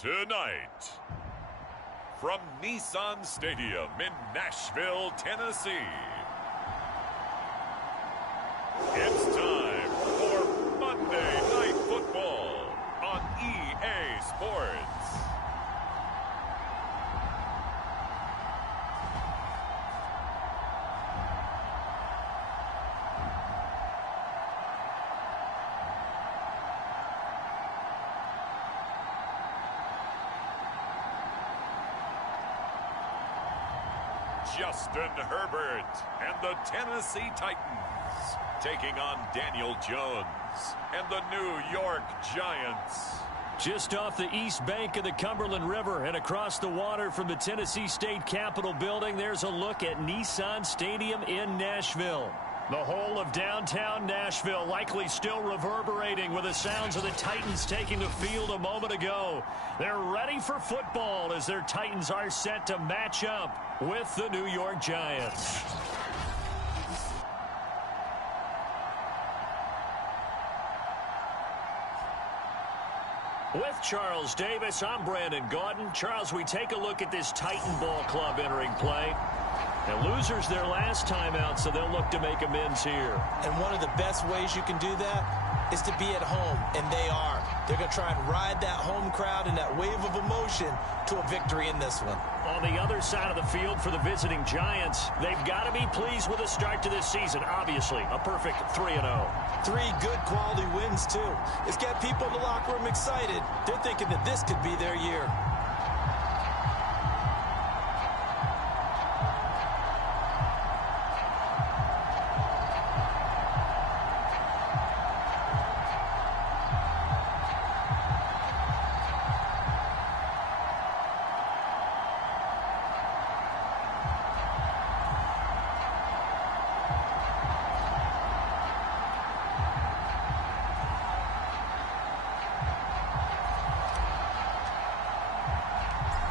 Tonight, from Nissan Stadium in Nashville, Tennessee, it's time for Monday Night Football on EA Sports. Justin Herbert and the Tennessee Titans taking on Daniel Jones and the New York Giants. Just off the east bank of the Cumberland River and across the water from the Tennessee State Capitol building, there's a look at Nissan Stadium in Nashville. The whole of downtown Nashville likely still reverberating with the sounds of the Titans taking the field a moment ago. They're ready for football as their Titans are set to match up with the New York Giants. With Charles Davis, I'm Brandon Gaudin. Charles, we take a look at this Titan Ball Club entering play. Now, losers their last time out, so they'll look to make amends here. And one of the best ways you can do that is to be at home, and they are. They're going to try and ride that home crowd and that wave of emotion to a victory in this one. On the other side of the field for the visiting Giants, they've got to be pleased with the start to this season. Obviously, a perfect 3-0. 3 good quality wins, too. It's got people in the locker room excited. They're thinking that this could be their year.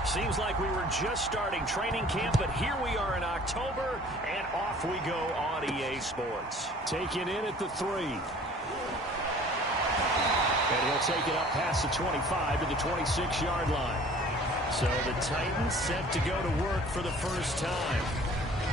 Seems like we were just starting training camp, but here we are in October, and off we go on EA Sports. Taking in at the 3. And he'll take it up past the 25 to the 26-yard line. So the Titans set to go to work for the first time.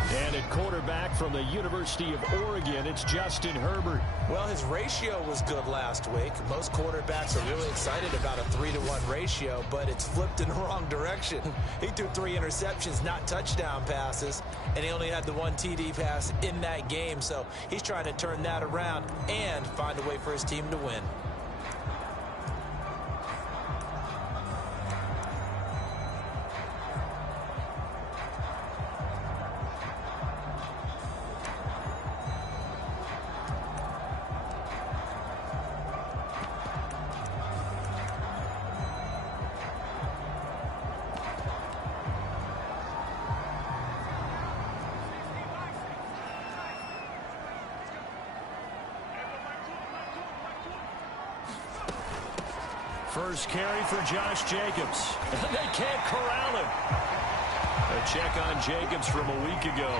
And at quarterback from the University of Oregon, it's Justin Herbert. Well, his ratio was good last week. Most quarterbacks are really excited about a 3-to-1 ratio, but it's flipped in the wrong direction. He threw 3 interceptions, not touchdown passes, and he only had the 1 TD pass in that game. So he's trying to turn that around and find a way for his team to win. First carry for Josh Jacobs. They can't corral him. A check on Jacobs from a week ago.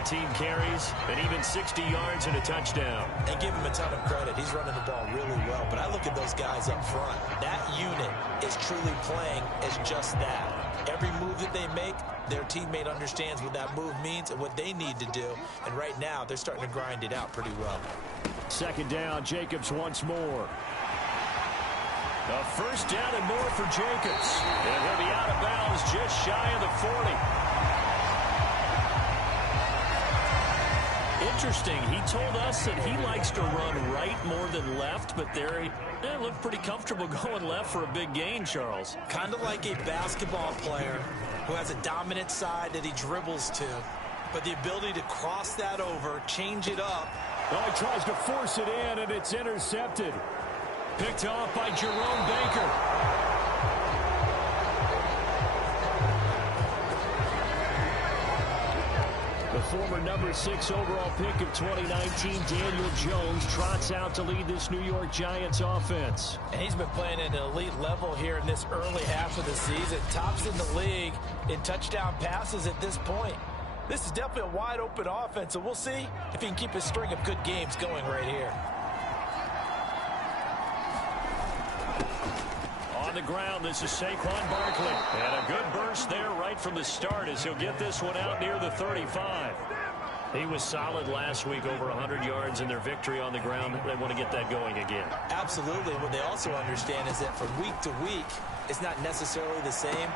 18 carries and even 60 yards and a touchdown. And give him a ton of credit. He's running the ball really well. But I look at those guys up front. That unit is truly playing as just that. Every move that they make, their teammate understands what that move means and what they need to do. And right now, they're starting to grind it out pretty well. Second down, Jacobs once more. A first down and more for Jacobs. And he'll be out of bounds just shy of the 40. Interesting. He told us that he likes to run right more than left, but there he looked pretty comfortable going left for a big gain, Charles. Kind of like a basketball player who has a dominant side that he dribbles to, but the ability to cross that over, change it up. Oh, he tries to force it in, and it's intercepted. Picked off by Jerome Baker. The former number 6 overall pick of 2019, Daniel Jones, trots out to lead this New York Giants offense. And he's been playing at an elite level here in this early half of the season. Tops in the league in touchdown passes at this point. This is definitely a wide-open offense, so we'll see if he can keep his string of good games going right here. On the ground, this is Saquon Barkley. And a good burst there right from the start as he'll get this one out near the 35. He was solid last week, over 100 yards in their victory on the ground. They want to get that going again. Absolutely. What they also understand is that from week to week, it's not necessarily the same.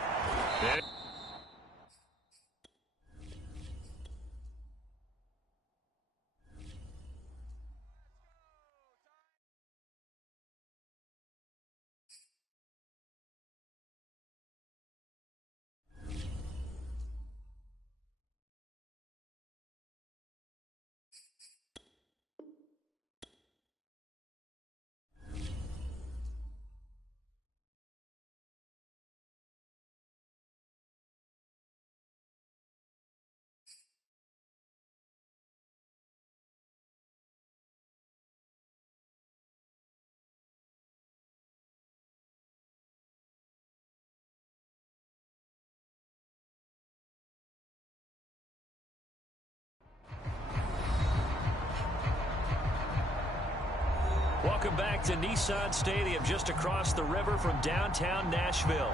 Welcome back to Nissan Stadium, just across the river from downtown Nashville.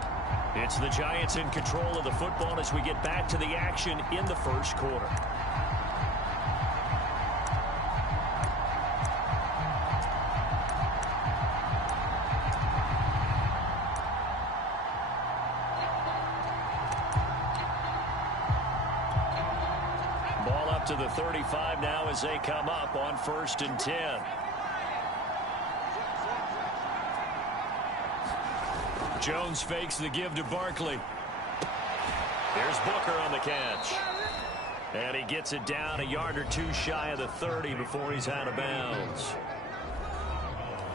It's the Giants in control of the football as we get back to the action in the first quarter. Ball up to the 35 now as they come up on 1st and 10. Jones fakes the give to Barkley. There's Booker on the catch. And he gets it down a yard or two shy of the 30 before he's out of bounds.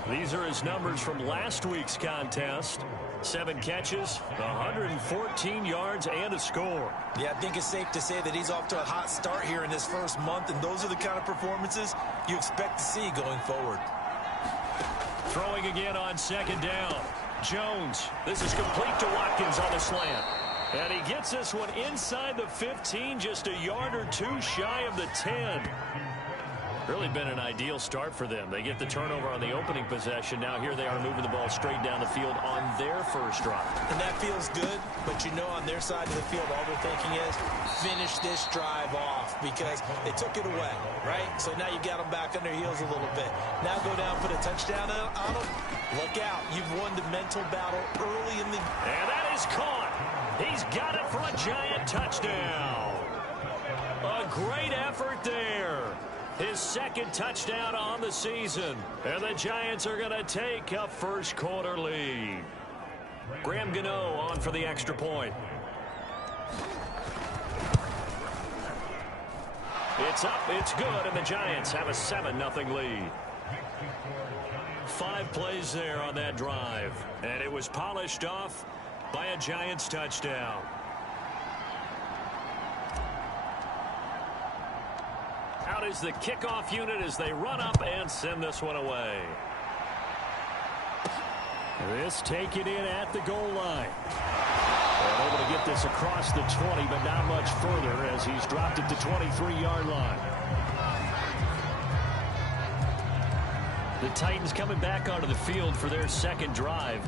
These are his numbers from last week's contest. 7 catches, 114 yards, and a score. Yeah, I think it's safe to say that he's off to a hot start here in this first month, and those are the kind of performances you expect to see going forward. Throwing again on 2nd down. Jones, this is complete to Watkins on the slant. And he gets this one inside the 15, just a yard or two shy of the 10. Really been an ideal start for them. They get the turnover on the opening possession. Now here they are moving the ball straight down the field on their first drive. And that feels good, but you know on their side of the field all they're thinking is finish this drive off because they took it away, right? So now you got them back on their heels a little bit. Now go down, put a touchdown on them. Look out. You've won the mental battle early in the... And that is caught. He's got it for a Giant touchdown. A great effort there. His 2nd touchdown on the season. And the Giants are going to take a first quarter lead. Graham Gano on for the extra point. It's up, it's good, and the Giants have a 7-0 lead. 5 plays there on that drive. And it was polished off by a Giants touchdown. Out is the kickoff unit as they run up and send this one away. This taken in at the goal line. And able to get this across the 20, but not much further as he's dropped it to 23-yard line. The Titans coming back onto the field for their 2nd drive.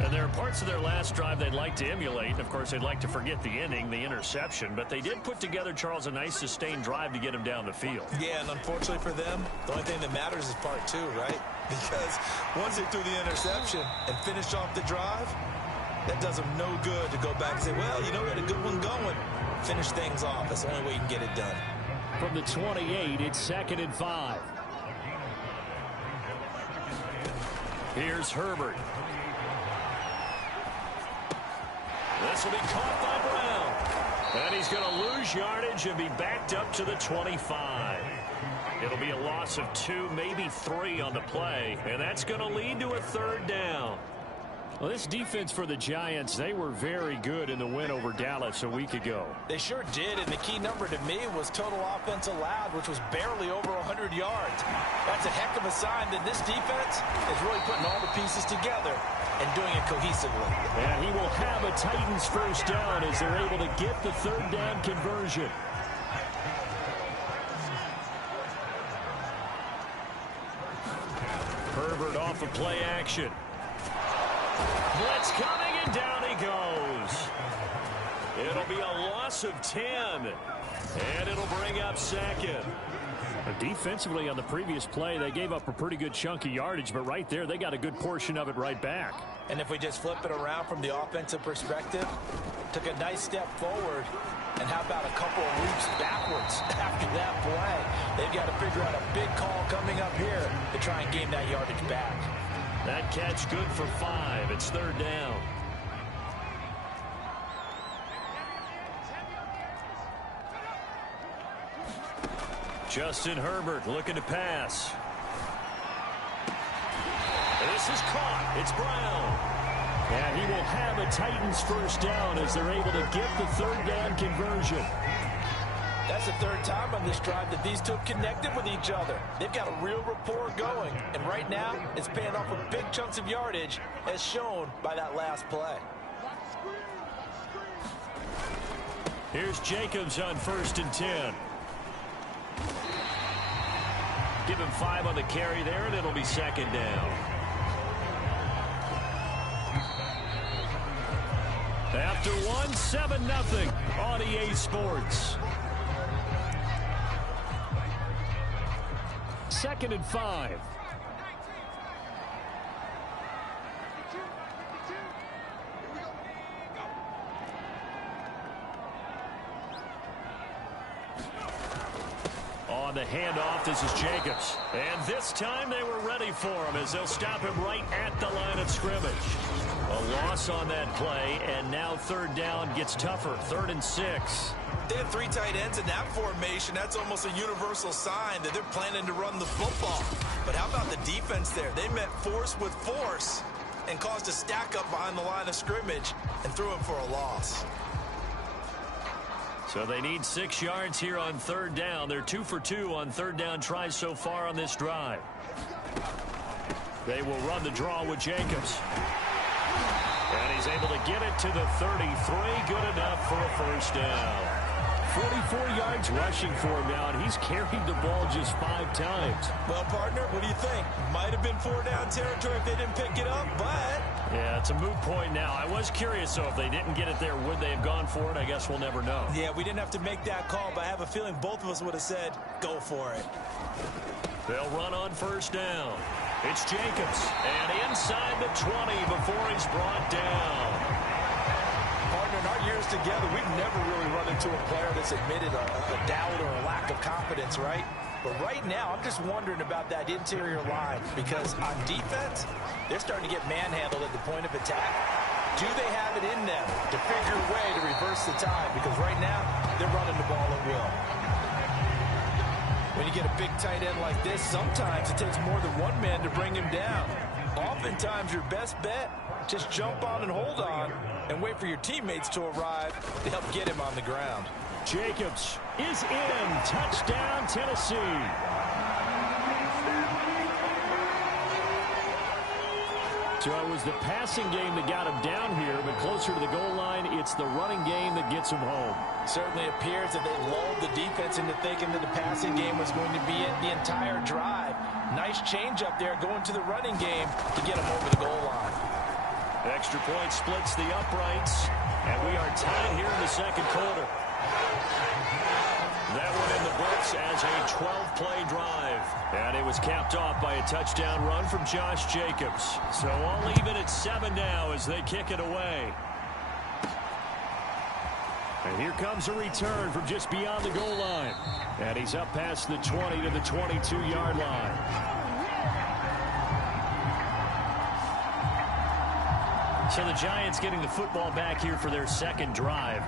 And there are parts of their last drive they'd like to emulate. Of course, they'd like to forget the ending, the interception. But they did put together, Charles, a nice sustained drive to get him down the field. Yeah, and unfortunately for them, the only thing that matters is part 2, right? Because once they threw the interception and finished off the drive, that does them no good to go back and say, well, you know, we had a good one going. Finish things off. That's the only way you can get it done. From the 28, it's 2nd and 5. Here's Herbert. This will be caught by Brown. And he's going to lose yardage and be backed up to the 25. It'll be a loss of 2, maybe 3 on the play. And that's going to lead to a 3rd down. Well, this defense for the Giants, they were very good in the win over Dallas a week ago. They sure did, and the key number to me was total offense allowed, which was barely over 100 yards. That's a heck of a sign that this defense is really putting all the pieces together and doing it cohesively. And he will have a Titans first down as they're able to get the 3rd down conversion. Herbert off of play action. Blitz coming, and down he goes. It'll be a loss of 10. And it'll bring up second. Defensively on the previous play, they gave up a pretty good chunk of yardage, but right there, they got a good portion of it right back. And if we just flip it around from the offensive perspective, took a nice step forward, and how about a couple of leaps backwards after that play? They've got to figure out a big call coming up here to try and gain that yardage back. That catch good for 5. It's third down. Justin Herbert looking to pass. This is caught. It's Brown. And he will have a Titans first down as they're able to get the third down conversion. That's the third time on this drive that these two have connected with each other. They've got a real rapport going. And right now, it's paying off with big chunks of yardage, as shown by that last play. Here's Jacobs on 1st and 10. Give him 5 on the carry there, and it'll be second down. After 1, 7-0 on EA Sports. 2nd and 5. On the handoff, this is Jacobs. And this time they were ready for him as they'll stop him right at the line of scrimmage. A loss on that play, and now third down gets tougher. 3rd and 6. They have 3 tight ends in that formation. That's almost a universal sign that they're planning to run the football. But how about the defense there? They met force with force and caused a stack up behind the line of scrimmage and threw him for a loss. So they need 6 yards here on third down. They're 2 for 2 on third down tries so far on this drive. They will run the draw with Jacobs. And he's able to get it to the 33. Good enough for a first down. 44 yards rushing for him now, and he's carried the ball just 5 times. Well, partner, what do you think? Might have been 4-down territory if they didn't pick it up, but... Yeah, it's a moot point now. I was curious, though, if they didn't get it there, would they have gone for it? I guess we'll never know. Yeah, we didn't have to make that call, but I have a feeling both of us would have said, go for it. They'll run on first down. It's Jacobs, and inside the 20 before he's brought down. Partner, in our years together, we've never really run into a player that's admitted a doubt or a lack of confidence, right? But right now, I'm just wondering about that interior line because on defense, they're starting to get manhandled at the point of attack. Do they have it in them to figure a way to reverse the tide? Because right now, they're running the ball at will. When you get a big tight end like this, sometimes it takes more than one man to bring him down. Oftentimes, your best bet, just jump on and hold on and wait for your teammates to arrive to help get him on the ground. Jacobs is in. Touchdown, Tennessee. So it was the passing game that got him down here, but closer to the goal line, it's the running game that gets him home. Certainly appears that they lulled the defense into thinking that the passing game was going to be it the entire drive. Nice change up there going to the running game to get him over the goal line. Extra point splits the uprights, and we are tied here in the second quarter. That one in the books as a 12-play drive. And it was capped off by a touchdown run from Josh Jacobs. So all even at 7 now as they kick it away. And here comes a return from just beyond the goal line. And he's up past the 20 to the 22-yard line. So the Giants getting the football back here for their second drive.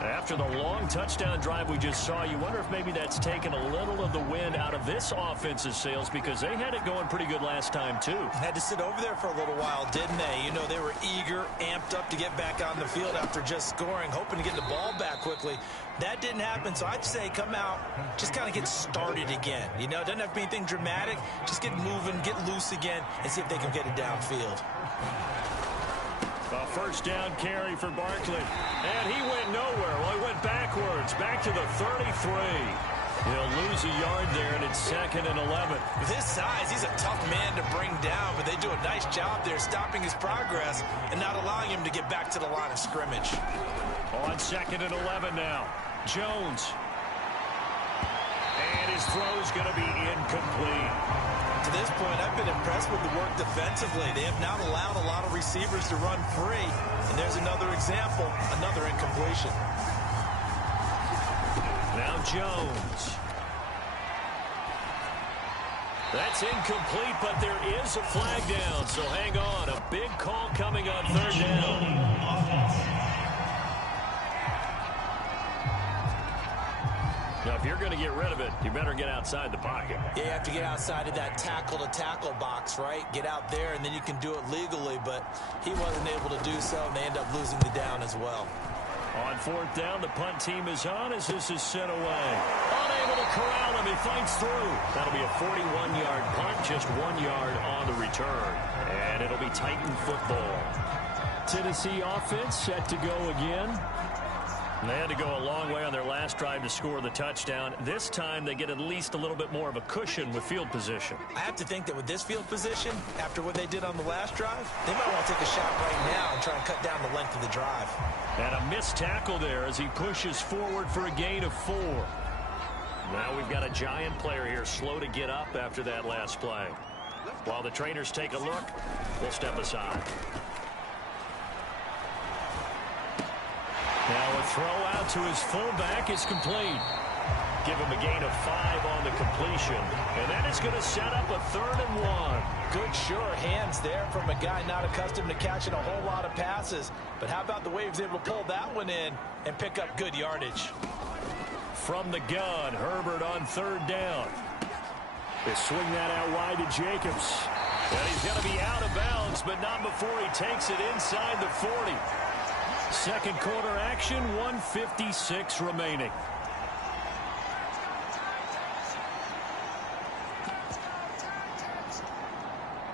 After the long touchdown drive we just saw, you wonder if maybe that's taken a little of the wind out of this offense's sails because they had it going pretty good last time, too. Had to sit over there for a little while, didn't they? You know, they were eager, amped up to get back on the field after just scoring, hoping to get the ball back quickly. That didn't happen, so I'd say come out, just kind of get started again. You know, it doesn't have to be anything dramatic. Just get moving, get loose again, and see if they can get it downfield. A first down carry for Barkley. And he went nowhere. Well, he went backwards, back to the 33. He'll lose a yard there, and it's 2nd and 11. With his size, he's a tough man to bring down, but they do a nice job there stopping his progress and not allowing him to get back to the line of scrimmage. On 2nd and 11 now. Jones. And his throw's going to be incomplete. To this point, I've been impressed with the work defensively. They have not allowed a lot of receivers to run free. And there's another example, another incompletion. Now Jones. That's incomplete, but there is a flag down, so hang on. A big call coming on 3rd down. Now, if you're going to get rid of it, you better get outside the pocket. Yeah, you have to get outside of that tackle-to-tackle box, right? Get out there, and then you can do it legally, but he wasn't able to do so, and they end up losing the down as well. On 4th down, the punt team is on as this is sent away. Unable to corral him. He fights through. That'll be a 41-yard punt, just 1 yard on the return. And it'll be Titan football. Tennessee offense set to go again. They had to go a long way on their last drive to score the touchdown. This time they get at least a little bit more of a cushion with field position. I have to think that with this field position, after what they did on the last drive, they might want to take a shot right now and try and cut down the length of the drive. And a missed tackle there as he pushes forward for a gain of 4. Now we've got a giant player here slow to get up after that last play. While the trainers take a look, we'll step aside. Now a throw out to his fullback is complete. Give him a gain of 5 on the completion. And that is going to set up a 3rd and 1. Good, sure hands there from a guy not accustomed to catching a whole lot of passes. But how about the way he was able to pull that one in and pick up good yardage? From the gun, Herbert on 3rd down. They swing that out wide to Jacobs. And he's going to be out of bounds, but not before he takes it inside the 40. Second quarter action, 1:56 remaining.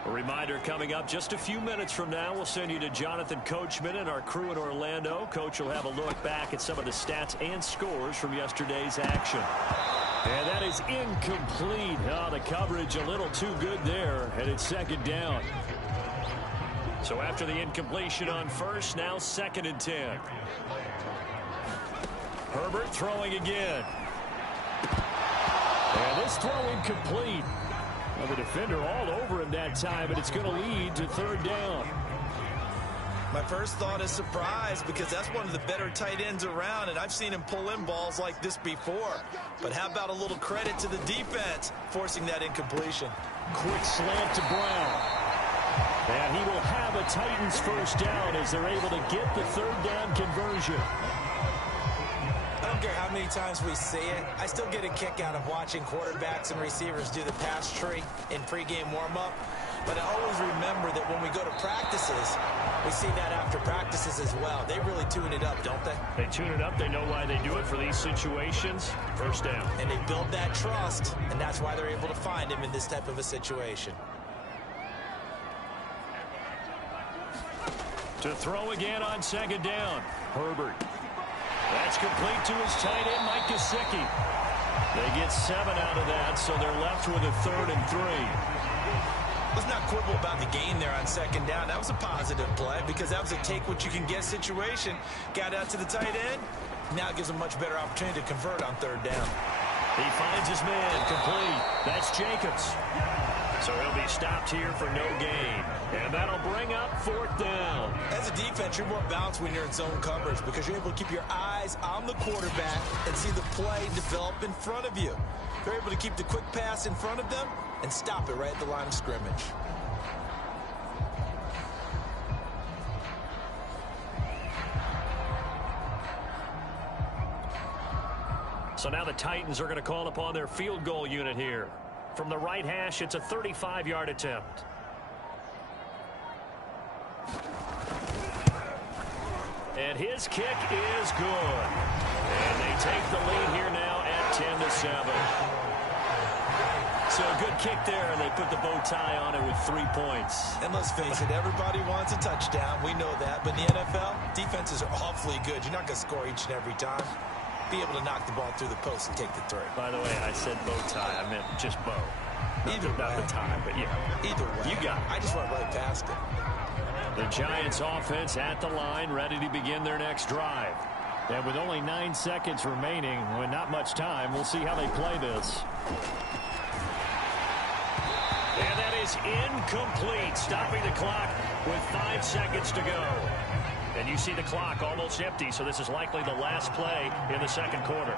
A reminder coming up just a few minutes from now, we'll send you to Jonathan Coachman and our crew in Orlando. Coach will have a look back at some of the stats and scores from yesterday's action. And that is incomplete. Oh, the coverage a little too good there, and it's 2nd down. So after the incompletion on 1st, now 2nd and 10. Herbert throwing again. And this throw incomplete. Well, the defender all over him that time, but it's going to lead to 3rd down. My first thought is surprise because that's one of the better tight ends around, and I've seen him pull in balls like this before. But how about a little credit to the defense forcing that incompletion? Quick slant to Brown. And he will have a Titans 1st down as they're able to get the 3rd down conversion. I don't care how many times we see it. I still get a kick out of watching quarterbacks and receivers do the pass tree in pregame warm-up. But I always remember that when we go to practices, we see that after practices as well. They really tune it up, don't they? They tune it up. They know why they do it for these situations. 1st down. And they build that trust, and that's why they're able to find him in this type of a situation. To throw again on 2nd down. Herbert. That's complete to his tight end, Mike Gesicki. They get 7 out of that, so they're left with a 3rd and 3. Let's not quibble about the gain there on 2nd down. That was a positive play because that was a take-what-you-can-get situation. Got out to the tight end. Now it gives him a much better opportunity to convert on 3rd down. He finds his man complete. That's Jacobs. So he'll be stopped here for no gain. And that'll bring up 4th down. As a defense, you're more balanced when you're in zone coverage because you're able to keep your eyes on the quarterback and see the play develop in front of you. You're able to keep the quick pass in front of them and stop it right at the line of scrimmage. So now the Titans are going to call upon their field goal unit here. From the right hash, it's a 35-yard attempt. And his kick is good. And they take the lead here now at 10-7. So a good kick there, and they put the bow tie on it with 3 points. And let's face it, everybody wants a touchdown. We know that. But in the NFL, defenses are awfully good. You're not going to score each and every time. be able to knock the ball through the post and take the three. By the way, I said bow tie. I meant just bow. Not the tie, but yeah. Either way. You got it. I just went right past it. The Giants offense at the line, ready to begin their next drive. And with only 9 seconds remaining, with not much time, we'll see how they play this. And that is incomplete, stopping the clock with 5 seconds to go. And you see the clock almost empty, so this is likely the last play in the second quarter.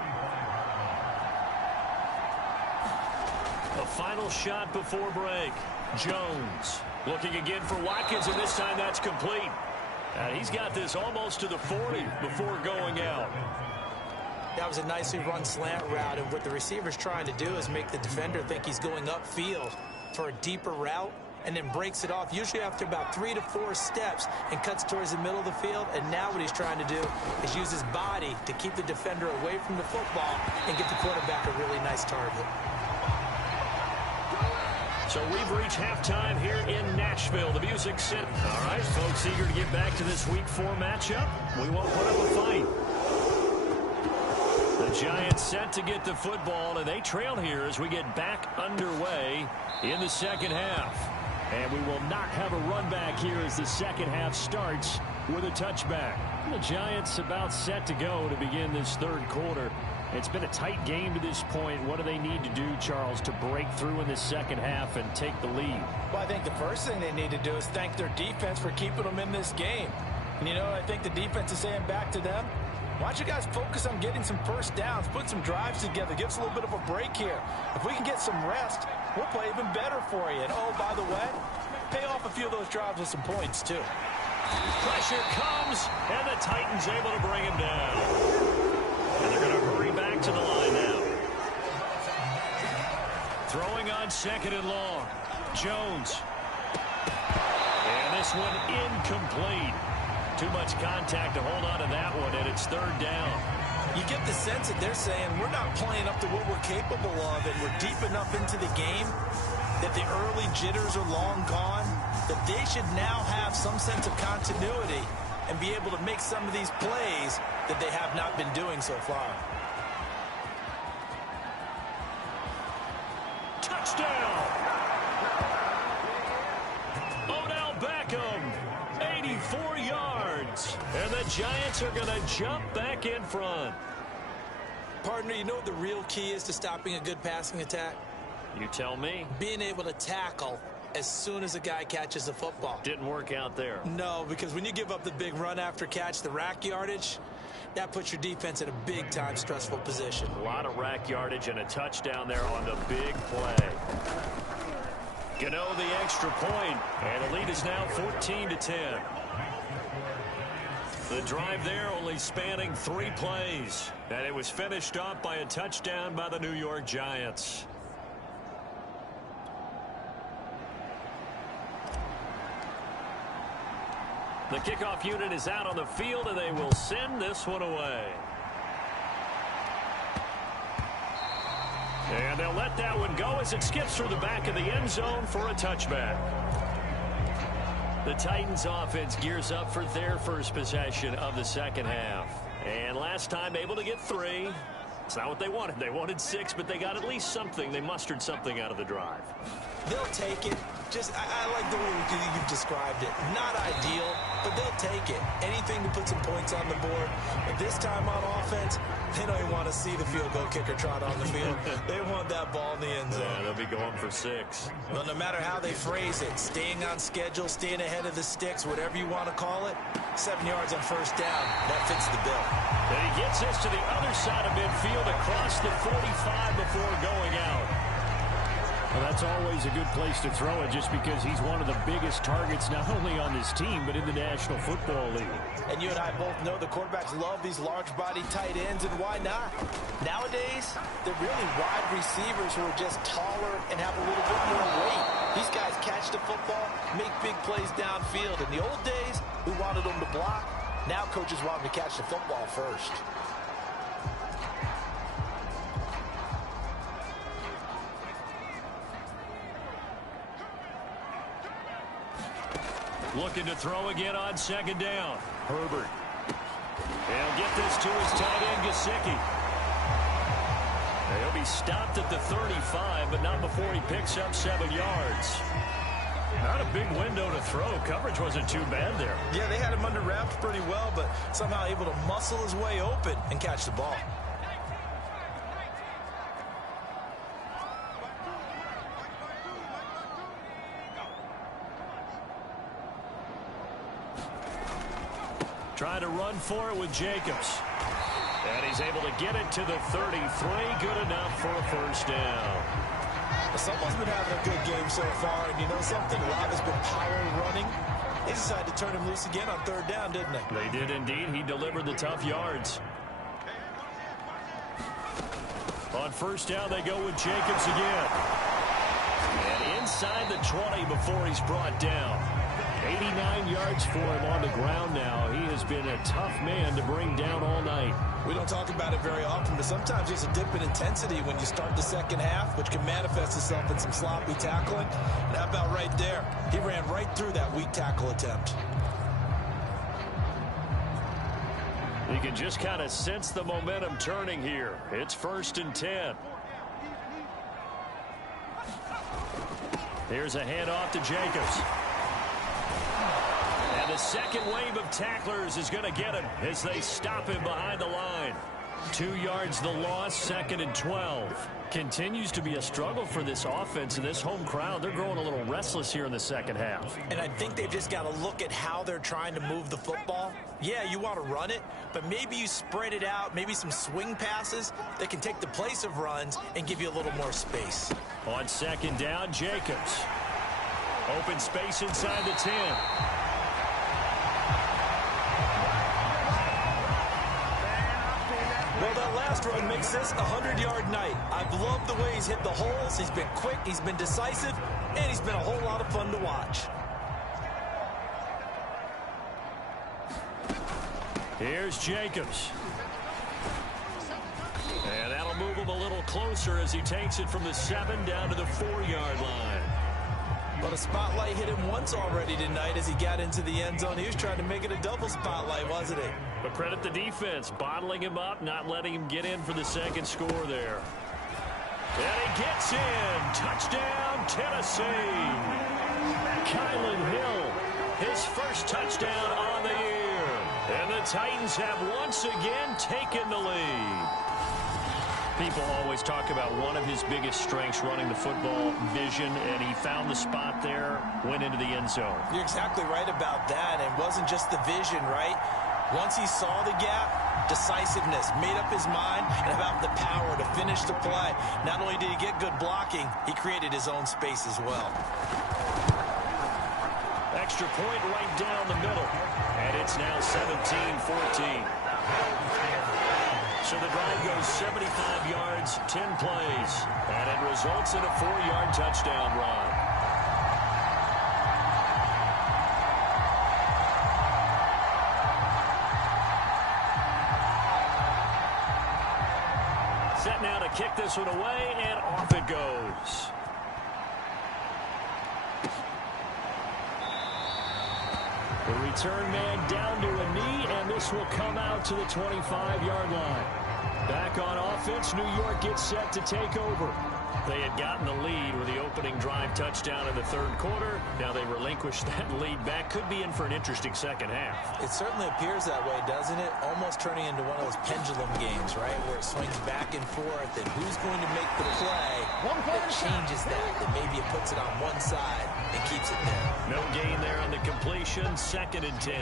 The final shot before break. Jones looking again for Watkins, and this time that's complete. And he's got this almost to the 40 before going out. That was a nicely run slant route, and what the receiver's trying to do is make the defender think he's going upfield for a deeper route, and then breaks it off, usually after about 3 to 4 steps, and cuts towards the middle of the field. And now what he's trying to do is use his body to keep the defender away from the football and get the quarterback a really nice target. So we've reached halftime here in Nashville. The music's set. All right, folks, eager to get back to this Week 4 matchup. We won't put up a fight. The Giants set to get the football, and they trail here as we get back underway in the second half. And we will not have a run back here as the second half starts with a touchback. The Giants about set to go to begin this third quarter. It's been a tight game to this point. What do they need to do, Charles, to break through in this second half and take the lead? Well, I think the first thing they need to do is thank their defense for keeping them in this game. And, you know, I think the defense is saying back to them, why don't you guys focus on getting some first downs, put some drives together, give us a little bit of a break here. If we can get some rest, we'll play even better for you. And, oh, by the way, pay off a few of those drives with some points, too. Pressure comes, and the Titans able to bring him down. And they're going to hurry back to the line now. Throwing on second and long. Jones. And this one incomplete. Too much contact to hold on to that one, and it's third down. You get the sense that they're saying we're not playing up to what we're capable of, and we're deep enough into the game that the early jitters are long gone, that they should now have some sense of continuity and be able to make some of these plays that they have not been doing so far. Touchdown! Odell Beckham, 84 yards. And the Giants are going to jump back in front. Partner, you know what the real key is to stopping a good passing attack? You tell me. Being able to tackle as soon as a guy catches the football. Didn't work out there. No, because when you give up the big run after catch, the rack yardage, that puts your defense in a big-time stressful position. A lot of rack yardage and a touchdown there on the big play. Gano the extra point, and the lead is now 14-10. The drive there only spanning 3 plays, and it was finished off by a touchdown by the New York Giants. The kickoff unit is out on the field, and they will send this one away. And they'll let that one go as it skips through the back of the end zone for a touchback. The Titans offense gears up for their first possession of the second half. And last time able to get 3. It's not what they wanted. They wanted 6, but they got at least something. They mustered something out of the drive. They'll take it. I like the way you've described it. Not ideal, but they'll take it. Anything to put some points on the board. But this time on offense, they don't even want to see the field goal kicker trot on the field. They want that ball in the end zone. Yeah, they'll be going for 6. Well, no matter how they phrase it, staying on schedule, staying ahead of the sticks, whatever you want to call it, 7 yards on first down, that fits the bill. And he gets this to the other side of midfield across the 45 before going out. Well, that's always a good place to throw it just because he's one of the biggest targets not only on this team but in the National Football League. And you and I both know the quarterbacks love these large-body tight ends, and why not? Nowadays, they're really wide receivers who are just taller and have a little bit more weight. These guys catch the football, make big plays downfield. In the old days, we wanted them to block. Now coaches want them to catch the football first. Looking to throw again on second down. Herbert. He'll get this to his tight end, Gesicki. He'll be stopped at the 35, but not before he picks up 7 yards. Not a big window to throw. Coverage wasn't too bad there. Yeah, they had him under wraps pretty well, but somehow able to muscle his way open and catch the ball. Trying to run for it with Jacobs. And he's able to get it to the 33. Good enough for a first down. Someone's been having a good game so far, and you know something? Love has been power running. They decided to turn him loose again on 3rd down, didn't they? They did indeed. He delivered the tough yards. On 1st down, they go with Jacobs again. And inside the 20 before he's brought down. 89 yards for him on the ground now. He has been a tough man to bring down all night. We don't talk about it very often, but sometimes there's a dip in intensity when you start the second half, which can manifest itself in some sloppy tackling. And how about right there? He ran right through that weak tackle attempt. You can just kind of sense the momentum turning here. It's 1st and 10. Here's a handoff to Jacobs. And the second wave of tacklers is going to get him as they stop him behind the line. 2 yards the loss, 2nd and 12. Continues to be a struggle for this offense and this home crowd. They're growing a little restless here in the second half. And I think they've just got to look at how they're trying to move the football. Yeah, you want to run it, but maybe you spread it out, maybe some swing passes that can take the place of runs and give you a little more space. On 2nd down, Jacobs. Open space inside the 10. Well, that last run makes this a 100-yard night. I've loved the way he's hit the holes. He's been quick, he's been decisive, and he's been a whole lot of fun to watch. Here's Jacobs. And that'll move him a little closer as he takes it from the 7 down to the 4-yard line. But a spotlight hit him once already tonight as he got into the end zone. He was trying to make it a double spotlight, wasn't he? But credit the defense, bottling him up, not letting him get in for the second score there. And he gets in. Touchdown, Tennessee. Kylan Hill, his first touchdown on the year. And the Titans have once again taken the lead. People always talk about one of his biggest strengths, running the football, vision, and he found the spot there, went into the end zone. You're exactly right about that. It wasn't just the vision, right? Once he saw the gap, decisiveness, made up his mind, and about the power to finish the play. Not only did he get good blocking, he created his own space as well. Extra point right down the middle. And it's now 17-14. So the drive goes 75 yards, 10 plays, and it results in a 4-yard touchdown run. Set now to kick this one away, and off it goes. The return man down to a knee, and this will come out to the 25-yard line. Back on offense, New York gets set to take over. They had gotten the lead with the opening drive touchdown in the 3rd quarter. Now they relinquish that lead back. Could be in for an interesting second half. It certainly appears that way, doesn't it? Almost turning into one of those pendulum games, right? Where it swings back and forth, and who's going to make the play that changes that maybe it puts it on one side and keeps it there. No gain there on the completion. 2nd and 10.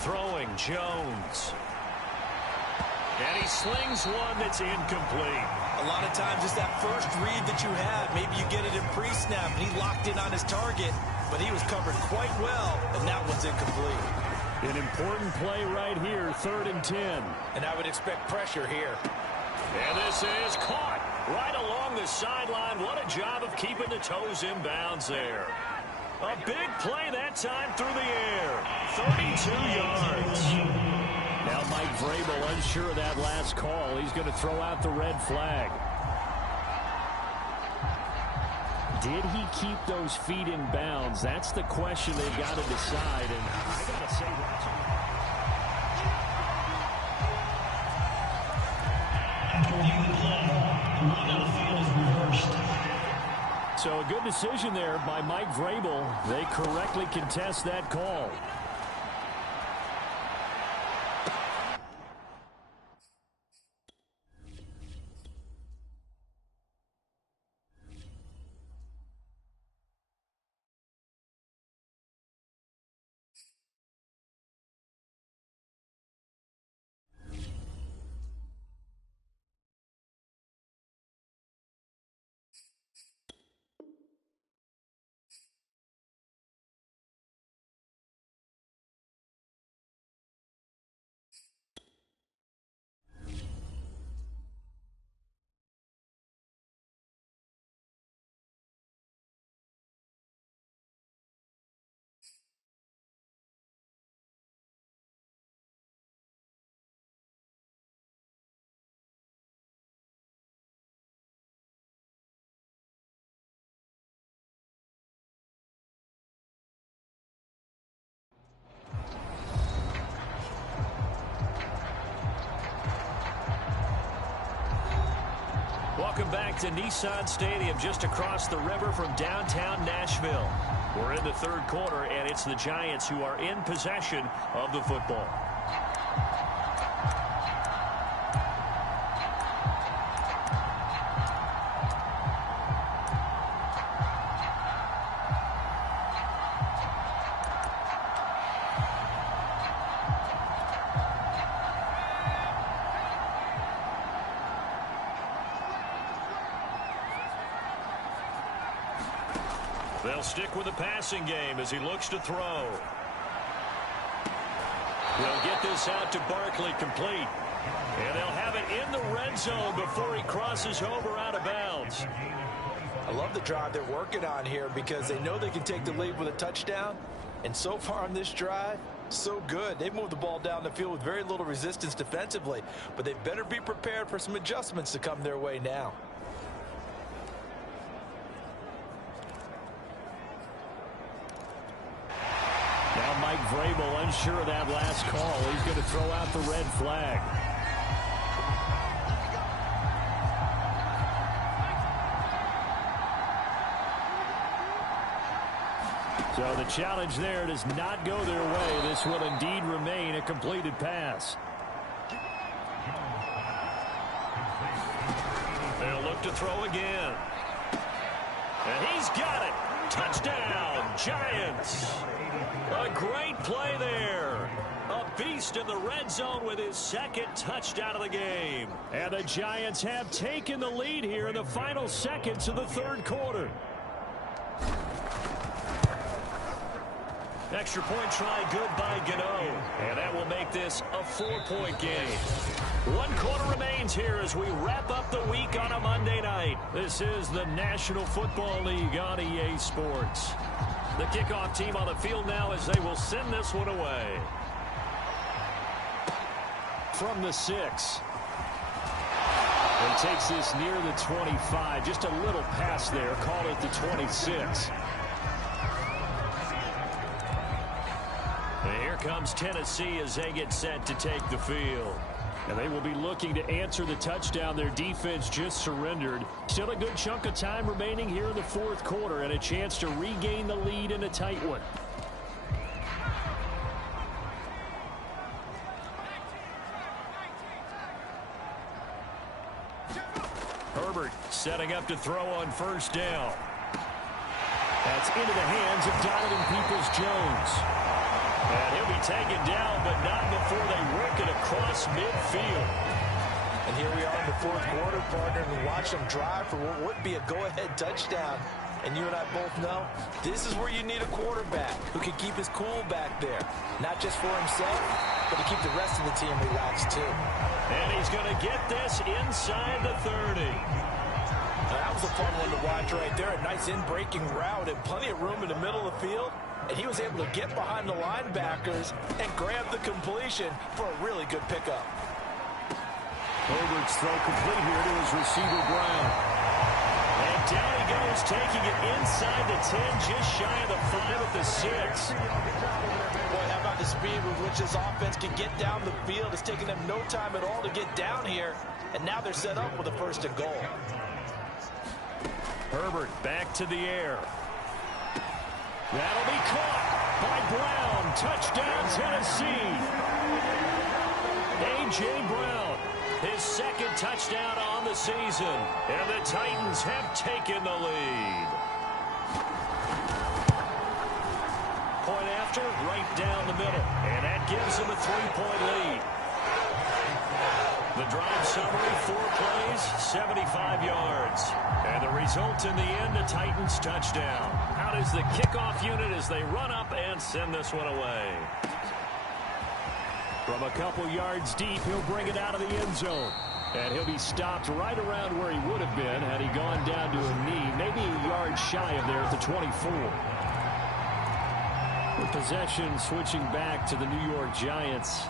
Throwing Jones. And he slings one that's incomplete. A lot of times it's that first read that you have. Maybe you get it in pre-snap, and he locked in on his target, but he was covered quite well, and that one's incomplete. An important play right here, 3rd and 10. And I would expect pressure here. And this is caught right along the sideline. What a job of keeping the toes in bounds there. A big play that time through the air. 32 yards. Now Mike Vrabel unsure of that last call. He's going to throw out the red flag. Did he keep those feet in bounds? That's the question they've got to decide. And I got to say, so a good decision there by Mike Vrabel. They correctly contest that call. Welcome back to Nissan Stadium, just across the river from downtown Nashville. We're in the third quarter, and it's the Giants who are in possession of the football. They'll stick with the passing game as he looks to throw. They'll get this out to Barkley, complete. And they'll have it in the red zone before he crosses over out of bounds. I love the drive they're working on here because they know they can take the lead with a touchdown. And so far on this drive, so good. They've moved the ball down the field with very little resistance defensively. But they better be prepared for some adjustments to come their way now. Now Mike Vrabel unsure of that last call. He's going to throw out the red flag. So the challenge there does not go their way. This will indeed remain a completed pass. They'll look to throw again. And he's got it. Touchdown, Giants. A great play there. A beast in the red zone with his second touchdown of the game. And the Giants have taken the lead here in the final seconds of the third quarter. Extra point try good by Gano. And that will make this a 4-point game. 1 quarter remains here as we wrap up the week on a Monday night. This is the National Football League on EA Sports. The kickoff team on the field now as they will send this one away. From the 6. And takes this near the 25. Just a little pass there. Call it the 26. And here comes Tennessee as they get set to take the field. And they will be looking to answer the touchdown their defense just surrendered. Still a good chunk of time remaining here in the fourth quarter and a chance to regain the lead in a tight one. Herbert setting up to throw on first down. That's into the hands of Donovan Peoples-Jones. And he'll be taken down, but not before they work it across midfield. And here we are in the fourth quarter, partner, and we watch them drive for what would be a go-ahead touchdown. And you and I both know this is where you need a quarterback who can keep his cool back there. Not just for himself, but to keep the rest of the team relaxed too. And he's going to get this inside the 30. That was a fun one to watch right there. A nice in-breaking route and plenty of room in the middle of the field. And he was able to get behind the linebackers and grab the completion for a really good pickup. Herbert's throw complete here to his receiver, Brown. And down he goes, taking it inside the 10, just shy of the 5 at the 6. Boy, how about the speed with which this offense can get down the field? It's taking them no time at all to get down here, and now they're set up with a 1st and goal. Herbert back to the air. That'll be caught by Brown. Touchdown, Tennessee. A.J. Brown, his 2nd touchdown on the season. And the Titans have taken the lead. Point after, right down the middle. And that gives them a 3-point lead. The drive summary, 4 plays, 75 yards. And the result in the end, a Titans touchdown. Out is the kickoff unit as they run up and send this one away. From a couple yards deep, he'll bring it out of the end zone. And he'll be stopped right around where he would have been had he gone down to a knee, maybe a yard shy of there at the 24. With possession switching back to the New York Giants.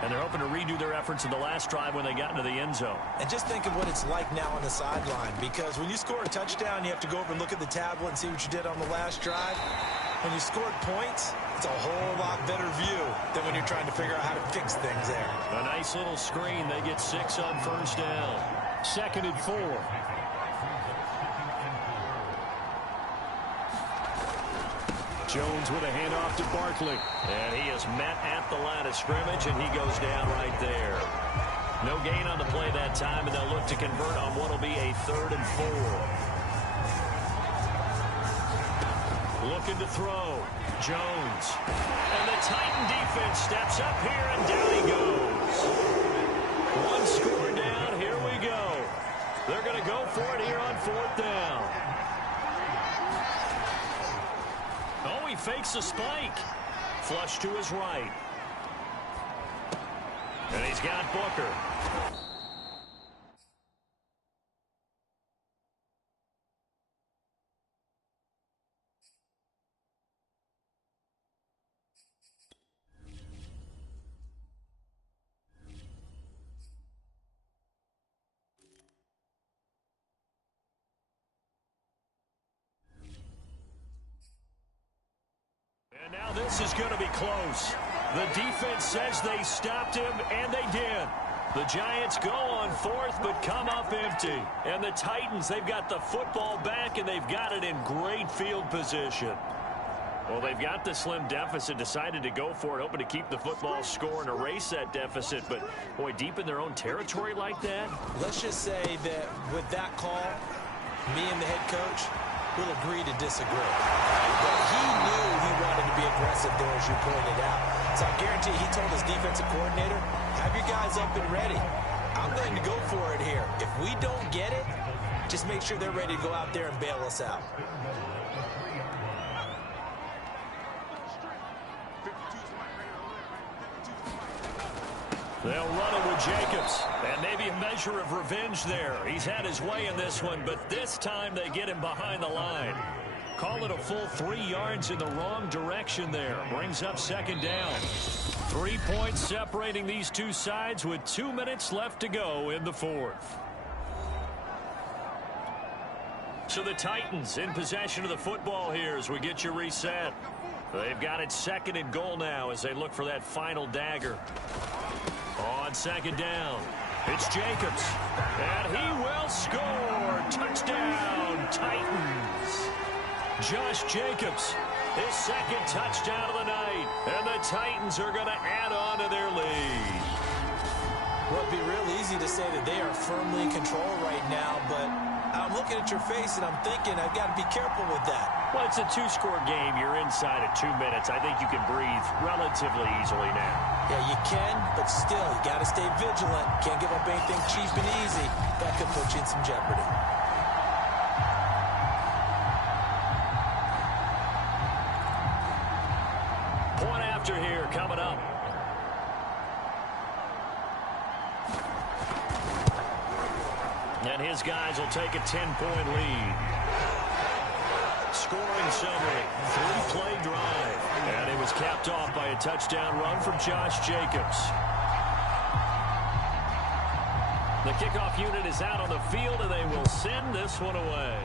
And they're hoping to redo their efforts in the last drive when they got into the end zone. And just think of what it's like now on the sideline, because when you score a touchdown, you have to go over and look at the tablet and see what you did on the last drive. When you scored points, it's a whole lot better view than when you're trying to figure out how to fix things there. A nice little screen. They get 6 on 1st down. 2nd and 4. Jones with a handoff to Barkley. And he is met at the line of scrimmage, and he goes down right there. No gain on the play that time, and they'll look to convert on what will be a 3rd and 4. Looking to throw. Jones. And the Titan defense steps up here, and down he goes. 1 score down. Here we go. They're going to go for it here on 4th down. Oh, he fakes a spike. Flush to his right. And he's got Booker. And now this is going to be close. The defense says they stopped him, and they did. The Giants go on 4th, but come up empty. And the Titans, they've got the football back, and they've got it in great field position. Well, they've got the slim deficit, decided to go for it, hoping to keep the football score and erase that deficit. But, boy, deep in their own territory like that. Let's just say that with that call, me and the head coach will agree to disagree. But he knew he wanted to be aggressive there, as you pointed out. So I guarantee he told his defensive coordinator, have your guys up and ready. I'm going to go for it here. If we don't get it, just make sure they're ready to go out there and bail us out. They'll run it with Jacobs, and maybe a measure of revenge there. He's had his way in this one, but this time they get him behind the line. Call it a full 3 yards in the wrong direction there. Brings up 2nd down. 3 points separating these two sides with 2 minutes left to go in the 4th. So the Titans in possession of the football here as we get you reset. They've got it 2nd and goal now as they look for that final dagger. On 2nd down, it's Jacobs, and he will score. Touchdown, Titans. Josh Jacobs, his 2nd touchdown of the night, and the Titans are going to add on to their lead. Well, it'd be real easy to say that they are firmly in control right now, but I'm looking at your face and I'm thinking I've got to be careful with that. Well, it's a 2-score game. You're inside at 2 minutes. I think you can breathe relatively easily now. Yeah, you can, but still, you got to stay vigilant. Can't give up anything cheap and easy. That could put you in some jeopardy. Point after here coming up. And his guys will take a 10-point lead. Scoring summary, 3-play drive. And it was capped off by a touchdown run from Josh Jacobs. The kickoff unit is out on the field, and they will send this one away.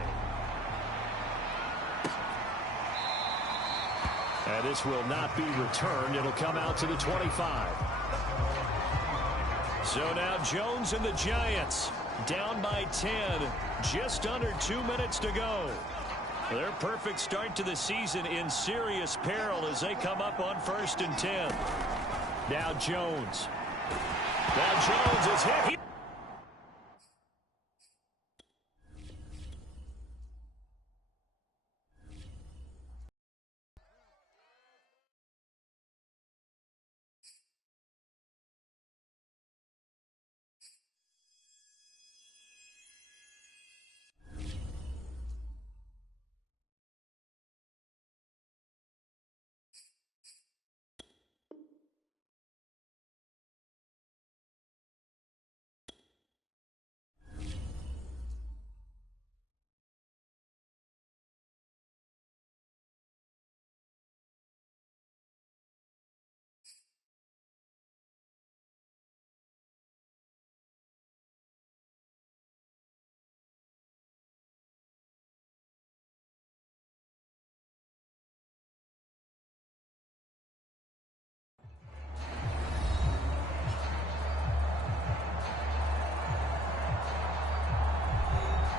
And this will not be returned. It'll come out to the 25. So now Jones and the Giants down by 10. Just under 2 minutes to go. Their perfect start to the season in serious peril as they come up on 1st and 10. Now Jones. Now Jones is hit.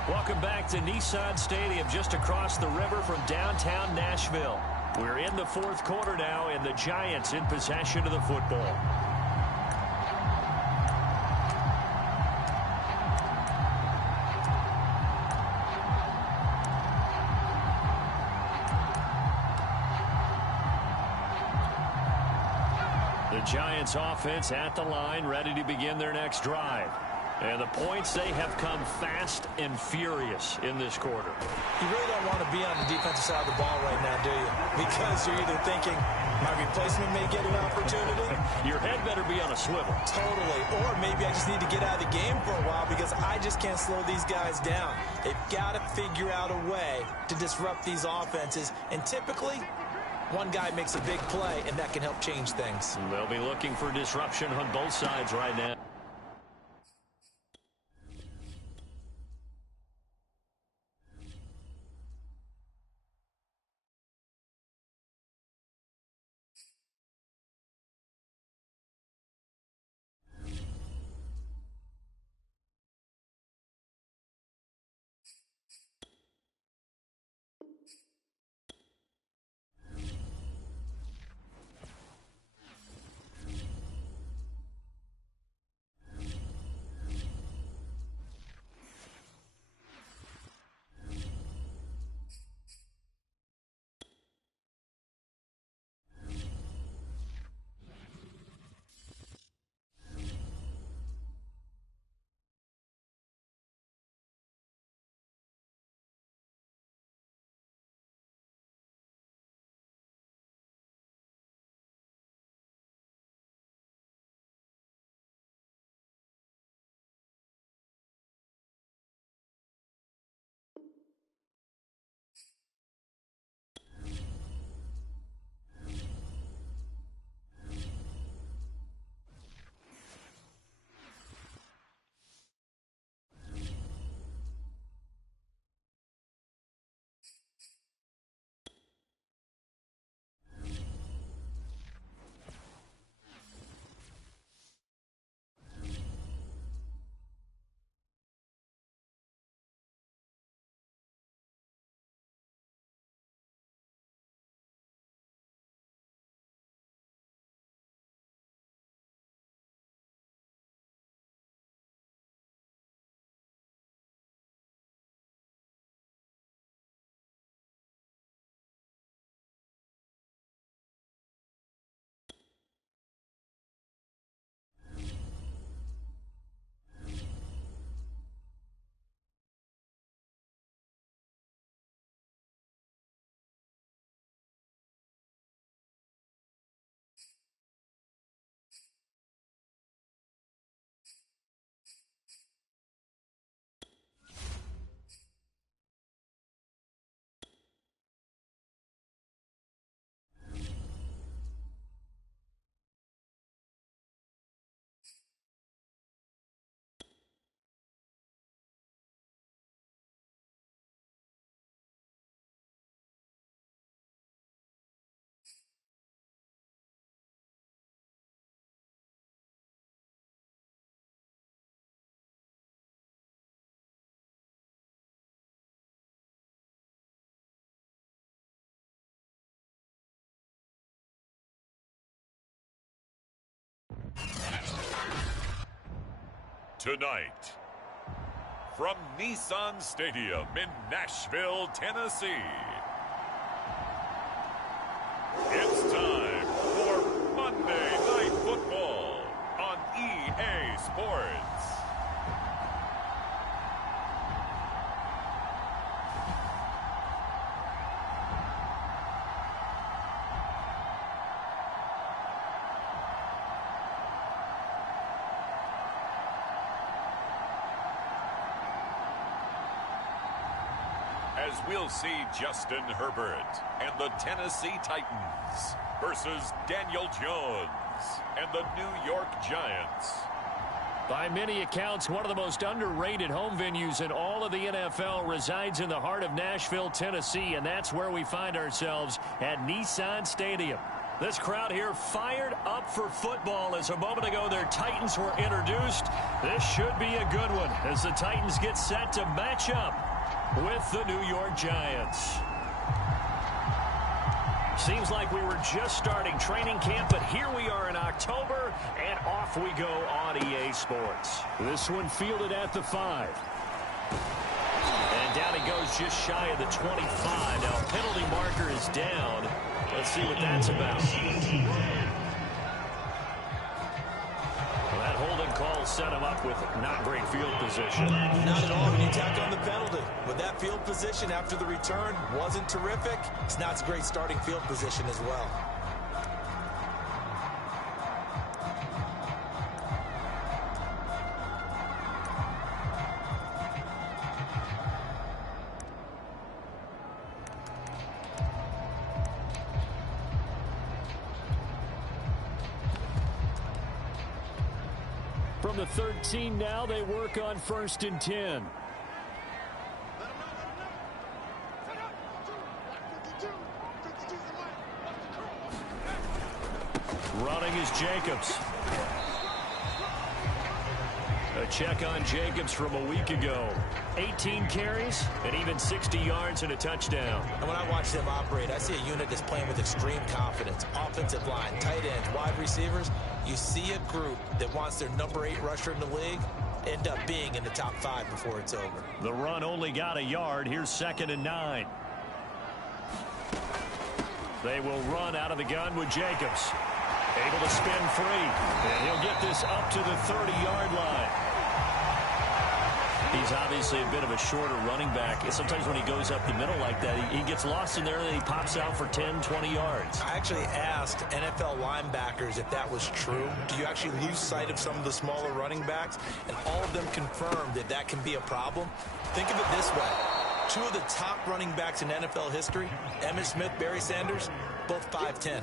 Welcome back to Nissan Stadium, just across the river from downtown Nashville. We're in the 4th quarter now, and the Giants in possession of the football. The Giants offense at the line, ready to begin their next drive. And the points, they have come fast and furious in this quarter. You really don't want to be on the defensive side of the ball right now, do you? Because you're either thinking, my replacement may get an opportunity. Your head better be on a swivel. Totally. Or maybe I just need to get out of the game for a while because I just can't slow these guys down. They've got to figure out a way to disrupt these offenses. And typically, one guy makes a big play, and that can help change things. They'll be looking for disruption on both sides right now. Tonight, from Nissan Stadium in Nashville, Tennessee, it's time for Monday Night Football on EA Sports. As we'll see Justin Herbert and the Tennessee Titans versus Daniel Jones and the New York Giants. By many accounts, one of the most underrated home venues in all of the NFL resides in the heart of Nashville, Tennessee, and that's where we find ourselves at Nissan Stadium. This crowd here fired up for football as a moment ago their Titans were introduced. This should be a good one as the Titans get set to match up with the New York Giants. Seems like we were just starting training camp, but here we are in October, and off we go on EA Sports. This one fielded at the 5. And down he goes just shy of the 25. Now, penalty marker is down. Let's see what that's about. Well, that holding call set him up with not great field position. Not at all when you tack on the penalty. With that field position after the return wasn't terrific, it's not a great starting field position as well. From the 13 now, they work on 1st and 10. Running is Jacobs. A check on Jacobs from a week ago. 18 carries and even 60 yards and a touchdown. And when I watch them operate, I see a unit that's playing with extreme confidence. Offensive line, tight ends, wide receivers. You see a group that wants their number 8 rusher in the league end up being in the top 5 before it's over. The run only got a yard. Here's 2nd and 9. They will run out of the gun with Jacobs. Able to spin free. And he'll get this up to the 30-yard line. He's obviously a bit of a shorter running back. And sometimes when he goes up the middle like that, he gets lost in there and he pops out for 10, 20 yards. I actually asked NFL linebackers if that was true. Do you actually lose sight of some of the smaller running backs? And all of them confirmed that that can be a problem. Think of it this way. 2 of the top running backs in NFL history, Emmitt Smith, Barry Sanders, both 5'10".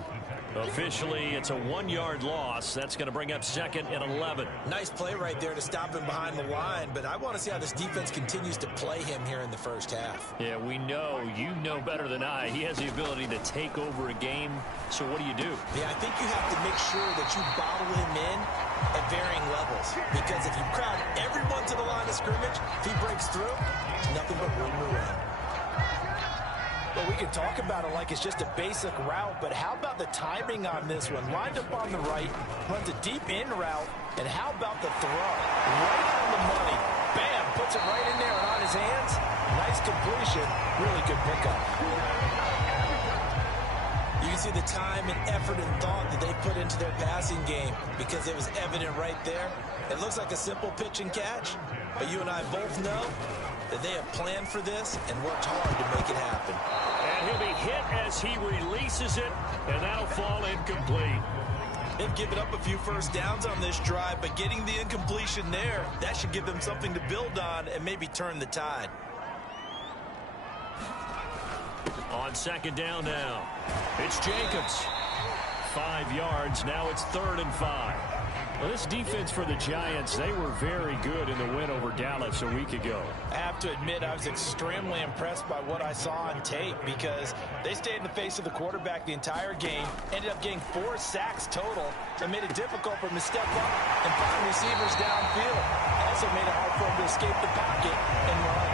Officially, it's a 1-yard loss. That's going to bring up 2nd and 11. Nice play right there to stop him behind the line, but I want to see how this defense continues to play him here in the first half. Yeah, we know. You know better than I. He has the ability to take over a game. So what do you do? Yeah, I think you have to make sure that you bottle him in at varying levels. Because if you crowd everyone to the line of scrimmage, if he breaks through, it's nothing but room to run. Well, we can talk about it like it's just a basic route, but how about the timing on this one? Lined up on the right, runs a deep in route, and how about the throw? Right on the money. Bam, puts it right in there and on his hands. Nice completion. Really good pickup. You can see the time and effort and thought that they put into their passing game because it was evident right there. It looks like a simple pitch and catch, but you and I both know that they have planned for this and worked hard to make it happen. And he'll be hit as he releases it, and that'll fall incomplete. They've given up a few first downs on this drive, but getting the incompletion there, that should give them something to build on and maybe turn the tide. On 2nd down now, it's Jacobs. 5 yards, now it's 3rd and 5. Well, this defense for the Giants, they were very good in the win over Dallas a week ago. I have to admit, I was extremely impressed by what I saw on tape because they stayed in the face of the quarterback the entire game, ended up getting 4 sacks total, and made it difficult for him to step up and find receivers downfield. Also made it hard for him to escape the pocket and run.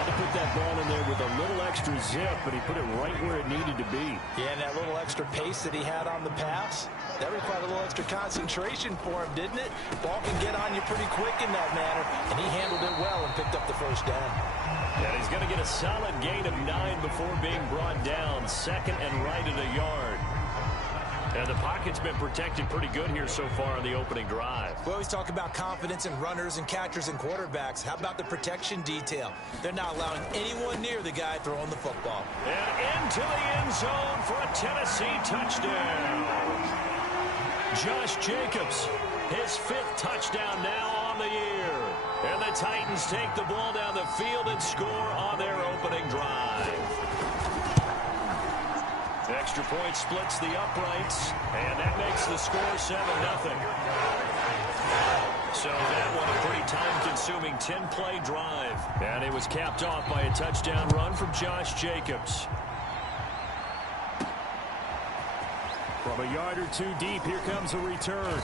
Had to put that ball in there with a little extra zip, but he put it right where it needed to be. Yeah, and that little extra pace that he had on the pass, that required a little extra concentration for him, didn't it? Ball can get on you pretty quick in that manner, and he handled it well and picked up the first down. And he's going to get a solid gain of 9 before being brought down. Second and right at a yard. And the pocket's been protected pretty good here so far on the opening drive. We always talk about confidence in runners and catchers and quarterbacks. How about the protection detail? They're not allowing anyone near the guy throwing the football. And into the end zone for a Tennessee touchdown. Josh Jacobs, his 5th touchdown now on the year. And the Titans take the ball down the field and score on their opening drive. Extra point splits the uprights, and that makes the score 7-0. So that one a pretty time-consuming 10-play drive. And it was capped off by a touchdown run from Josh Jacobs. From a yard or two deep, here comes a return.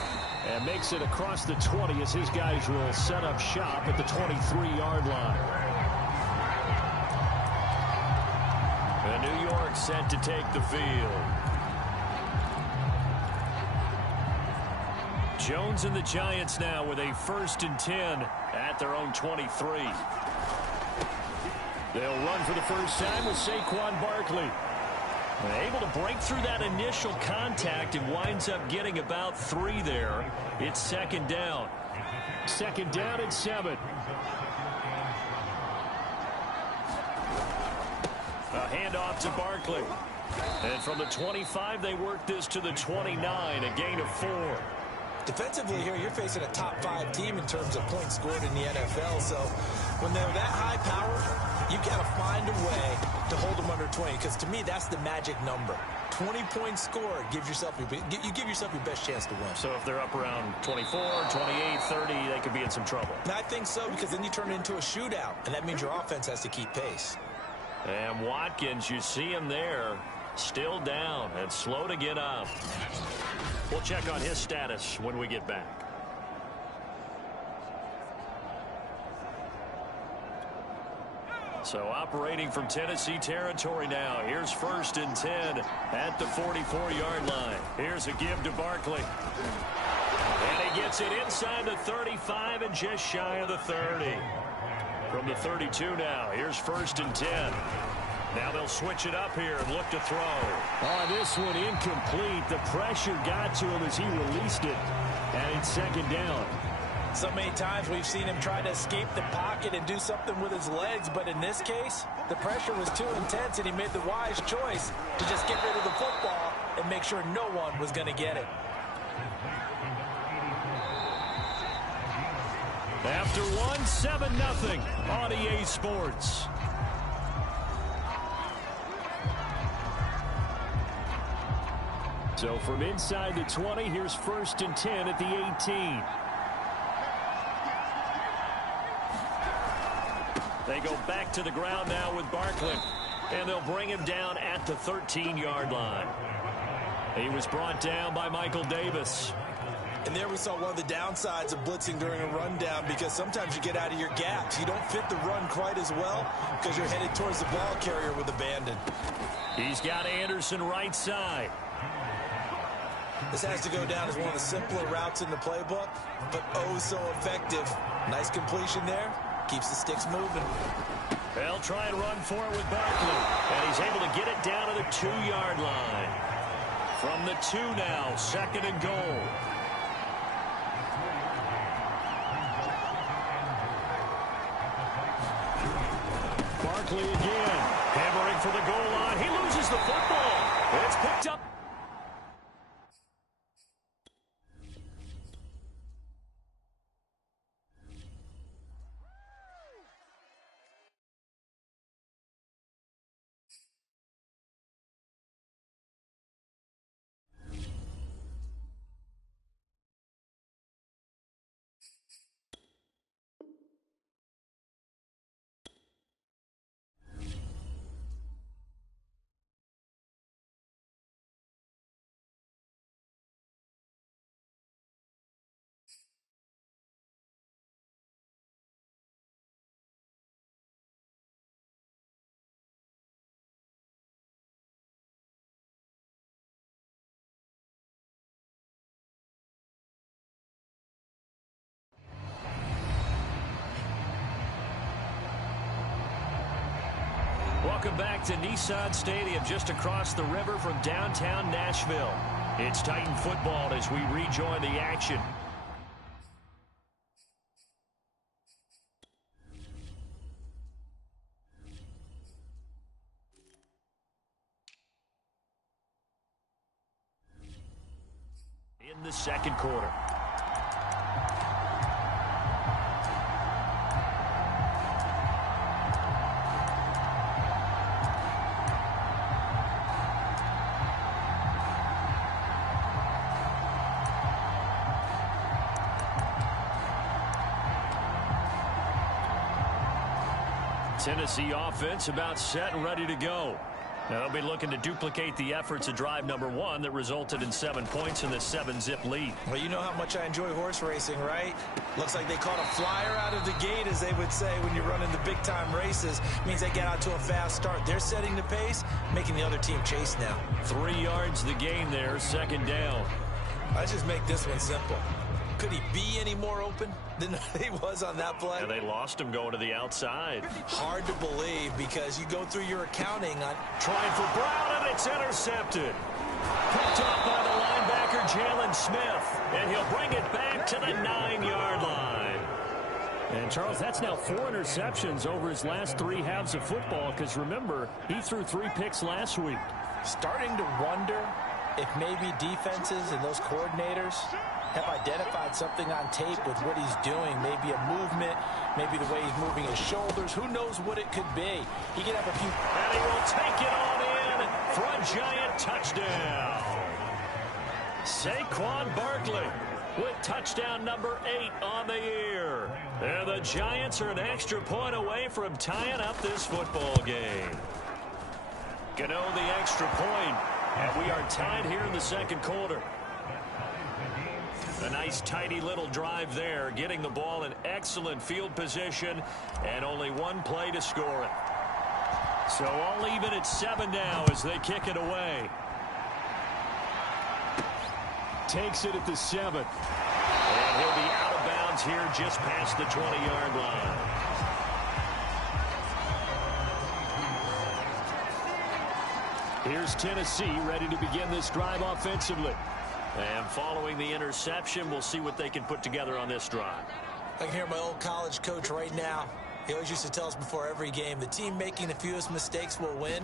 And makes it across the 20 as his guys will set up shop at the 23-yard line. And New York set to take the field. Jones and the Giants now with a 1st and 10 at their own 23. They'll run for the first time with Saquon Barkley. Able to break through that initial contact and winds up getting about 3 there. It's 2nd down. 2nd down and 7. A handoff to Barkley. And from the 25, they work this to the 29, a gain of 4. Defensively here, you're facing a top 5 team in terms of points scored in the NFL. So when they're that high power, you've got to find a way to hold them under 20. Because to me, that's the magic number. 20 points scored gives yourself you give yourself your best chance to win. So if they're up around 24, 28, 30, they could be in some trouble. And I think so, because then you turn it into a shootout, and that means your offense has to keep pace. And Watkins, you see him there, still down and slow to get up. We'll check on his status when we get back. So operating from Tennessee territory now. Here's 1st and 10 at the 44-yard line. Here's a give to Barkley. And he gets it inside the 35 and just shy of the 30. From the 32 now, here's 1st and 10. Now they'll switch it up here and look to throw. Oh, this one incomplete. The pressure got to him as he released it. And it's 2nd down. So many times we've seen him try to escape the pocket and do something with his legs, but in this case, the pressure was too intense and he made the wise choice to just get rid of the football and make sure no one was going to get it. After one, 7-0 on EA Sports. So from inside the 20, here's 1st and 10 at the 18. They go back to the ground now with Barkley. And they'll bring him down at the 13-yard line. He was brought down by Michael Davis. And there we saw one of the downsides of blitzing during a rundown, because sometimes you get out of your gaps. You don't fit the run quite as well because you're headed towards the ball carrier with abandon. He's got Anderson right side. This has to go down as one of the simpler routes in the playbook, but oh so effective. Nice completion there. Keeps the sticks moving. They'll try and run for it with Barkley. And he's able to get it down to the 2-yard line. From the 2 now, 2nd and goal. Barkley again. Hammering for the goal line. He loses the football. It's picked up. Welcome back to Nissan Stadium, just across the river from downtown Nashville. It's Titan football as we rejoin the action. In the second quarter. Tennessee offense about set and ready to go. They'll be looking to duplicate the efforts of drive number 1 that resulted in 7 points in the 7-zip lead. Well, you know how much I enjoy horse racing, right? Looks like they caught a flyer out of the gate, as they would say when you're running the big-time races. It means they get out to a fast start. They're setting the pace, making the other team chase now. 3 yards the gain there, second down. Let's just make this one simple. Could he be any more open than he was on that play? And they lost him going to the outside. Hard to believe, because you go through your accounting on... Trying for Brown, and it's intercepted. Picked up by the linebacker, Jalen Smith. And he'll bring it back to the 9-yard line. And, Charles, that's now 4 interceptions over his last 3 halves of football, because, remember, he threw 3 picks last week. Starting to wonder if maybe defenses and those coordinators have identified something on tape with what he's doing. Maybe a movement, maybe the way he's moving his shoulders. Who knows what it could be? He can have a few... And he will take it on in for a giant touchdown. Saquon Barkley with touchdown number 8 on the year. And the Giants are an extra point away from tying up this football game. Gano the extra point, and we are tied here in the second quarter. A nice, tidy little drive there, getting the ball in excellent field position, and only 1 play to score it. So all even at 7 now as they kick it away. Takes it at the 7. And he'll be out of bounds here just past the 20-yard line. Here's Tennessee ready to begin this drive offensively. And following the interception, we'll see what they can put together on this drive. I can hear my old college coach right now. He always used to tell us before every game, the team making the fewest mistakes will win.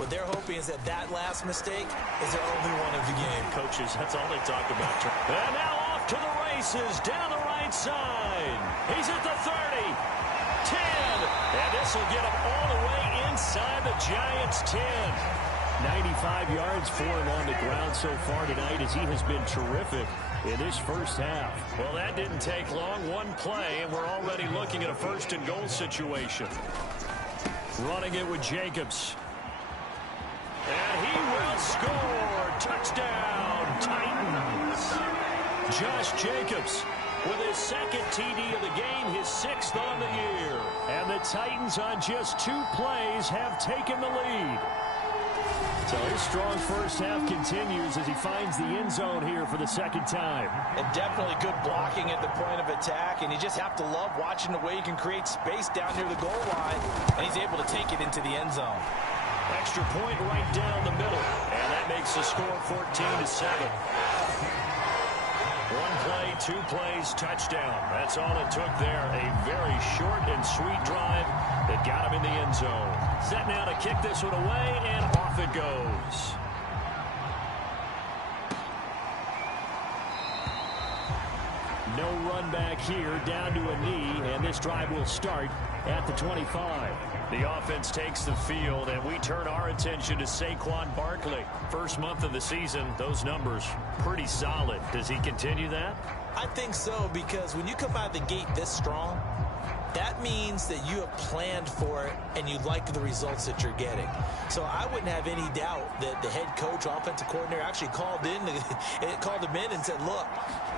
What they're hoping is that last mistake is their only one of the game. Coaches, that's all they talk about. And now off to the races, down the right side. He's at the 30, 10, and this will get him all the way inside the Giants' 10. 95 yards for him on the ground so far tonight, as he has been terrific in this first half. Well, that didn't take long. 1 play, and we're already looking at a first-and-goal situation. Running it with Jacobs. And he will score. Touchdown, Titans. Josh Jacobs with his 2nd TD of the game, his 6th on the year. And the Titans on just 2 plays have taken the lead. So his strong first half continues as he finds the end zone here for the 2nd time. And definitely good blocking at the point of attack, and you just have to love watching the way he can create space down near the goal line, and he's able to take it into the end zone. Extra point right down the middle, and that makes the score 14-7. 1 play, 2 plays, touchdown. That's all it took there. A very short and sweet drive that got him in the end zone. Set now to kick this one away, and off it goes. No run back here, down to a knee, and this drive will start at the 25. The offense takes the field, and we turn our attention to Saquon Barkley. First month of the season, those numbers pretty solid. Does he continue that? I think so, because when you come out of the gate this strong, that means that you have planned for it and you like the results that you're getting. So I wouldn't have any doubt that the head coach, offensive coordinator, actually called him in and said, look,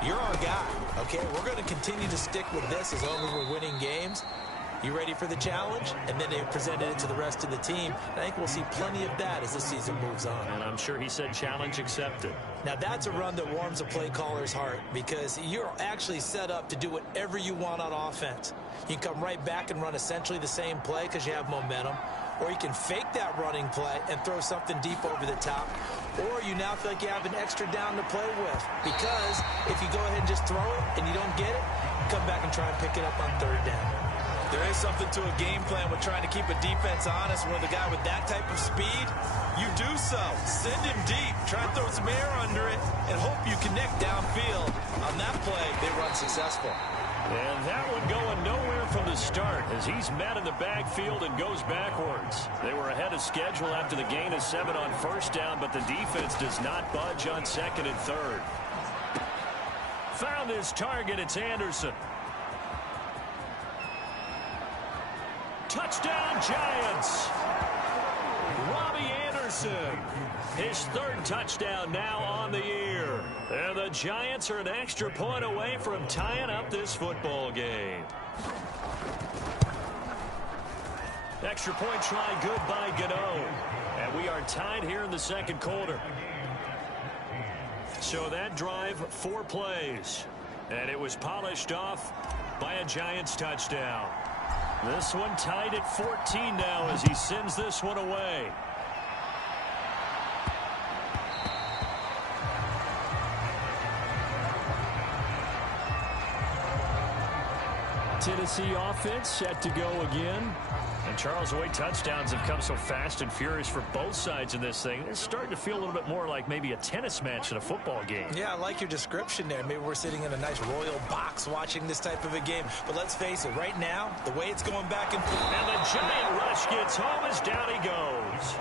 you're our guy, okay? We're going to continue to stick with this as long as we're winning games. You ready for the challenge? And then they presented it to the rest of the team. I think we'll see plenty of that as the season moves on. And I'm sure he said challenge accepted. Now that's a run that warms a play caller's heart, because you're actually set up to do whatever you want on offense. You can come right back and run essentially the same play because you have momentum, or you can fake that running play and throw something deep over the top, or you now feel like you have an extra down to play with. Because if you go ahead and just throw it and you don't get it, come back and try and pick it up on third down. There is something to a game plan with trying to keep a defense honest. With a guy with that type of speed, you do so. Send him deep. Try and throw some air under it and hope you connect downfield. On that play, they run successful. And that one going nowhere from the start as he's met in the backfield and goes backwards. They were ahead of schedule after the gain of 7 on first down, but the defense does not budge on second and third. Found his target. It's Anderson. Touchdown, Giants. Robbie Anderson. His third touchdown now on the year. And the Giants are an extra point away from tying up this football game. Extra point try good by Gano. And we are tied here in the second quarter. So that drive, 4 plays. And it was polished off by a Giants touchdown. This one tied at 14 now as he sends this one away. Tennessee offense set to go again. And Charles, the way touchdowns have come so fast and furious for both sides in this thing, it's starting to feel a little bit more like maybe a tennis match in a football game. Yeah, I like your description there. Maybe we're sitting in a nice royal box watching this type of a game. But let's face it, right now, the way it's going back and forth. And the giant rush gets home as down he goes.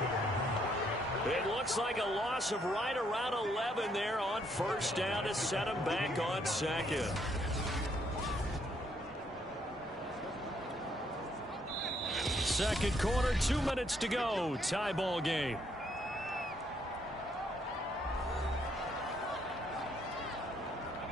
It looks like a loss of right around 11 there on first down to set him back on second. Second quarter, 2 minutes to go. Tie ball game.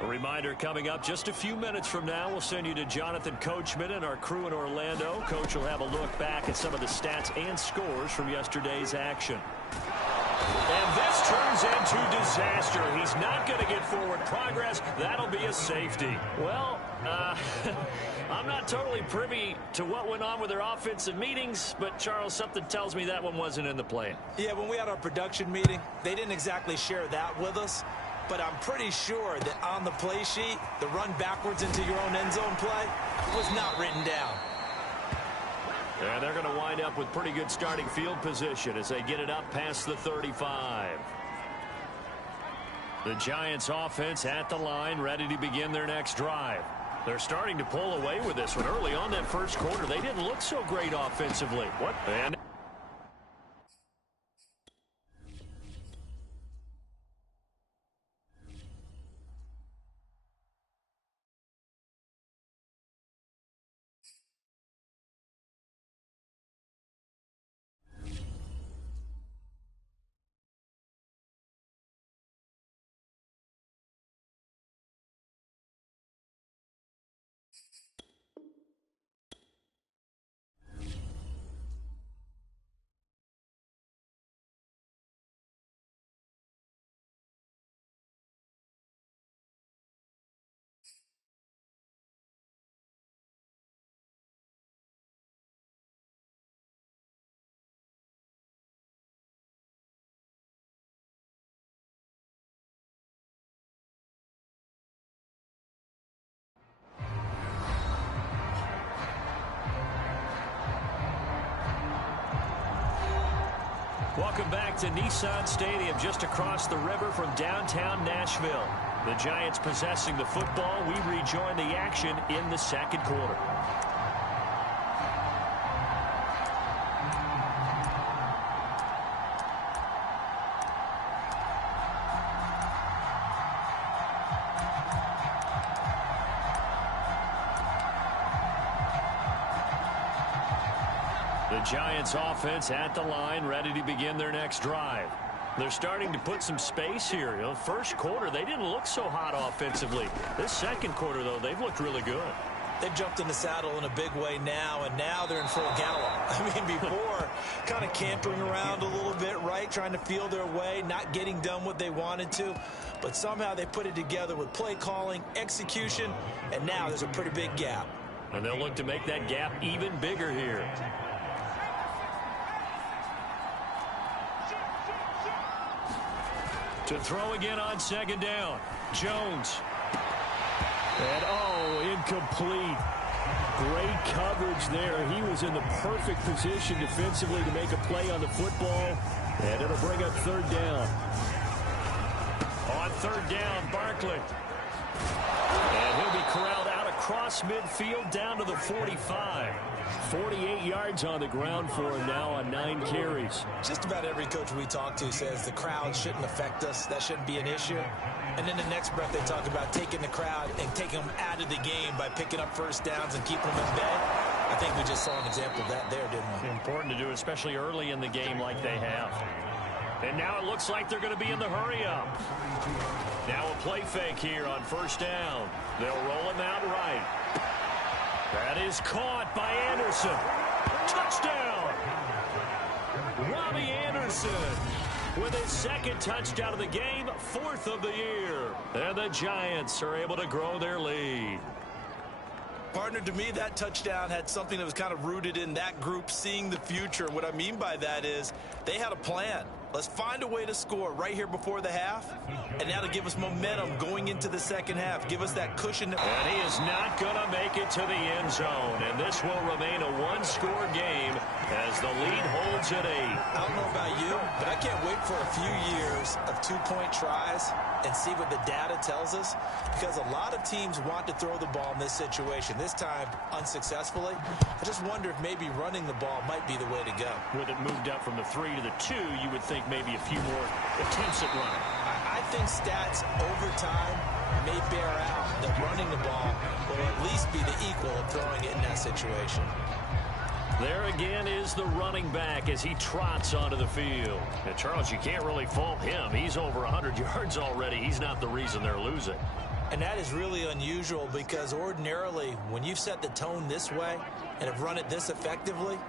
A reminder coming up just a few minutes from now. We'll send you to Jonathan Coachman and our crew in Orlando. Coach will have a look back at some of the stats and scores from yesterday's action. And this turns into disaster. He's not going to get forward progress. That'll be a safety. Well, I'm not totally privy to what went on with their offensive meetings, but, Charles, something tells me that one wasn't in the plan. Yeah, when we had our production meeting, they didn't exactly share that with us, but I'm pretty sure that on the play sheet, the run backwards into your own end zone play was not written down. And they're going to wind up with pretty good starting field position as they get it up past the 35. The Giants offense at the line, ready to begin their next drive. They're starting to pull away with this one. Early on that first quarter, they didn't look so great offensively. And welcome back to Nissan Stadium, just across the river from downtown Nashville. The Giants possessing the football. We rejoin the action in the second quarter. The Giants offense at the line, ready to begin their next drive. They're starting to put some space here. You know, first quarter, they didn't look so hot offensively. This second quarter, though, they've looked really good. They've jumped in the saddle in a big way now, and now they're in full gallop. I mean, before, kind of cantering around a little bit, right, trying to feel their way, not getting done what they wanted to. But somehow they put it together with play calling, execution, and now there's a pretty big gap. And they'll look to make that gap even bigger here. To throw again on second down. Jones. And, incomplete. Great coverage there. He was in the perfect position defensively to make a play on the football. And it'll bring up third down. On third down, Barkley. And he'll be corralled out across midfield down to the 45. 48 yards on the ground for him now on 9 carries. Just about every coach we talk to says the crowd shouldn't affect us. That shouldn't be an issue. And then the next breath they talk about taking the crowd and taking them out of the game by picking up first downs and keeping them in bed. I think we just saw an example of that there, didn't we? Important to do, especially early in the game like they have. And now it looks like they're going to be in the hurry-up. Now a play fake here on first down. They'll roll him out right. That is caught by Anderson. Touchdown! Robbie Anderson with his second touchdown of the game, 4th of the year. And the Giants are able to grow their lead. Partner, to me, that touchdown had something that was kind of rooted in that group seeing the future. What I mean by that is they had a plan. Let's find a way to score right here before the half, and that'll give us momentum going into the second half. Give us that cushion. And he is not going to make it to the end zone, and this will remain a one-score game as the lead holds at 8. I don't know about you, but I can't wait for a few years of two-point tries and see what the data tells us, because a lot of teams want to throw the ball in this situation, this time unsuccessfully. I just wonder if maybe running the ball might be the way to go. With it moved up from the 3 to the 2, you would think maybe a few more attempts at running. I think stats over time may bear out that running the ball will at least be the equal of throwing it in that situation. There again is the running back as he trots onto the field. And Charles, you can't really fault him. He's over 100 yards already. He's not the reason they're losing. And that is really unusual because ordinarily when you've set the tone this way and have run it this effectively,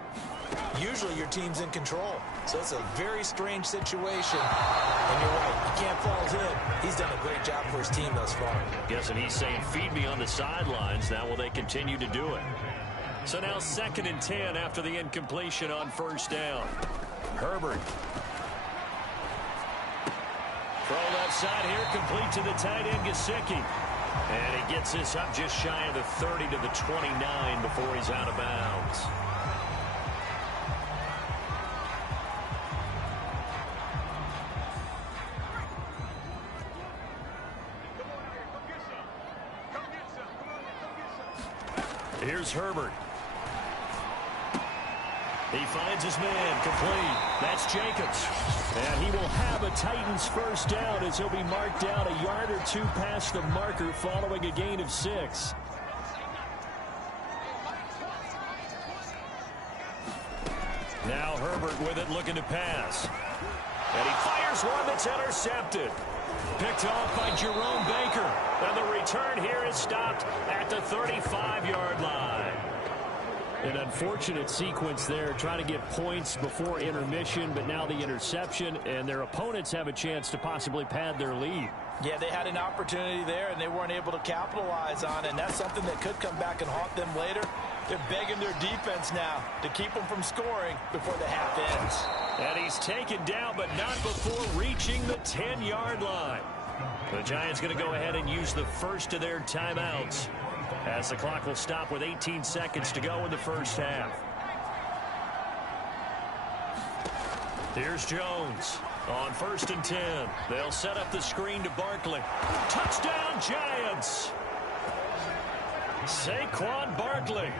usually your team's in control. So it's a very strange situation. And you're right, you can't fault him. He's done a great job for his team thus far. Guessing he's saying, feed me on the sidelines. Now will they continue to do it? So now 2nd and 10 after the incompletion on first down. Herbert. Throw left side here, complete to the tight end, Gesicki. And he gets this up just shy of the 30 to the 29 before he's out of bounds. Here's Herbert. He finds his man, complete. That's Jacobs. And he will have a Titans first down as he'll be marked down a yard or 2 past the marker following a gain of 6. Now Herbert with it, looking to pass. And he fires one that's intercepted. Picked off by Jerome Baker. And the return here is stopped at the 35-yard line. An unfortunate sequence there, trying to get points before intermission, but now the interception, and their opponents have a chance to possibly pad their lead. Yeah, they had an opportunity there, and they weren't able to capitalize on it, and that's something that could come back and haunt them later. They're begging their defense now to keep them from scoring before the half ends. And he's taken down, but not before reaching the 10-yard line. The Giants going to go ahead and use the first of their timeouts, as the clock will stop with 18 seconds to go in the first half. Here's Jones on 1st and 10. They'll set up the screen to Barkley. Touchdown, Giants! Saquon Barkley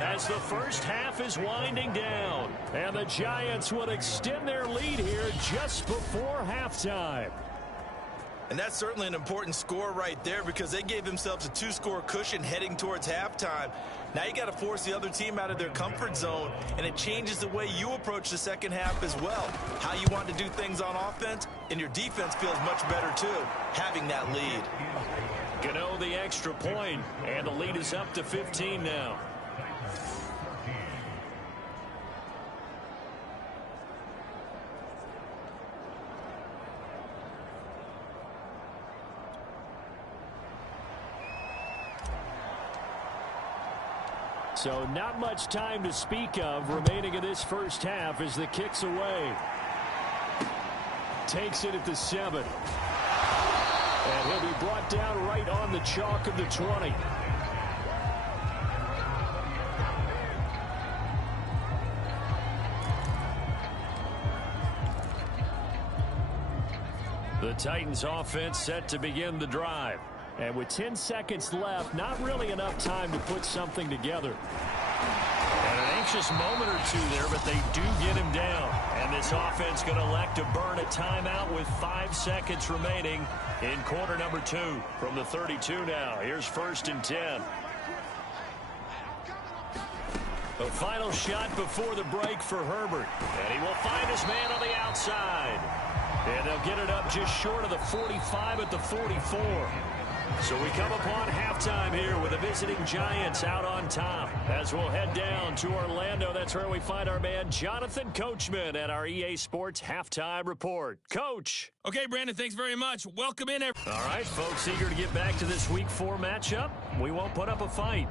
as the first half is winding down. And the Giants would extend their lead here just before halftime. And that's certainly an important score right there because they gave themselves a 2-score cushion heading towards halftime. Now you got to force the other team out of their comfort zone, and it changes the way you approach the second half as well. How you want to do things on offense, and your defense feels much better too, having that lead. Gano the extra point, and the lead is up to 15 now. So not much time to speak of remaining in this first half as the kick's away. Takes it at the 7. And he'll be brought down right on the chalk of the 20. The Titans offense set to begin the drive. And with 10 seconds left, not really enough time to put something together. And an anxious moment or two there, but they do get him down. And this offense going to elect to burn a timeout with 5 seconds remaining in quarter number 2 from the 32 now. Here's 1st and 10. The final shot before the break for Herbert. And he will find his man on the outside. And they'll get it up just short of the 45 at the 44. So we come upon halftime here with the visiting Giants out on top. As we'll head down to Orlando, that's where we find our man Jonathan Coachman at our EA Sports Halftime Report. Coach. Okay, Brandon, thanks very much. Welcome in. All right, folks, eager to get back to this Week 4 matchup. We won't put up a fight.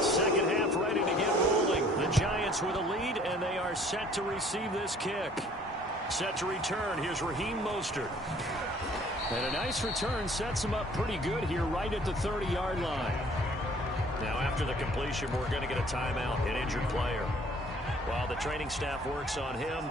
Second half ready to get rolling. The Giants with a lead, and they are set to receive this kick. Set to return. Here's Raheem Mostert. And a nice return sets him up pretty good here right at the 30-yard line. Now, after the completion, we're going to get a timeout, an injured player. While the training staff works on him,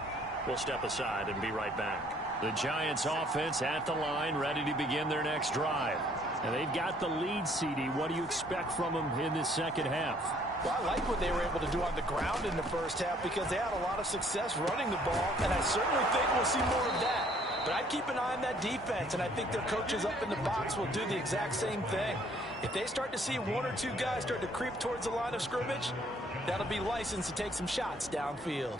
we'll step aside and be right back. The Giants offense at the line, ready to begin their next drive. And they've got the lead, CD. What do you expect from them in this second half? Well, I like what they were able to do on the ground in the first half because they had a lot of success running the ball, and I certainly think we'll see more of that. But I'd keep an eye on that defense, and I think their coaches up in the box will do the exact same thing. If they start to see 1 or 2 guys start to creep towards the line of scrimmage, that'll be licensed to take some shots downfield.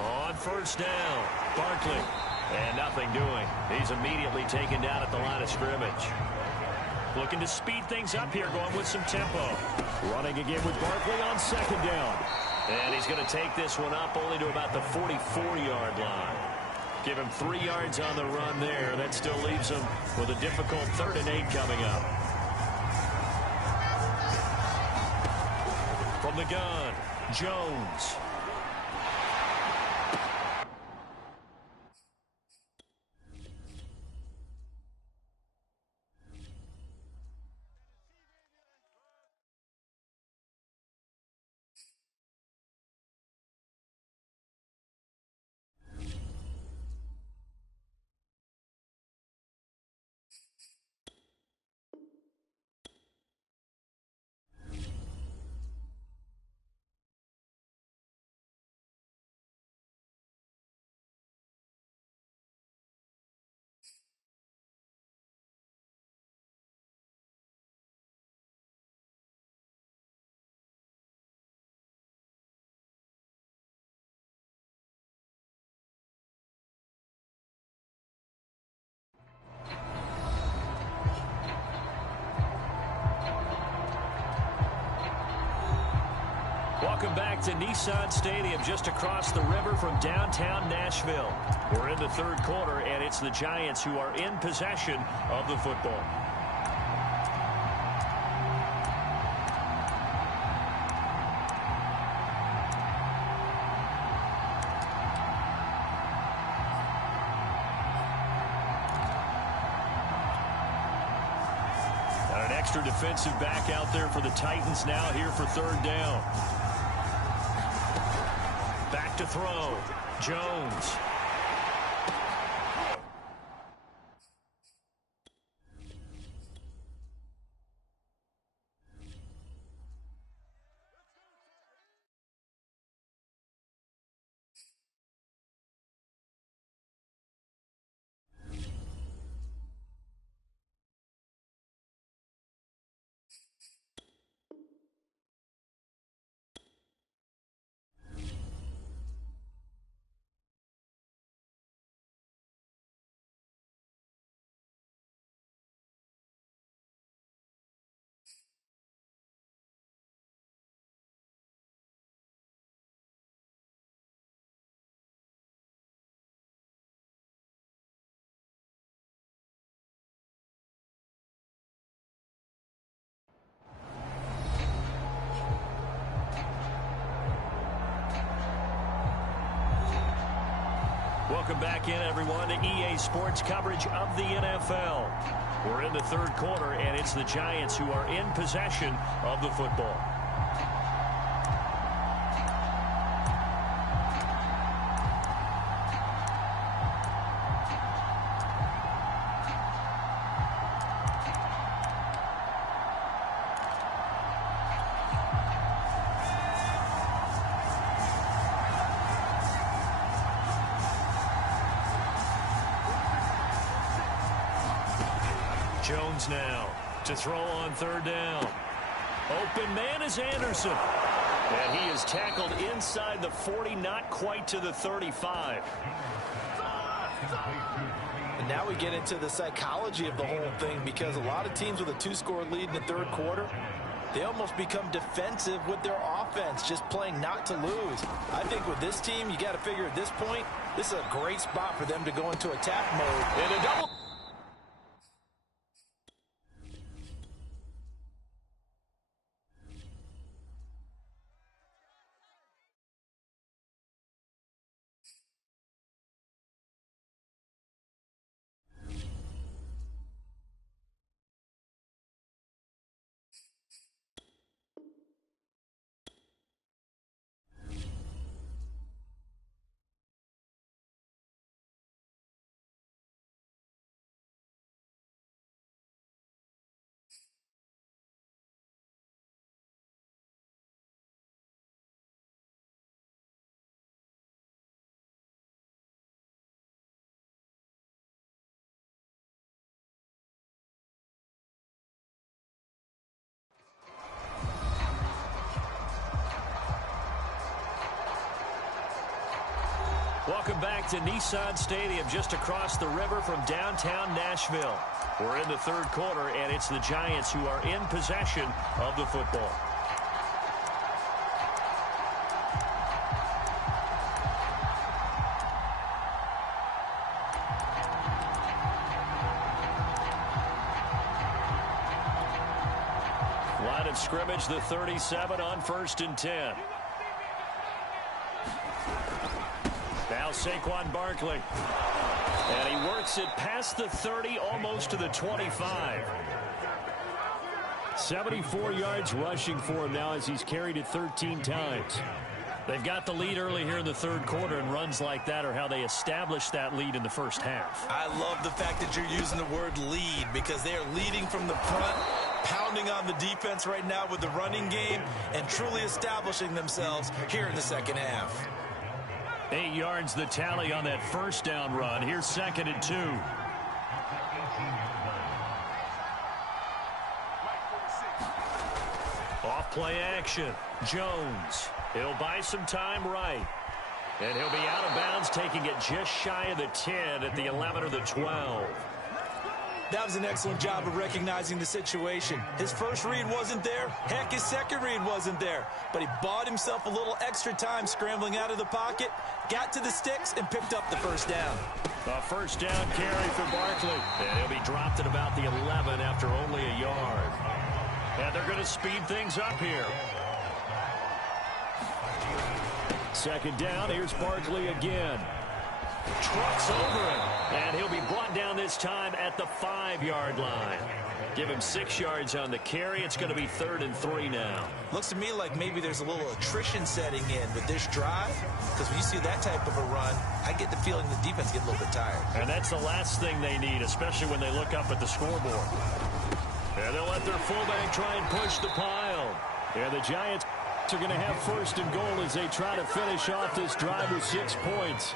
On first down, Barkley. And nothing doing. He's immediately taken down at the line of scrimmage. Looking to speed things up here, going with some tempo. Running again with Barkley on second down. And he's going to take this one up only to about the 44-yard line. Give him 3 yards on the run there. That still leaves him with a difficult 3rd and 8 coming up. From the gun, Jones. Welcome back to Nissan Stadium, just across the river from downtown Nashville. We're in the 3rd quarter, and it's the Giants who are in possession of the football. Got an extra defensive back out there for the Titans now here for 3rd down. Back to throw. Jones. Welcome back in, everyone, to EA Sports coverage of the NFL. We're in the third quarter, and it's the Giants who are in possession of the football. Jones now to throw on third down. Open man is Anderson. And he is tackled inside the 40, not quite to the 35. And now we get into the psychology of the whole thing, because a lot of teams with a two-score lead in the third quarter, they almost become defensive with their offense, just playing not to lose. I think with this team, you got to figure at this point, this is a great spot for them to go into attack mode. And a double. Welcome back to Nissan Stadium, just across the river from downtown Nashville. We're in the third quarter, and it's the Giants who are in possession of the football. Line of scrimmage, the 37 on 1st and 10. Now Saquon Barkley. And he works it past the 30, almost to the 25. 74 yards rushing for him now as he's carried it 13 times. They've got the lead early here in the third quarter, and runs like that are how they establish that lead in the first half. I love the fact that you're using the word lead, because they are leading from the front, pounding on the defense right now with the running game, and truly establishing themselves here in the second half. 8 yards the tally on that first down run. Here's 2nd and 2. Off play action. Jones. He'll buy some time right. And he'll be out of bounds, taking it just shy of the 10 at the 11 or the 12. That was an excellent job of recognizing the situation. His first read wasn't there. Heck, his second read wasn't there. But he bought himself a little extra time scrambling out of the pocket, got to the sticks, and picked up the first down. A first down carry for Barkley. And he'll be dropped at about the 11 after only a yard. And they're going to speed things up here. 2nd down. Here's Barkley again. Trucks over him. And he'll be brought down this time at the 5-yard line. Give him 6 yards on the carry. It's going to be 3rd and 3 now. Looks to me like maybe there's a little attrition setting in with this drive, because when you see that type of a run, I get the feeling the defense gets a little bit tired. And that's the last thing they need, especially when they look up at the scoreboard. And they'll let their fullback try and push the pile. And the Giants are going to have 1st and goal as they try to finish off this drive with 6 points.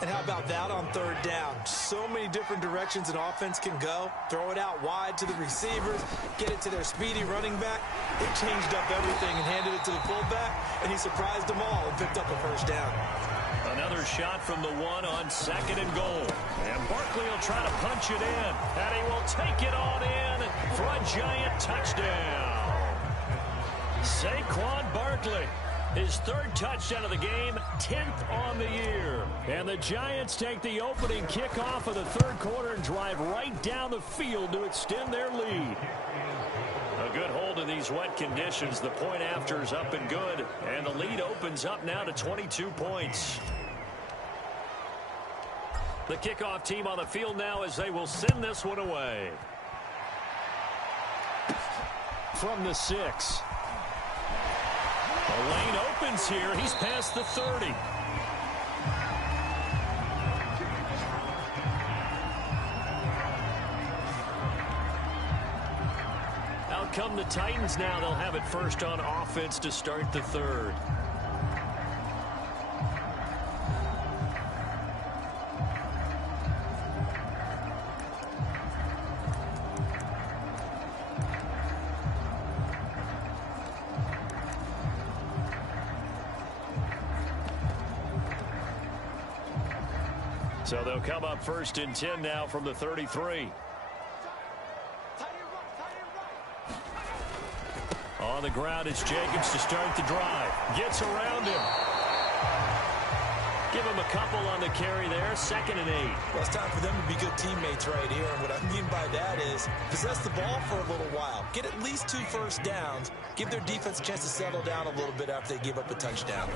And how about that on 3rd down? So many different directions an offense can go. Throw it out wide to the receivers, get it to their speedy running back. They changed up everything and handed it to the fullback, and he surprised them all and picked up a 1st down. Another shot from the 1 on 2nd and goal. And Barkley will try to punch it in. And he will take it on in for a Giant touchdown. Saquon Barkley. His 3rd touchdown of the game, 10th on the year. And the Giants take the opening kickoff of the third quarter and drive right down the field to extend their lead. A good hold in these wet conditions. The point after is up and good. And the lead opens up now to 22 points. The kickoff team on the field now as they will send this one away. From the 6. The lane opens here. He's past the 30. Out come the Titans now. They'll have it first on offense to start the third. So they'll come up first and 10 now from the 33. On the ground, it's Jacobs to start the drive. Gets around him. Give him a couple on the carry there. 2nd and 8. Well, it's time for them to be good teammates right here. And what I mean by that is possess the ball for a little while. Get at least 2 first downs. Give their defense a chance to settle down a little bit after they give up a touchdown.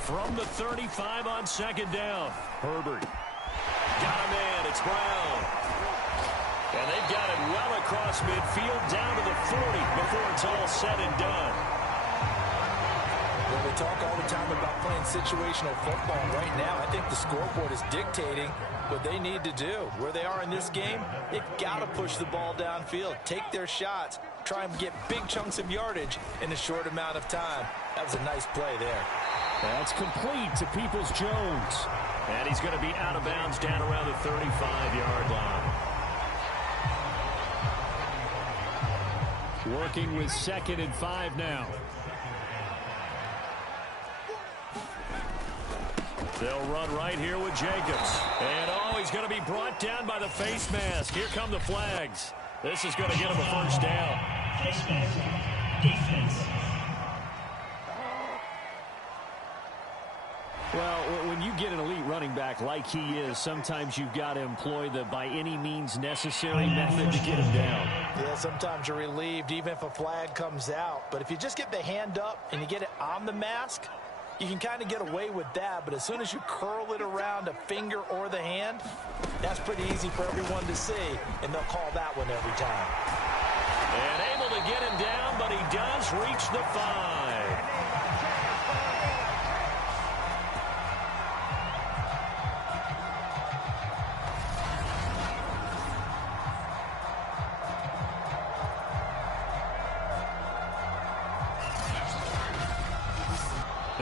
From the 35 on 2nd down. Herbert. Got a man. It's Brown. And they've got it well across midfield down to the 40 before it's all said and done. Well, we talk all the time about playing situational football. Right now, I think the scoreboard is dictating what they need to do. Where they are in this game, they've got to push the ball downfield, take their shots, try and get big chunks of yardage in a short amount of time. That was a nice play there. That's complete to Peoples-Jones. And he's going to be out of bounds down around the 35-yard line. Working with 2nd and 5 now. They'll run right here with Jacobs. And, he's going to be brought down by the face mask. Here come the flags. This is going to get him a first down. Face mask. Defense. Well, when you get an elite running back like he is, sometimes you've got to employ the by any means necessary method to get him down. Yeah, sometimes you're relieved even if a flag comes out. But if you just get the hand up and you get it on the mask, you can kind of get away with that. But as soon as you curl it around a finger or the hand, that's pretty easy for everyone to see, and they'll call that one every time. And able to get him down, but he does reach the 5.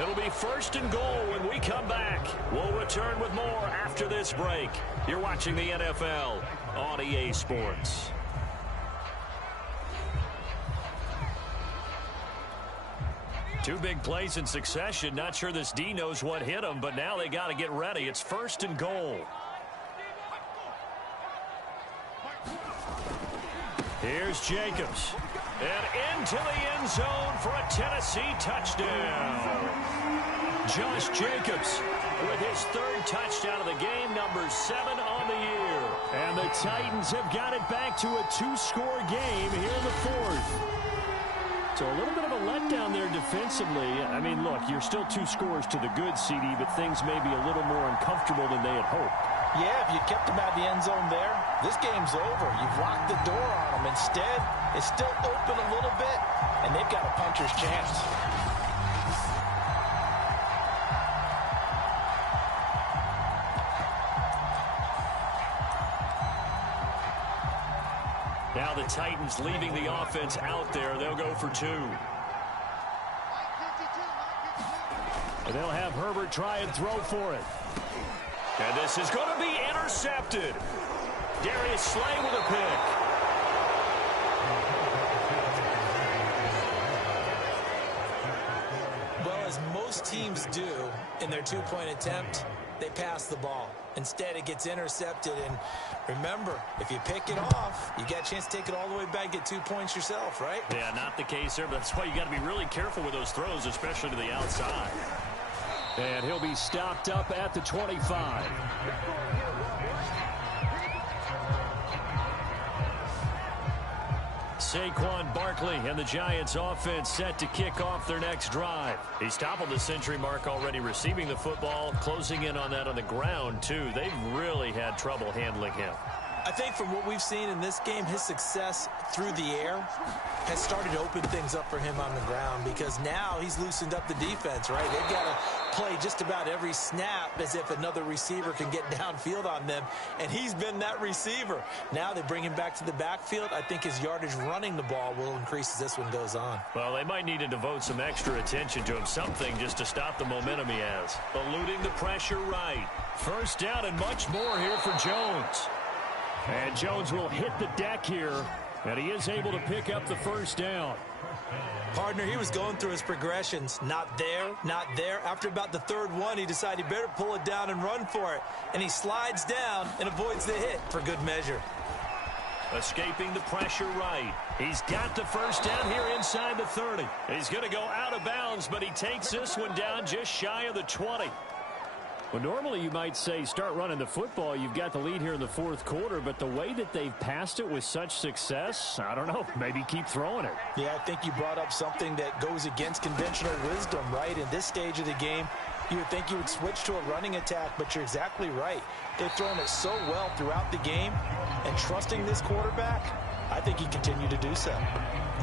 It'll be 1st and goal when we come back. We'll return with more after this break. You're watching the NFL on EA Sports. Two big plays in succession. Not sure this D knows what hit him, but now they got to get ready. It's 1st and goal. Here's Jacobs. And into the end zone for a Tennessee touchdown. Josh Jacobs with his 3rd touchdown of the game, number 7 on the year. And the Titans have got it back to a 2-score game here in the 4th. So a little bit of a letdown there defensively. I mean, look, you're still 2 scores to the good, CD, but things may be a little more uncomfortable than they had hoped. Yeah, if you kept them out of the end zone there, this game's over. You've locked the door on them. Instead, it's still open a little bit, and they've got a puncher's chance. Now the Titans leaving the offense out there. They'll go for 2. And they'll have Herbert try and throw for it. And this is going to be intercepted. Darius Slay with a pick. Well, as most teams do in their 2-point attempt, they pass the ball. Instead, it gets intercepted. And remember, if you pick it off, you got a chance to take it all the way back, get 2 points yourself, right? Yeah, not the case there, but that's why you got to be really careful with those throws, especially to the outside. And he'll be stopped up at the 25. Saquon Barkley and the Giants offense set to kick off their next drive. He's toppled the century mark already receiving the football, closing in on that on the ground, too. They've really had trouble handling him. I think from what we've seen in this game, his success through the air has started to open things up for him on the ground because now he's loosened up the defense, right? They've got to play just about every snap as if another receiver can get downfield on them, and he's been that receiver. Now they bring him back to the backfield. I think his yardage running the ball will increase as this one goes on. Well, they might need to devote some extra attention to him, something just to stop the momentum he has. Eluding the pressure right. First down and much more here for Jones. And Jones will hit the deck here, and he is able to pick up the first down. Partner, he was going through his progressions. Not there, not there. After about the third one, he decided he better pull it down and run for it. And he slides down and avoids the hit for good measure. Escaping the pressure right. He's got the first down here inside the 30. He's going to go out of bounds, but he takes this one down just shy of the 20. Well, normally you might say start running the football. You've got the lead here in the fourth quarter, but the way that they've passed it with such success, I don't know, maybe keep throwing it. Yeah, I think you brought up something that goes against conventional wisdom, right? In this stage of the game, you would think you would switch to a running attack, but you're exactly right. They've thrown it so well throughout the game, and trusting this quarterback, I think he continued to do so.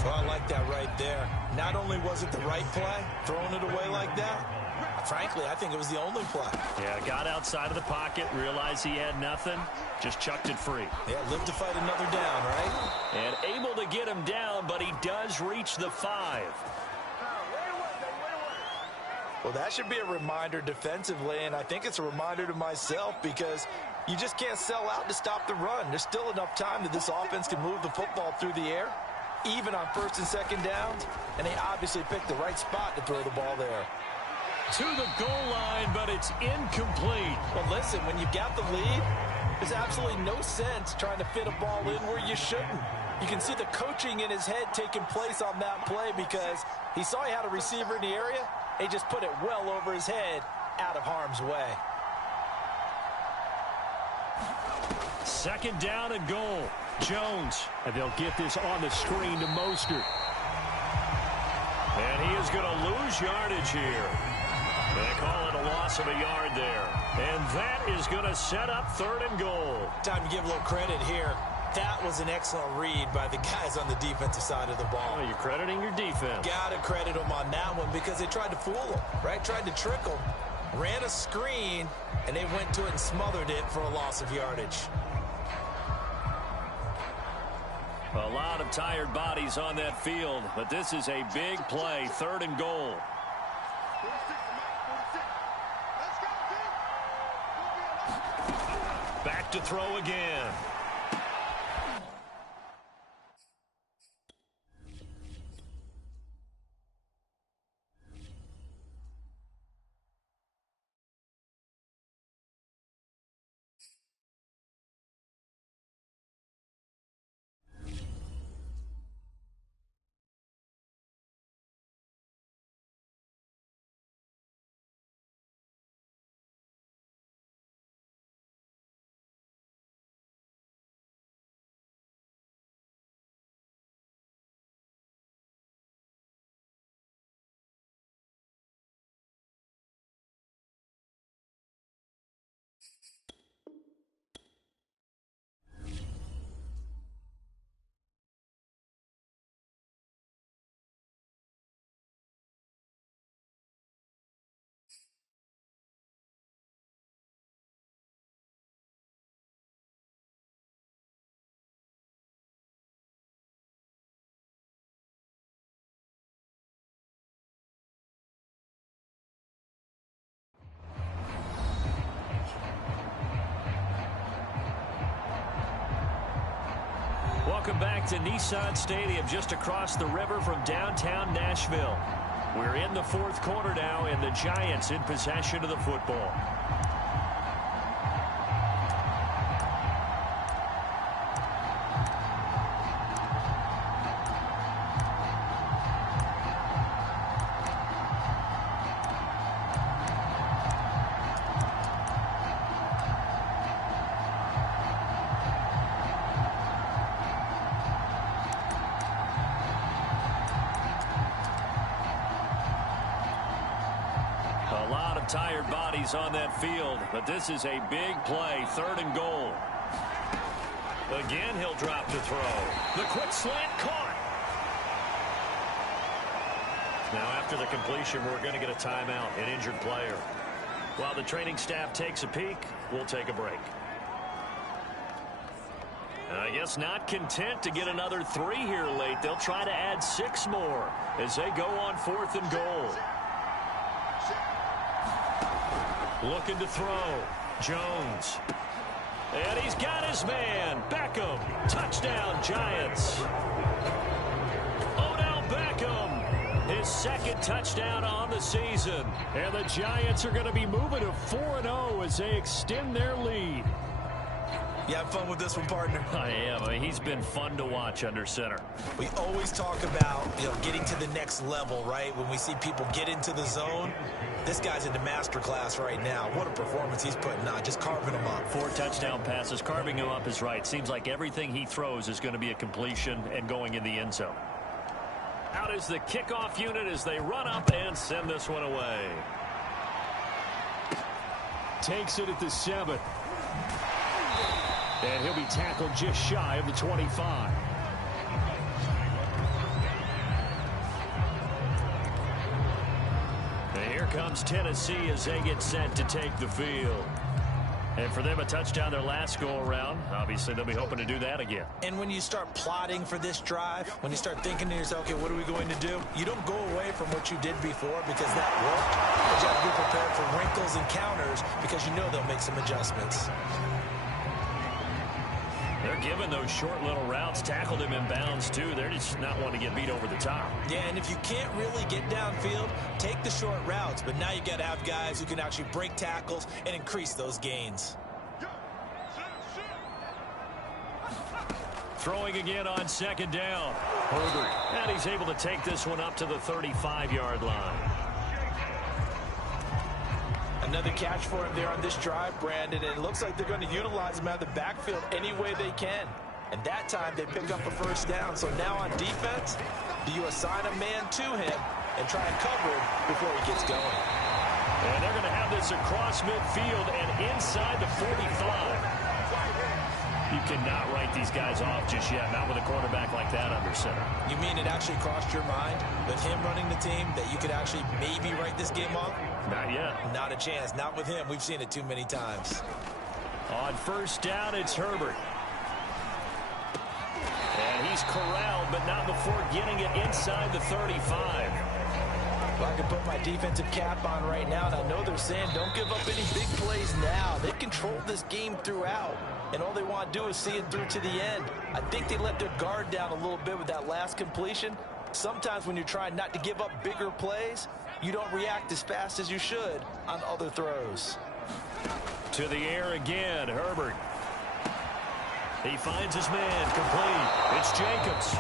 Well, I like that right there. Not only was it the right play, throwing it away like that, frankly, I think it was the only play. Yeah, got outside of the pocket, realized he had nothing, just chucked it free. Yeah, lived to fight another down, right? And able to get him down, but he does reach the 5. Well, that should be a reminder defensively, and I think it's a reminder to myself because you just can't sell out to stop the run. There's still enough time that this offense can move the football through the air, even on first and second downs, and they obviously picked the right spot to throw the ball there. To the goal line, but it's incomplete. Well, listen, when you've got the lead, there's absolutely no sense trying to fit a ball in where you shouldn't. You can see the coaching in his head taking place on that play because he saw he had a receiver in the area. He just put it well over his head, out of harm's way. Second down and goal. Jones. And they'll get this on the screen to Mostert. And he is going to lose yardage here. They call it a loss of a yard there. And that is going to set up third and goal. Time to give a little credit here. That was an excellent read by the guys on the defensive side of the ball. Oh, you're crediting your defense. Got to credit them on that one because they tried to fool him, right? Tried to trick him. Ran a screen, and they went to it and smothered it for a loss of yardage. A lot of tired bodies on that field, but this is a big play, third and goal. Back to throw again. Welcome back to Nissan Stadium, just across the river from downtown Nashville. We're in the fourth quarter now, and the Giants in possession of the football. of tired bodies on that field, but this is a big play, 3rd and goal. Again, he'll drop to throw. The quick slant caught. Now, after the completion, we're going to get a timeout, an injured player. While the training staff takes a peek, we'll take a break. I guess not content to get another 3 here late. They'll try to add 6 more as they go on 4th and goal. Looking to throw. Jones. And he's got his man. Beckham. Touchdown, Giants. Odell Beckham. His 2nd touchdown on the season. And the Giants are going to be moving to 4-0 as they extend their lead. You have fun with this one, partner? I am. I mean, he's been fun to watch under center. We always talk about, getting to the next level, right? When we see people get into the zone, this guy's in the master class right now. What a performance he's putting on, just carving them up. 4 touchdown passes. Carving him up is right. Seems like everything he throws is going to be a completion and going in the end zone. Out is the kickoff unit as they run up and send this one away. Takes it at the 7. And he'll be tackled just shy of the 25. And here comes Tennessee as they get set to take the field. And for them, a touchdown their last go-around. Obviously, they'll be hoping to do that again. And when you start plotting for this drive, when you start thinking to yourself, okay, what are we going to do? You don't go away from what you did before because that worked. But you have to be prepared for wrinkles and counters because you know they'll make some adjustments. They're giving those short little routes. Tackled him in bounds, too. They're just not wanting to get beat over the top. Yeah, and if you can't really get downfield, take the short routes. But now you got to have guys who can actually break tackles and increase those gains. Throwing again on 2nd down. Herbert. And he's able to take this one up to the 35-yard line. Another catch for him there on this drive, Brandon, and it looks like they're going to utilize him out of the backfield any way they can. And that time they pick up a 1st down. So now on defense, do you assign a man to him and try and cover him before he gets going? And they're going to have this across midfield and inside the 45. You cannot write these guys off just yet, not with a quarterback like that under center. You mean it actually crossed your mind with him running the team that you could actually maybe write this game off? Not yet. Not a chance. Not with him. We've seen it too many times. On 1st down, it's Herbert. And he's corralled, but not before getting it inside the 35. Well, I can put my defensive cap on right now, and I know they're saying don't give up any big plays now. They've controlled this game throughout, and all they want to do is see it through to the end. I think they let their guard down a little bit with that last completion. Sometimes when you're trying not to give up bigger plays, you don't react as fast as you should on other throws. To the air again, Herbert. He finds his man, complete. It's Jacobs.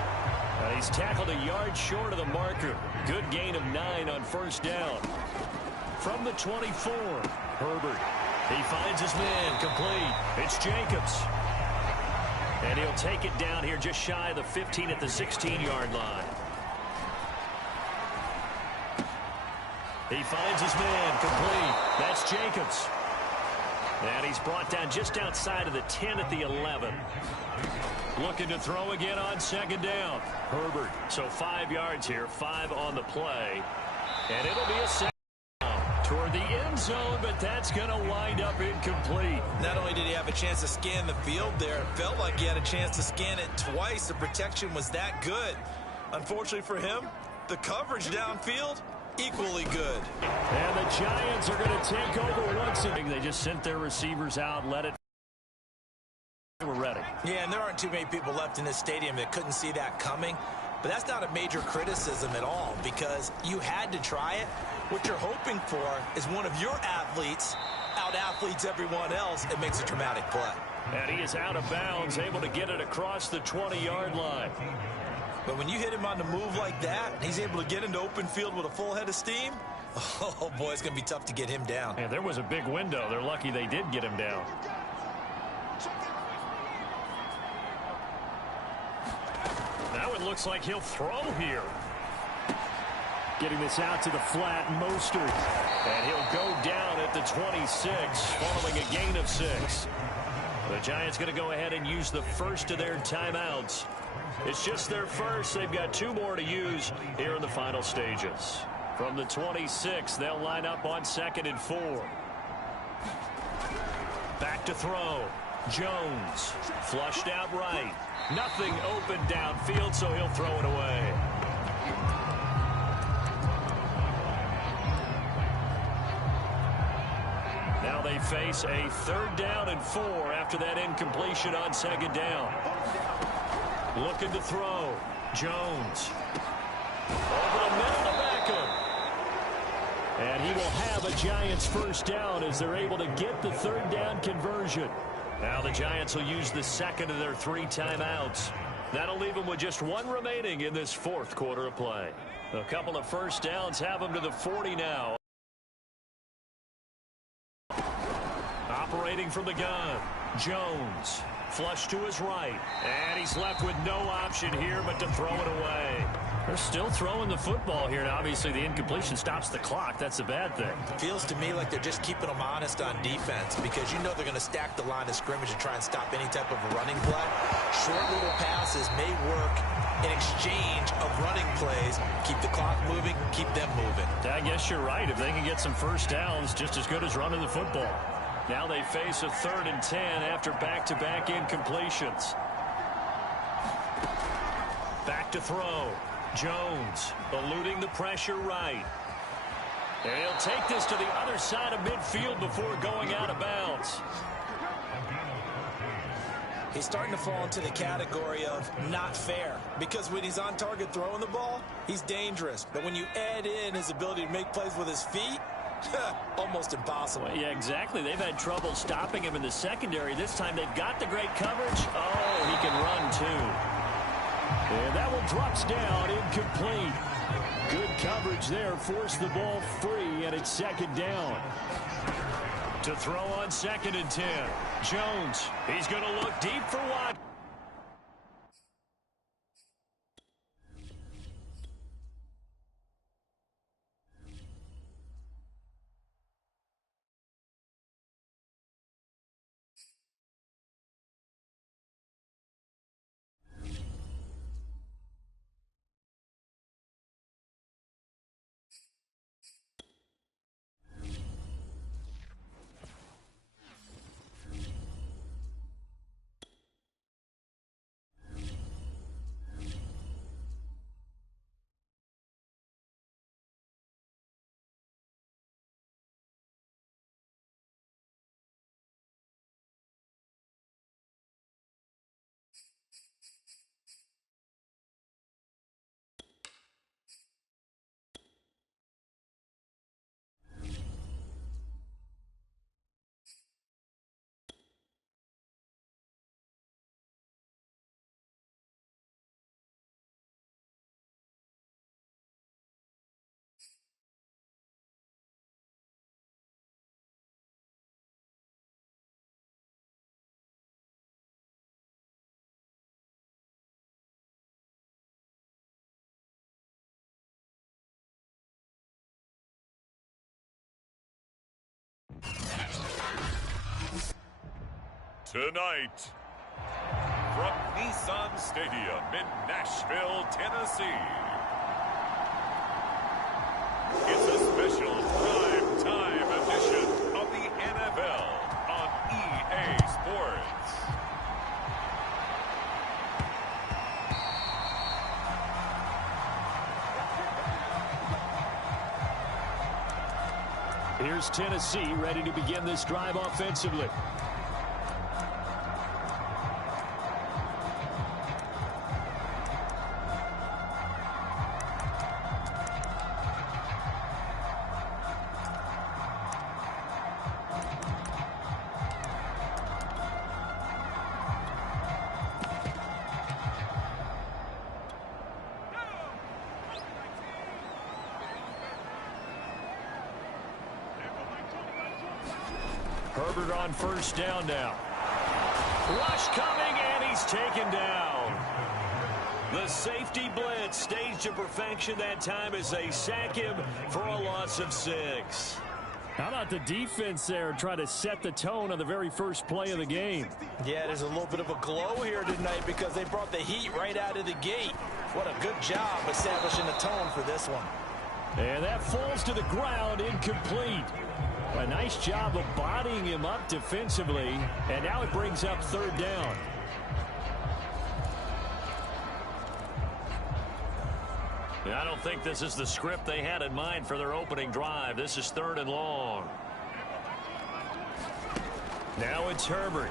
And he's tackled a yard short of the marker. Good gain of 9 on 1st down. From the 24, Herbert. He finds his man, complete. It's Jacobs. And he'll take it down here just shy of the 15 at the 16-yard line. He finds his man, complete. That's Jacobs. And he's brought down just outside of the 10 at the 11. Looking to throw again on 2nd down. Herbert. So 5 yards here, 5 on the play. And it'll be a 2nd down toward the end zone, but that's going to wind up incomplete. Not only did he have a chance to scan the field there, it felt like he had a chance to scan it twice. The protection was that good. Unfortunately for him, the coverage downfield, equally good. And the Giants are going to take over once again. They just sent their receivers out, let it. We're ready. Yeah, and there aren't too many people left in this stadium that couldn't see that coming. But that's not a major criticism at all because you had to try it. What you're hoping for is one of your athletes out-athletes everyone else and makes a dramatic play. And he is out of bounds, able to get it across the 20-yard line. But when you hit him on the move like that, he's able to get into open field with a full head of steam. Oh, boy, it's going to be tough to get him down. And there was a big window. They're lucky they did get him down. Now it looks like he'll throw here. Getting this out to the flat, Mostert. And he'll go down at the 26 following a gain of 6. The Giants going to go ahead and use the first of their timeouts. It's just their first. They've got 2 more to use here in the final stages. From the 26, they'll line up on 2nd and 4. Back to throw. Jones flushed out right. Nothing open downfield, so he'll throw it away. Now they face a 3rd down and 4 after that incompletion on 2nd down. Looking to throw. Jones. Over the middle to Beckham. And he will have a Giants first down as they're able to get the 3rd down conversion. Now the Giants will use the 2nd of their 3 timeouts. That'll leave them with just 1 remaining in this 4th quarter of play. A couple of first downs have them to the 40 now. Operating from the gun, Jones. Flush to his right. And he's left with no option here but to throw it away. They're still throwing the football here. Now, obviously, the incompletion stops the clock. That's a bad thing. Feels to me like they're just keeping them honest on defense because you know they're going to stack the line of scrimmage and try and stop any type of a running play. Short little passes may work in exchange of running plays. Keep the clock moving, keep them moving. I guess you're right. If they can get some first downs, just as good as running the football. Now they face a 3rd and 10 after back-to-back incompletions. Back to throw. Jones eluding the pressure right. And he'll take this to the other side of midfield before going out of bounds. He's starting to fall into the category of not fair because when he's on target throwing the ball, he's dangerous. But when you add in his ability to make plays with his feet, almost impossible. Well, yeah, exactly. They've had trouble stopping him in the secondary. This time they've got the great coverage. Oh, he can run too. And that one drops down, incomplete. Good coverage there, forced the ball free, and it's 2nd down. To throw on 2nd and 10. Jones, he's going to look deep for Watt. Tonight, from Nissan Stadium in Nashville, Tennessee, it's a special prime-time edition of the NFL on EA Sports. Here's Tennessee ready to begin this drive offensively. Herbert on first down now. Rush coming, and he's taken down. The safety blitz staged to perfection that time as they sack him for a loss of 6. How about the defense there trying to set the tone on the very first play of the game? Yeah, there's a little bit of a glow here tonight because they brought the heat right out of the gate. What a good job establishing the tone for this one. And that falls to the ground, incomplete. A nice job of bodying him up defensively, and now it brings up 3rd down. I don't think this is the script they had in mind for their opening drive. This is 3rd and long. Now it's Herbert.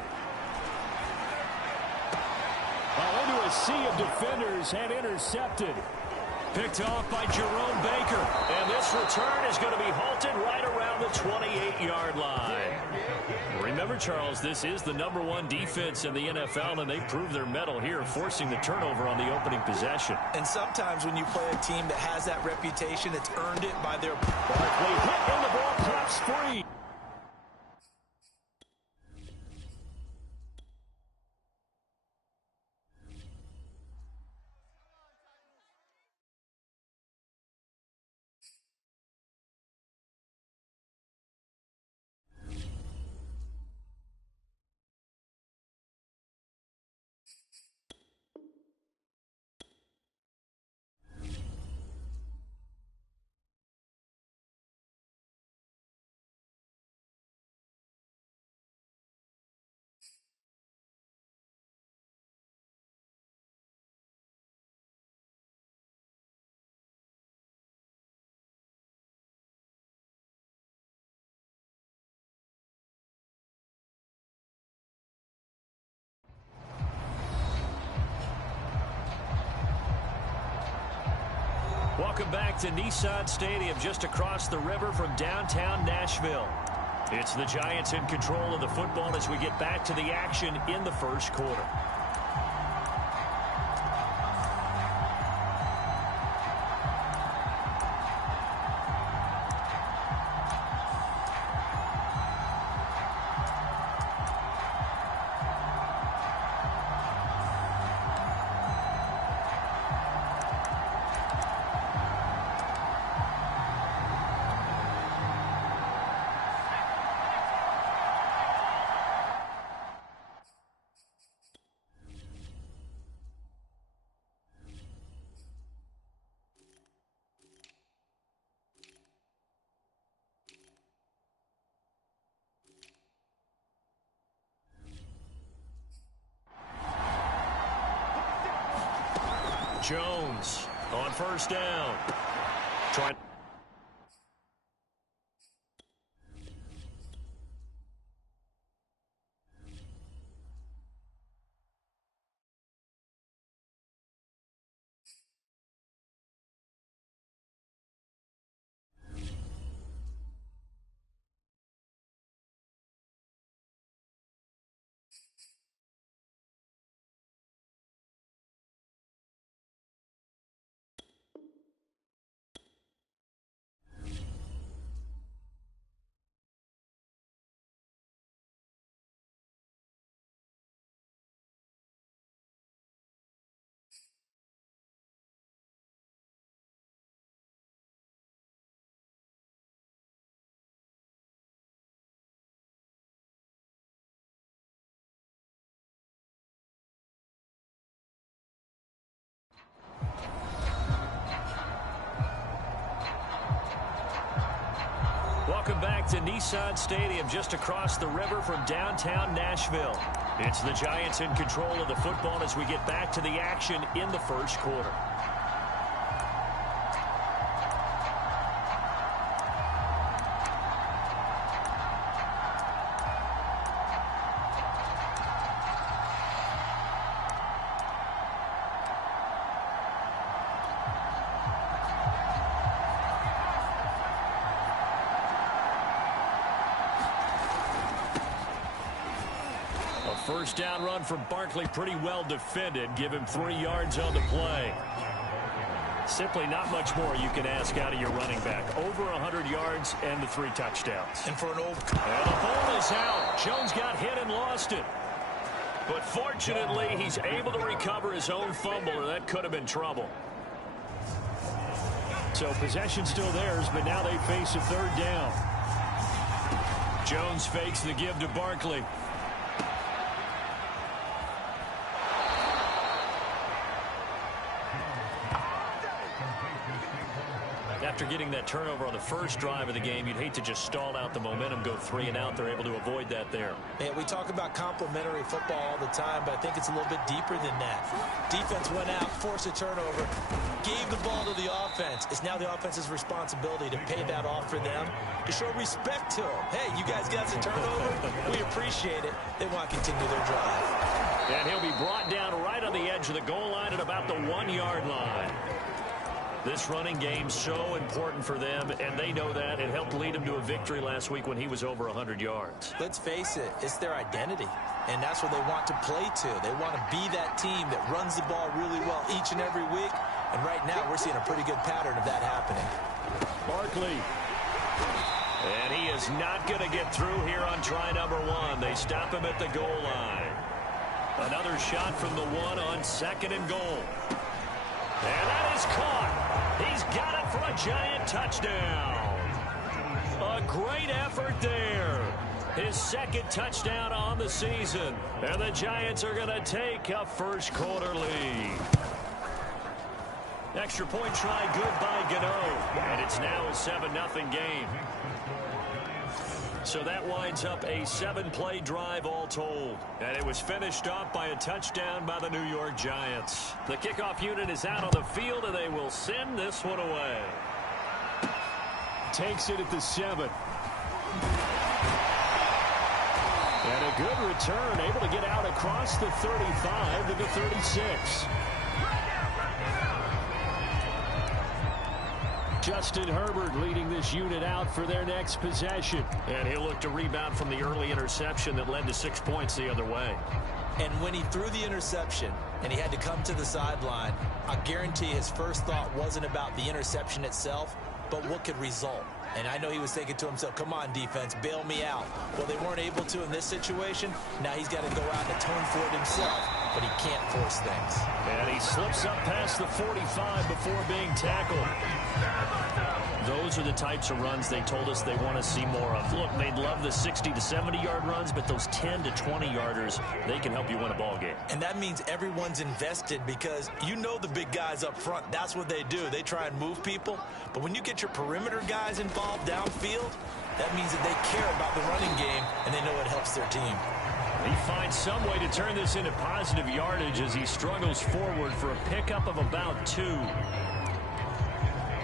Into a sea of defenders and intercepted. Picked off by Jerome Baker. And this return is going to be halted right around the 28-yard line. Remember, Charles, this is the #1 defense in the NFL, and they proved their mettle here, forcing the turnover on the opening possession. And sometimes when you play a team that has that reputation, it's earned it by their... Barkley hit and the ball pops free. Welcome back to Nissan Stadium, just across the river from downtown Nashville. It's the Giants in control of the football as we get back to the action in the first quarter. Jones on first down. Trying. Welcome back to Nissan Stadium, just across the river from downtown Nashville. It's the Giants in control of the football as we get back to the action in the first quarter. First down run from Barkley, pretty well defended. Give him 3 yards on the play. Simply not much more you can ask out of your running back. Over 100 yards and the 3 touchdowns. And for an old... And the ball is out. Jones got hit and lost it. But fortunately, he's able to recover his own fumble, or that could have been trouble. So possession still theirs, but now they face a third down. Jones fakes the give to Barkley. After getting that turnover on the first drive of the game, you'd hate to just stall out the momentum, go 3 and out. They're able to avoid that there. Yeah, we talk about complementary football all the time, but I think it's a little bit deeper than that. Defense went out, forced a turnover, gave the ball to the offense. It's now the offense's responsibility to pay that off for them, to show respect to them. Hey, you guys got some turnover? We appreciate it. They want to continue their drive. And he'll be brought down right on the edge of the goal line at about the 1-yard line. This running game so important for them, and they know that. It helped lead them to a victory last week when he was over 100 yards. Let's face it, it's their identity, and that's what they want to play to. They want to be that team that runs the ball really well each and every week, and right now we're seeing a pretty good pattern of that happening. Barkley. And he is not going to get through here on try number 1. They stop him at the goal line. Another shot from the 1 on 2nd and goal. And that is caught. He's got it for a Giant touchdown. A great effort there. His 2nd touchdown on the season. And the Giants are going to take a first-quarter lead. Extra point try good by Gano. And it's now a 7-0 game. So that winds up a 7-play drive all told. And it was finished off by a touchdown by the New York Giants. The kickoff unit is out on the field, and they will send this one away. Takes it at the 7. And a good return, able to get out across the 35 to the 36. Justin Herbert leading this unit out for their next possession. And he'll look to rebound from the early interception that led to 6 points the other way. And when he threw the interception and he had to come to the sideline, I guarantee his first thought wasn't about the interception itself, but what could result. And I know he was thinking to himself, come on, defense, bail me out. Well, they weren't able to in this situation. Now he's got to go out and atone for it himself, but he can't force things. And he slips up past the 45 before being tackled. Those are the types of runs they told us they want to see more of. Look, they'd love the 60 to 70-yard runs, but those 10 to 20-yarders, they can help you win a ball game. And that means everyone's invested because you know the big guys up front. That's what they do. They try and move people. But when you get your perimeter guys involved downfield, that means that they care about the running game, and they know it helps their team. He finds some way to turn this into positive yardage as he struggles forward for a pickup of about 2.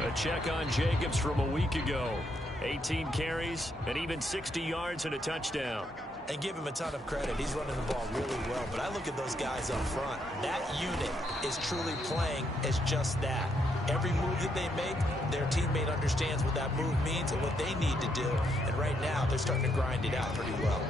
A check on Jacobs from a week ago. 18 carries and even 60 yards and a touchdown. And give him a ton of credit. He's running the ball really well. But I look at those guys up front. That unit is truly playing as just that. Every move that they make, their teammate understands what that move means and what they need to do. And right now, they're starting to grind it out pretty well.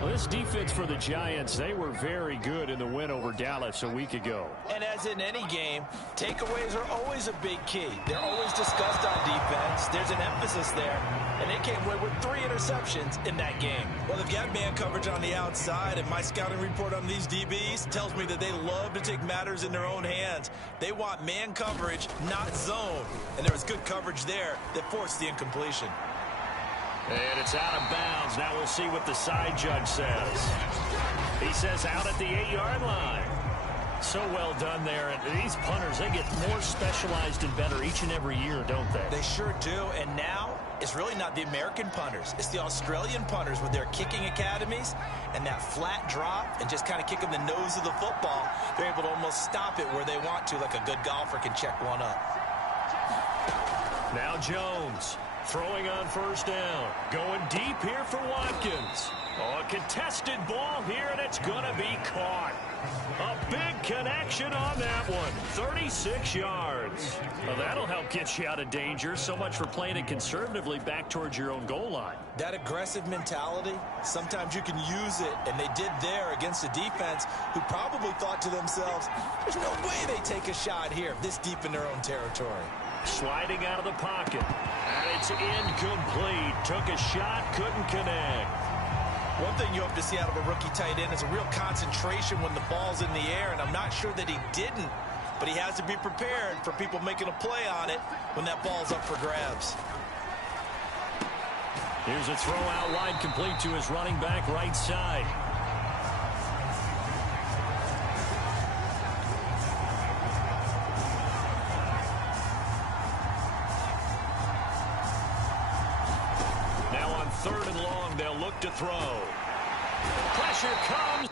Well, this defense for the Giants, they were very good in the win over Dallas a week ago. And as in any game, takeaways are always a big key. They're always discussed on defense. There's an emphasis there. And they came away with 3 interceptions in that game. Well, they've got man coverage on the outside, and my scouting report on these DBs tells me that they love to take matters in their own hands. They want man coverage, not zone. And there was good coverage there that forced the incompletion. And it's out of bounds. Now we'll see what the side judge says. He says out at the 8-yard line. So well done there. And these punters, they get more specialized and better each and every year, don't they? They sure do. And now it's really not the American punters. It's the Australian punters with their kicking academies and that flat drop and just kind of kicking the nose of the football. They're able to almost stop it where they want to, like a good golfer can check one up. Now Jones. Throwing on first down. Going deep here for Watkins. Oh, a contested ball here, and it's going to be caught. A big connection on that one. 36 yards. Well, that'll help get you out of danger. So much for playing it conservatively back towards your own goal line. That aggressive mentality, sometimes you can use it, and they did there against a defense who probably thought to themselves, there's no way they take a shot here this deep in their own territory. Sliding out of the pocket. And it's incomplete. Took a shot, couldn't connect. One thing you hope to see out of a rookie tight end is a real concentration when the ball's in the air, and I'm not sure that he didn't, but he has to be prepared for people making a play on it when that ball's up for grabs. Here's a throw out wide, complete to his running back right side. Now on 3rd and long, they'll look to throw. Pressure comes.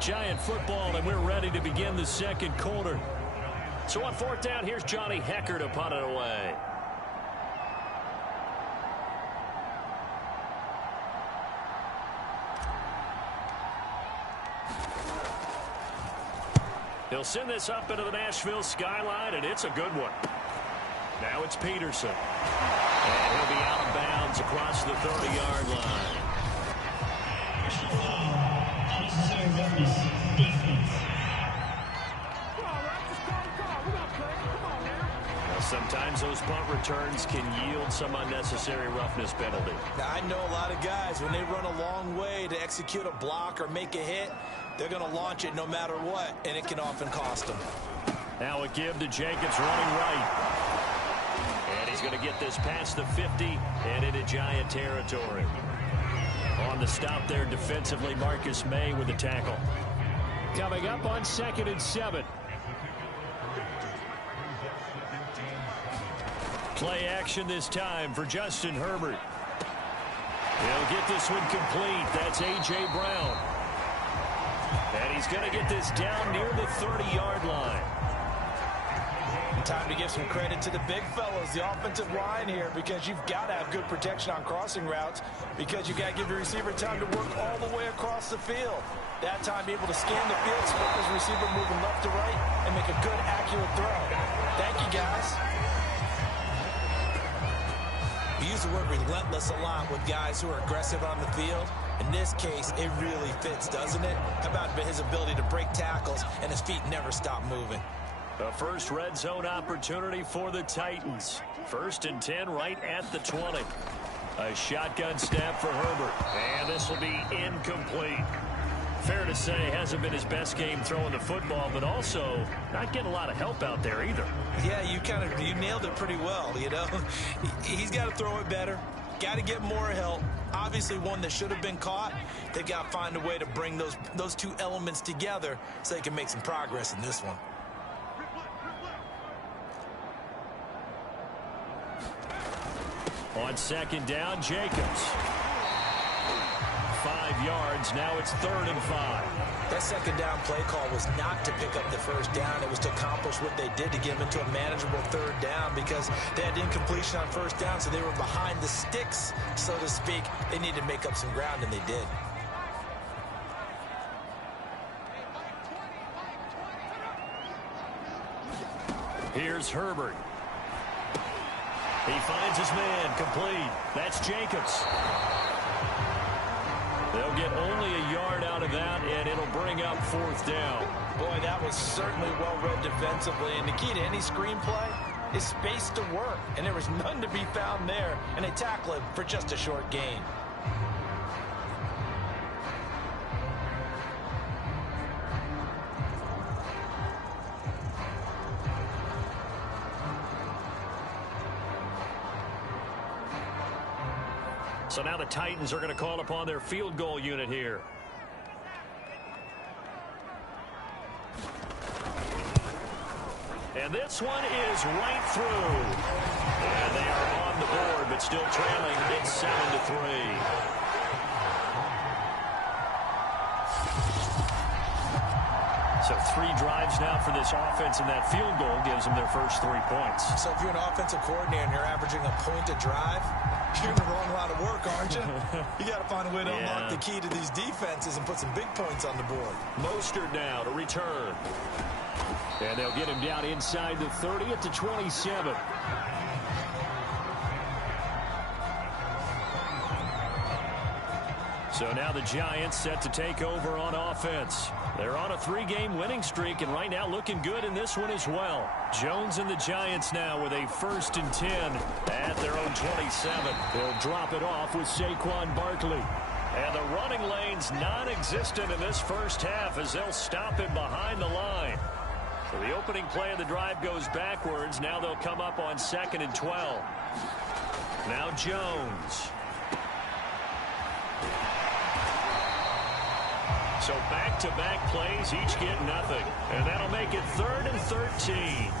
Giant football, and we're ready to begin the second quarter. So on 4th down, here's Johnny Hecker to punt it away. He'll send this up into the Nashville skyline, and it's a good one. Now it's Peterson. And he'll be out of bounds across the 30-yard line. Now, sometimes those punt returns can yield some unnecessary roughness penalty. Now, I know a lot of guys, when they run a long way to execute a block or make a hit, they're going to launch it no matter what, and it can often cost them. Now a give to Jacobs running right. And he's going to get this past the 50 and into Giant territory. On the stop there defensively, Marcus May with the tackle. Coming up on 2nd and 7. Play action this time for Justin Herbert. He'll get this one complete. That's A.J. Brown. And he's going to get this down near the 30-yard line. Time to give some credit to the big fellows, the offensive line here, because you've got to have good protection on crossing routes, because you got to give your receiver time to work all the way across the field. That time, be able to scan the field, spot his receiver moving left to right, and make a good, accurate throw. Thank you, guys. We use the word relentless a lot with guys who are aggressive on the field. In this case, it really fits, doesn't it? How about his ability to break tackles and his feet never stop moving? The first red zone opportunity for the Titans. 1st and 10 right at the 20. A shotgun snap for Herbert. And this will be incomplete. Fair to say, hasn't been his best game throwing the football, but also not getting a lot of help out there either. Yeah, you nailed it pretty well, you know. He's got to throw it better. Got to get more help. Obviously one that should have been caught. They've got to find a way to bring those two elements together so they can make some progress in this one. On 2nd down, Jacobs. 5 yards. Now it's 3rd and 5. That 2nd down play call was not to pick up the 1st down. It was to accomplish what they did to get them into a manageable 3rd down, because they had incompletion on 1st down, so they were behind the sticks, so to speak. They needed to make up some ground, and they did. Here's Herbert. He finds his man, complete. That's Jacobs. They'll get only a yard out of that, and it'll bring up 4th down. Boy, that was certainly well-read defensively, and the key to any screenplay is space to work, and there was none to be found there, and they tackle him for just a short gain. So now the Titans are going to call upon their field goal unit here. And this one is right through. And they are on the board, but still trailing. It's 7-3. So 3 drives now for this offense, and that field goal gives them their first 3 points. So if you're an offensive coordinator and you're averaging a point a drive, you're in the wrong line of work, aren't you? You got to find a way to unlock the key to these defenses and put some big points on the board. Mostert now to return. And they'll get him down inside the 30 at the 27. So now the Giants set to take over on offense. They're on a 3-game winning streak, and right now looking good in this one as well. Jones and the Giants now with a 1st and 10 at their own 27. They'll drop it off with Saquon Barkley. And the running lane's non-existent in this first half as they'll stop him behind the line. So the opening play of the drive goes backwards. Now they'll come up on 2nd and 12. Now Jones. So back-to-back plays, each get nothing. And that'll make it 3rd and 13.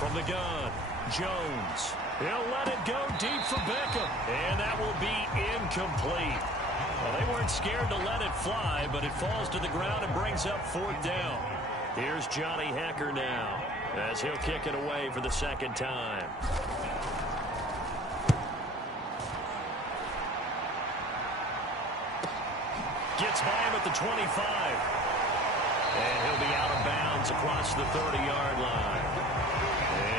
From the gun, Jones. He'll let it go deep for Beckham. And that will be incomplete. Well, they weren't scared to let it fly, but it falls to the ground and brings up 4th down. Here's Johnny Hekker now as he'll kick it away for the 2nd time. Gets by him at the 25. And he'll be out of bounds across the 30-yard line.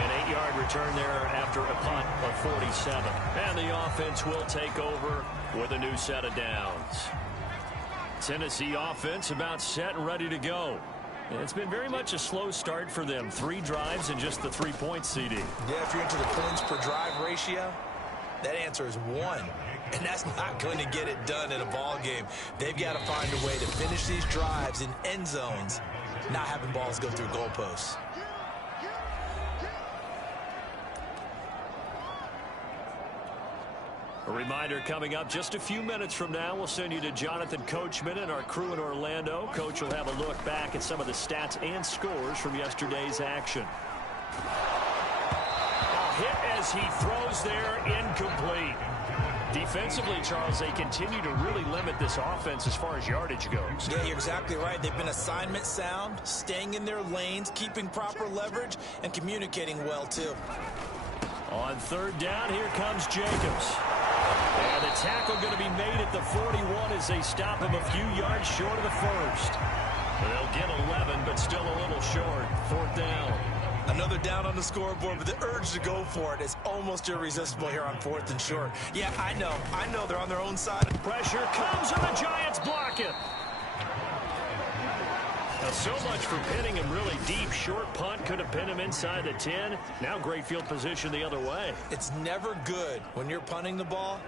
An 8-yard return there after a punt of 47. And the offense will take over with a new set of downs. Tennessee offense about set and ready to go. It's been very much a slow start for them. 3 drives and just the 3 points, CD. Yeah, if you're into the points per drive ratio, that answer is 1. And that's not going to get it done in a ball game. They've got to find a way to finish these drives in end zones, not having balls go through goalposts. A reminder coming up just a few minutes from now, we'll send you to Jonathan Coachman and our crew in Orlando. Coach will have a look back at some of the stats and scores from yesterday's action. A hit as he throws there, incomplete. Defensively, Charles, they continue to really limit this offense as far as yardage goes. Yeah, you're exactly right. They've been assignment sound, staying in their lanes, keeping proper leverage, and communicating well, too. On 3rd down, here comes Jacobs. And the tackle going to be made at the 41 as they stop him a few yards short of the 1st. They'll get 11, but still a little short. 4th down. Another down on the scoreboard, but the urge to go for it is almost irresistible here on 4th and short. Yeah, I know they're on their own side. Pressure comes, and the Giants block it. Now, so much for pinning him really deep. Short punt could have pinned him inside the 10. Now great field position the other way. It's never good when you're punting the ball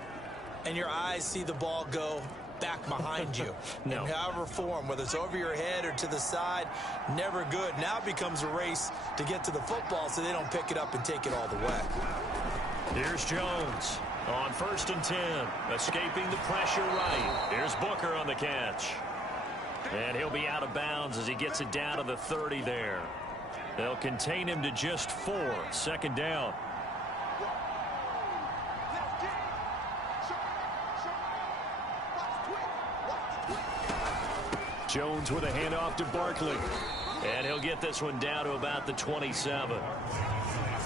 and your eyes see the ball go back behind you. No. In however form, whether it's over your head or to the side, never good. Now it becomes a race to get to the football so they don't pick it up and take it all the way. Here's Jones on 1st and 10, escaping the pressure right. Here's Booker on the catch. And he'll be out of bounds as he gets it down to the 30 there. They'll contain him to just 4. 2nd down. Jones with a handoff to Barkley. And he'll get this one down to about the 27.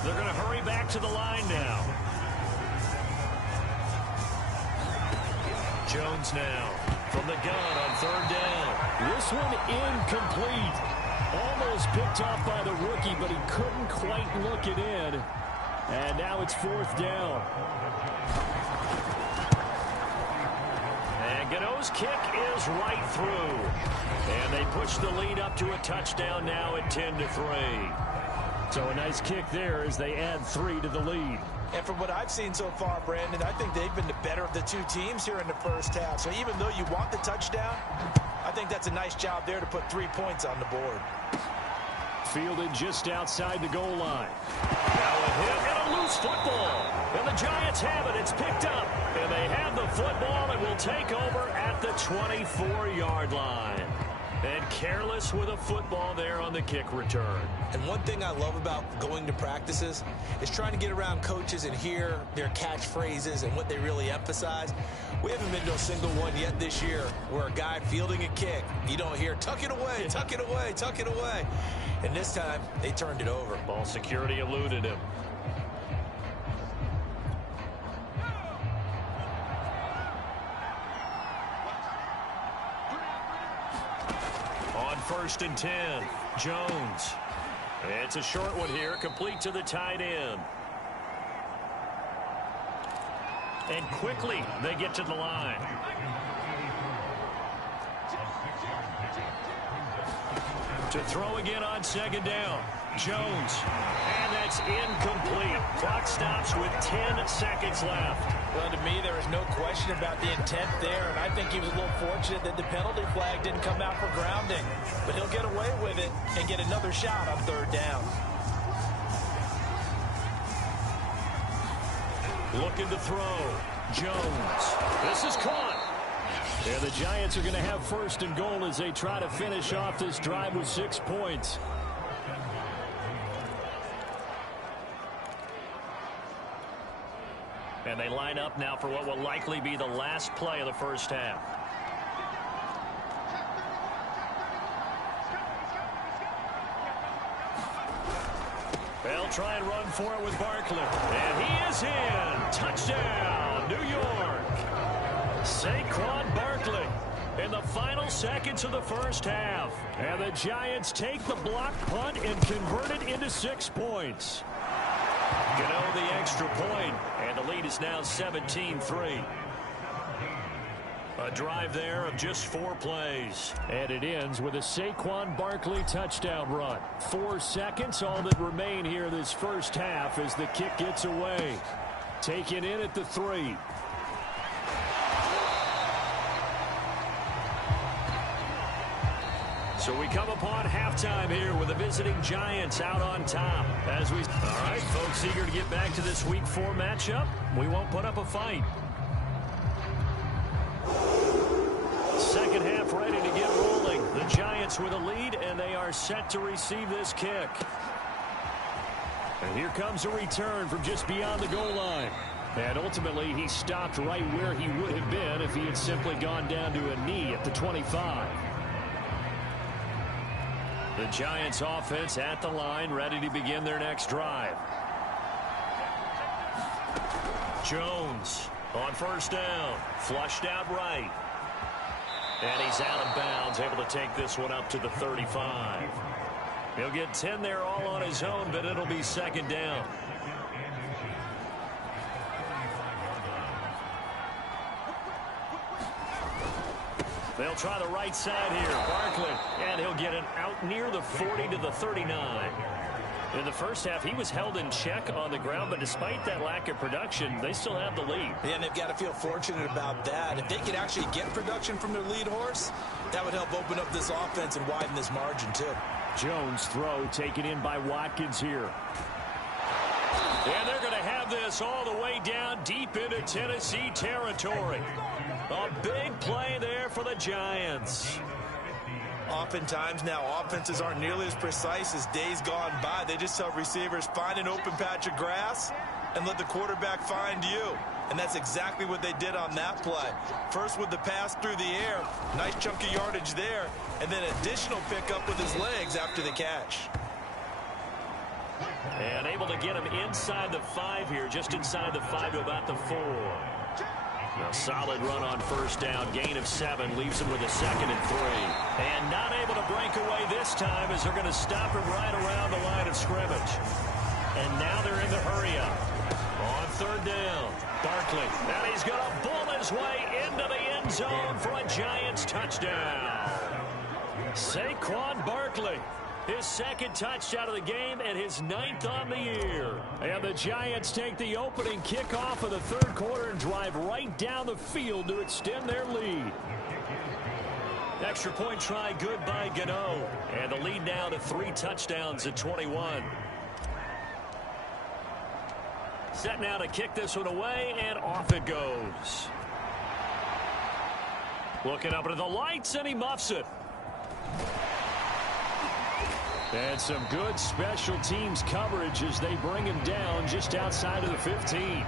They're going to hurry back to the line now. Jones now from the gun on 3rd down. This one incomplete. Almost picked off by the rookie, but he couldn't quite look it in. And now it's 4th down. And Gano's kick is right through. And they push the lead up to a touchdown now at 10-3. So a nice kick there as they add 3 to the lead. And from what I've seen so far, Brandon, I think they've been the better of the 2 teams here in the first half. So even though you want the touchdown, I think that's a nice job there to put 3 points on the board. Fielded just outside the goal line. Now a hit and a loose football. And the Giants have it. It's picked up. And they have the football and will take over at the 24-yard line. And careless with a football there on the kick return. And one thing I love about going to practices is trying to get around coaches and hear their catchphrases and what they really emphasize. We haven't been to a single one yet this year where a guy fielding a kick, you don't hear, tuck it away, tuck it away, tuck it away. And this time, they turned it over. Ball security eluded him. On 1st and 10, Jones. It's a short one here, complete to the tight end. And quickly, they get to the line. To throw again on 2nd down. Jones. And that's incomplete. Clock stops with 10 seconds left. Well, to me, there is no question about the intent there, and I think he was a little fortunate that the penalty flag didn't come out for grounding. But he'll get away with it and get another shot on 3rd down. Looking to throw. Jones. This is caught. And the Giants are going to have 1st and goal as they try to finish off this drive with 6 points. And they line up now for what will likely be the last play of the first half. They'll try and run for it with Barkley. And he is in. Touchdown, New York. Saquon Barkley in the final seconds of the first half. And the Giants take the block punt and convert it into 6 points. Gano the extra point, and the lead is now 17-3. A drive there of just 4 plays. And it ends with a Saquon Barkley touchdown run. 4 seconds, all that remain here this first half as the kick gets away. Taken in at the 3. So we come upon halftime here with the visiting Giants out on top. All right, folks, eager to get back to this Week 4 matchup. We won't put up a fight. Second half ready to get rolling. The Giants with a lead, and they are set to receive this kick. And here comes a return from just beyond the goal line. And ultimately, he stopped right where he would have been if he had simply gone down to a knee at the 25. The Giants offense at the line, ready to begin their next drive. Jones on 1st down, flushed out right. And he's out of bounds, able to take this one up to the 35. He'll get 10 there all on his own, but it'll be 2nd down. They'll try the right side here. Barkley, and he'll get it out near the 40 to the 39. In the first half, he was held in check on the ground, but despite that lack of production, they still have the lead. Yeah, and they've got to feel fortunate about that. If they could actually get production from their lead horse, that would help open up this offense and widen this margin, too. Jones' throw taken in by Watkins here. And they're going to have this all the way down deep into Tennessee territory. A big play there for the Giants. Oftentimes now, offenses aren't nearly as precise as days gone by. They just tell receivers, find an open patch of grass and let the quarterback find you. And that's exactly what they did on that play. First with the pass through the air, nice chunk of yardage there, and then additional pickup with his legs after the catch. And able to get him inside the 5 here, just inside the 5 to about the 4. A solid run on 1st down, gain of 7, leaves him with a 2nd and 3. And not able to break away this time as they're going to stop him right around the line of scrimmage. And now they're in the hurry-up. On 3rd down, Barkley. And he's going to bull his way into the end zone for a Giants touchdown. Saquon Barkley. His 2nd touchdown of the game and his 9th on the year. And the Giants take the opening kickoff of the 3rd quarter and drive right down the field to extend their lead. Extra point try good by Gano. And the lead now to 3 touchdowns at 21. Set now to kick this one away, and off it goes. Looking up into the lights, and he muffs it. And some good special teams coverage as they bring him down just outside of the 15.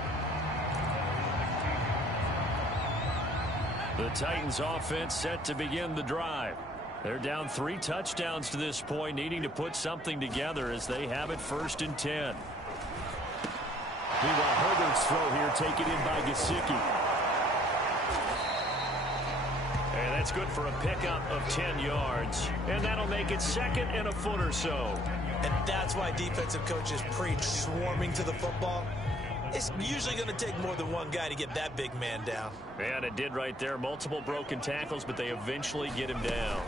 The Titans offense set to begin the drive. They're down 3 touchdowns to this point, needing to put something together as they have it 1st and 10. Meanwhile, Herbert's throw here taken in by Gesicki. And that's good for a pickup of 10 yards. And that'll make it 2nd and a foot or so. And that's why defensive coaches preach swarming to the football. It's usually going to take more than one guy to get that big man down. And it did right there. Multiple broken tackles, but they eventually get him down.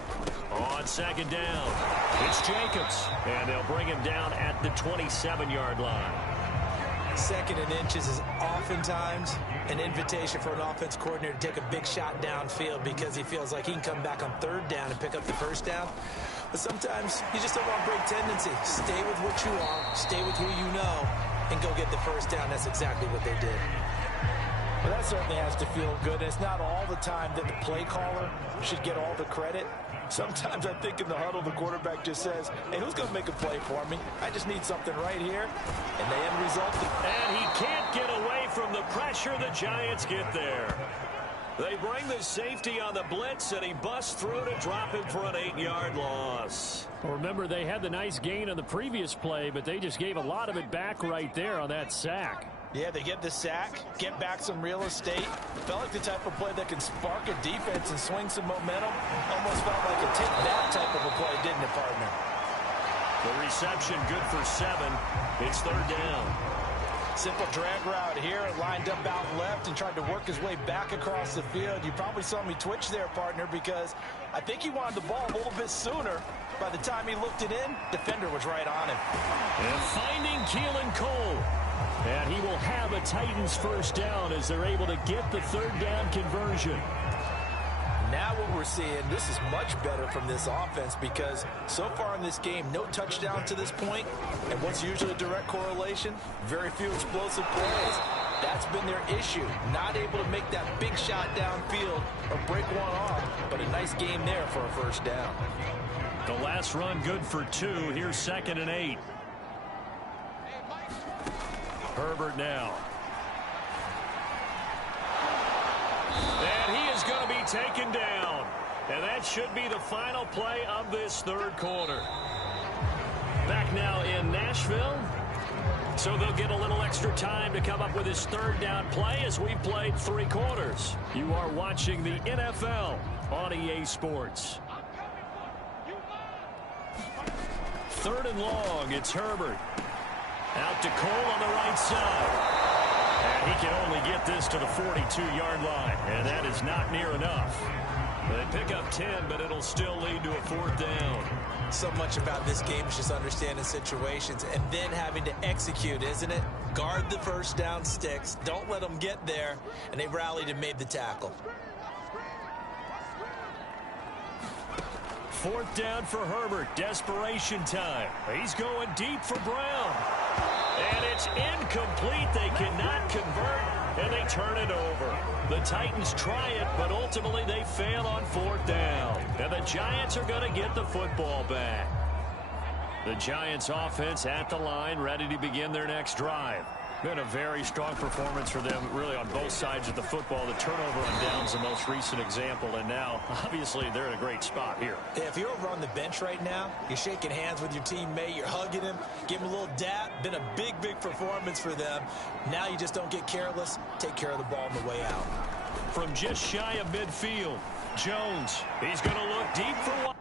On 2nd down, it's Jacobs. And they'll bring him down at the 27-yard line. 2nd and inches is oftentimes an invitation for an offense coordinator to take a big shot downfield because he feels like he can come back on 3rd down and pick up the 1st down. But sometimes you just don't want break tendency. Stay with what you are, stay with who you know, and go get the 1st down. That's exactly what they did. Well, that certainly has to feel good. It's not all the time that the play caller should get all the credit. Sometimes I think in the huddle, the quarterback just says, hey, who's going to make a play for me? I just need something right here. And the end result. And he can't get away from the pressure. The Giants get there. They bring the safety on the blitz, and he busts through to drop him for an 8-yard loss. Well, remember, they had the nice gain on the previous play, but they just gave a lot of it back right there on that sack. Yeah, they get the sack, get back some real estate. Felt like the type of play that can spark a defense and swing some momentum. Almost felt like a take that type of a play, didn't it, partner? The reception good for 7. It's 3rd down. Simple drag route here, lined up out left and tried to work his way back across the field. You probably saw me twitch there, partner, because I think he wanted the ball a little bit sooner. By the time he looked it in, defender was right on him. And finding Keelan Cole. And he will have a Titans 1st down as they're able to get the 3rd down conversion. Now what we're seeing, this is much better from this offense because so far in this game, no touchdown to this point. And what's usually a direct correlation? Very few explosive plays. That's been their issue. Not able to make that big shot downfield or break one off, but a nice game there for a 1st down. The last run good for 2. Here's 2nd and 8. Herbert now. And he is going to be taken down. And that should be the final play of this 3rd quarter. Back now in Nashville. So they'll get a little extra time to come up with his 3rd down play as we've played 3 quarters. You are watching the NFL on EA Sports. 3rd and long, it's Herbert. Out to Cole on the right side. And he can only get this to the 42-yard line. And that is not near enough. They pick up 10, but it'll still lead to a 4th down. So much about this game is just understanding situations and then having to execute, isn't it? Guard the 1st down sticks. Don't let them get there. And they rallied and made the tackle. 4th down for Herbert. Desperation time. He's going deep for Brown. And it's incomplete. They cannot convert, and they turn it over. The Titans try it, but ultimately they fail on 4th down. And the Giants are going to get the football back. The Giants offense at the line, ready to begin their next drive. Been a very strong performance for them, really, on both sides of the football. The turnover on downs the most recent example, and now, obviously, they're in a great spot here. Yeah, if you're over on the bench right now, you're shaking hands with your teammate, you're hugging him, give him a little dap. Been a big, big performance for them. Now you just don't get careless. Take care of the ball on the way out. From just shy of midfield, Jones, he's going to look deep for one.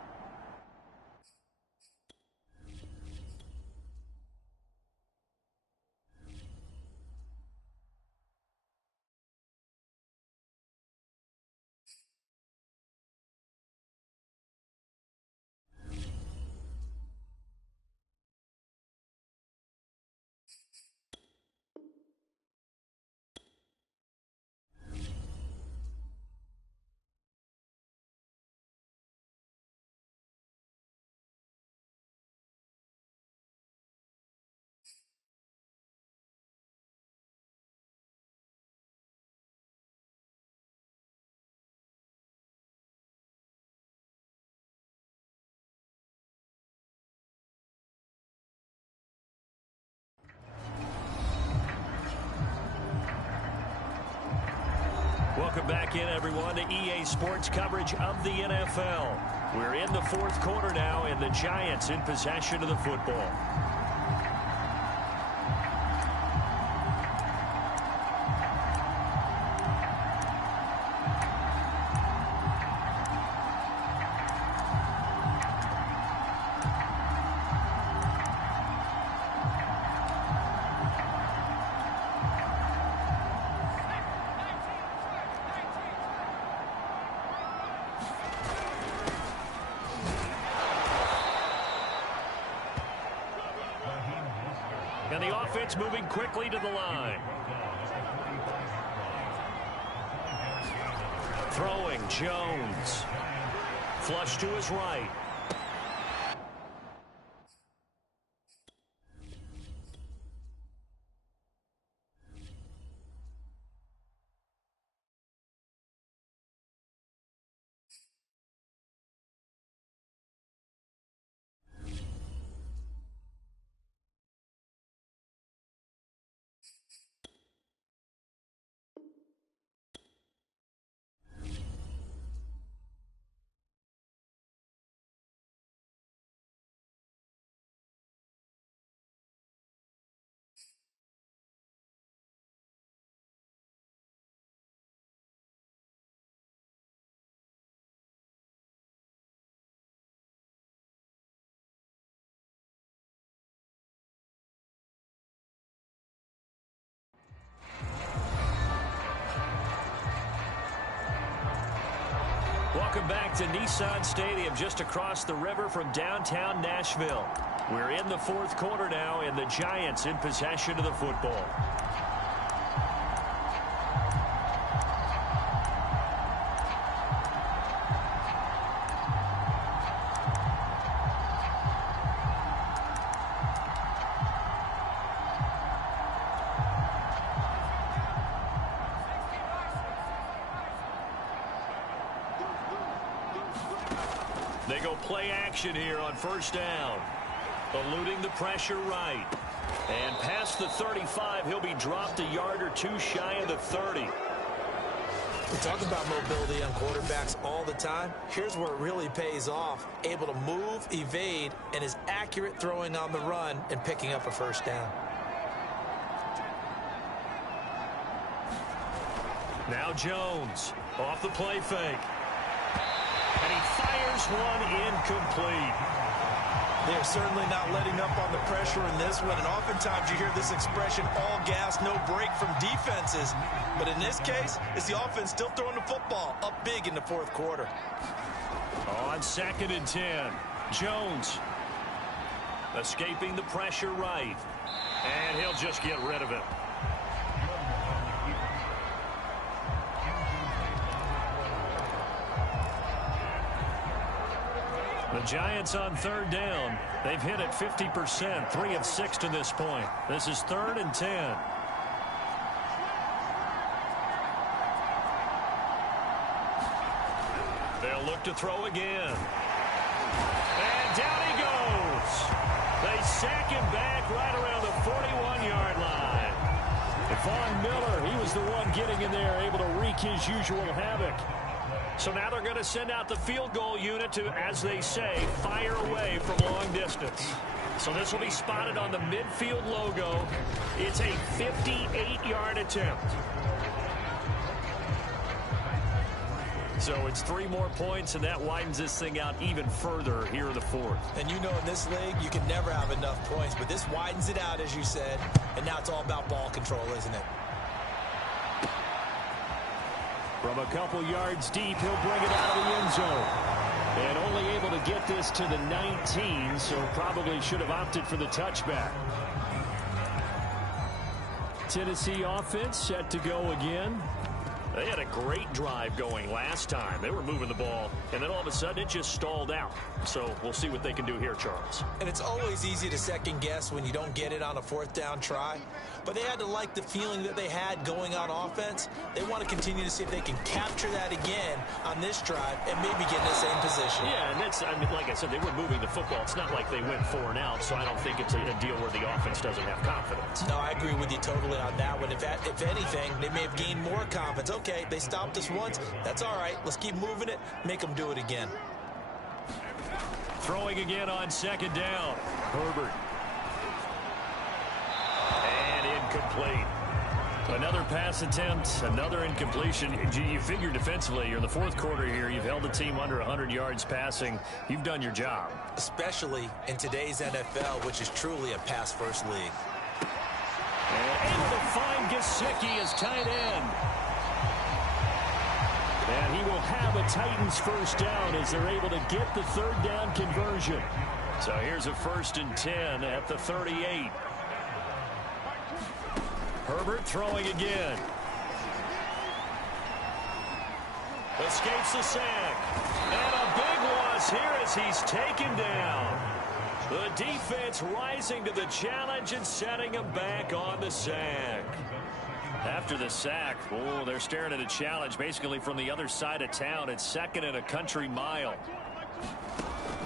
Welcome back in, everyone, to EA Sports coverage of the NFL. We're in the fourth quarter now, and the Giants in possession of the football. And the offense moving quickly to the line. Throwing, Jones. Flush to his right. Welcome back to Nissan Stadium, just across the river from downtown Nashville. We're in the fourth quarter now, and the Giants in possession of the football. They go play action here on first down. Eluding the pressure right. And past the 35, he'll be dropped a yard or two shy of the 30. We talk about mobility on quarterbacks all the time. Here's where it really pays off. Able to move, evade, and is accurate throwing on the run and picking up a first down. Now Jones off the play fake. And he fires one incomplete. They're certainly not letting up on the pressure in this one, and oftentimes you hear this expression, all gas, no break from defenses. But in this case, it's the offense still throwing the football up big in the fourth quarter. On 2nd and 10, Jones escaping the pressure right. And he'll just get rid of it. The Giants on third down. They've hit it 50%, 3 of 6 to this point. This is 3rd and 10. They'll look to throw again. And down he goes. They sack him back right around the 41-yard line. And Von Miller, he was the one getting in there, able to wreak his usual havoc. So now they're going to send out the field goal unit to, as they say, fire away from long distance. So this will be spotted on the midfield logo. It's a 58-yard attempt. So it's 3 more points, and that widens this thing out even further here in the fourth. And you know in this league, you can never have enough points, but this widens it out, as you said, and now it's all about ball control, isn't it? From a couple yards deep, he'll bring it out of the end zone. And only able to get this to the 19, so probably should have opted for the touchback. Tennessee offense set to go again. They had a great drive going last time. They were moving the ball, and then all of a sudden it just stalled out. So we'll see what they can do here, Charles. And it's always easy to second guess when you don't get it on a 4th down try. But they had to like the feeling that they had going on offense. They want to continue to see if they can capture that again on this drive and maybe get in the same position. Yeah, and that's, I mean, like I said, they were moving the football. It's not like they went 4 and out, so I don't think it's a deal where the offense doesn't have confidence. No, I agree with you totally on that one. If anything, they may have gained more confidence. okay, they stopped us once. That's all right. Let's keep moving it, make them do it again. Throwing again on second down. Herbert. And incomplete. Another pass attempt, another incompletion. You figure defensively, you're in the fourth quarter here. You've held the team under 100 yards passing. You've done your job. Especially in today's NFL, which is truly a pass-first league. And able to find Gesicki as tight end. And he will have a Titans first down as they're able to get the third down conversion. So here's a 1st and 10 at the 38. Herbert throwing again. Escapes the sack. And a big loss here as he's taken down. The defense rising to the challenge and setting him back on the sack. After the sack, oh, they're staring at a challenge basically from the other side of town. It's 2nd and a country mile.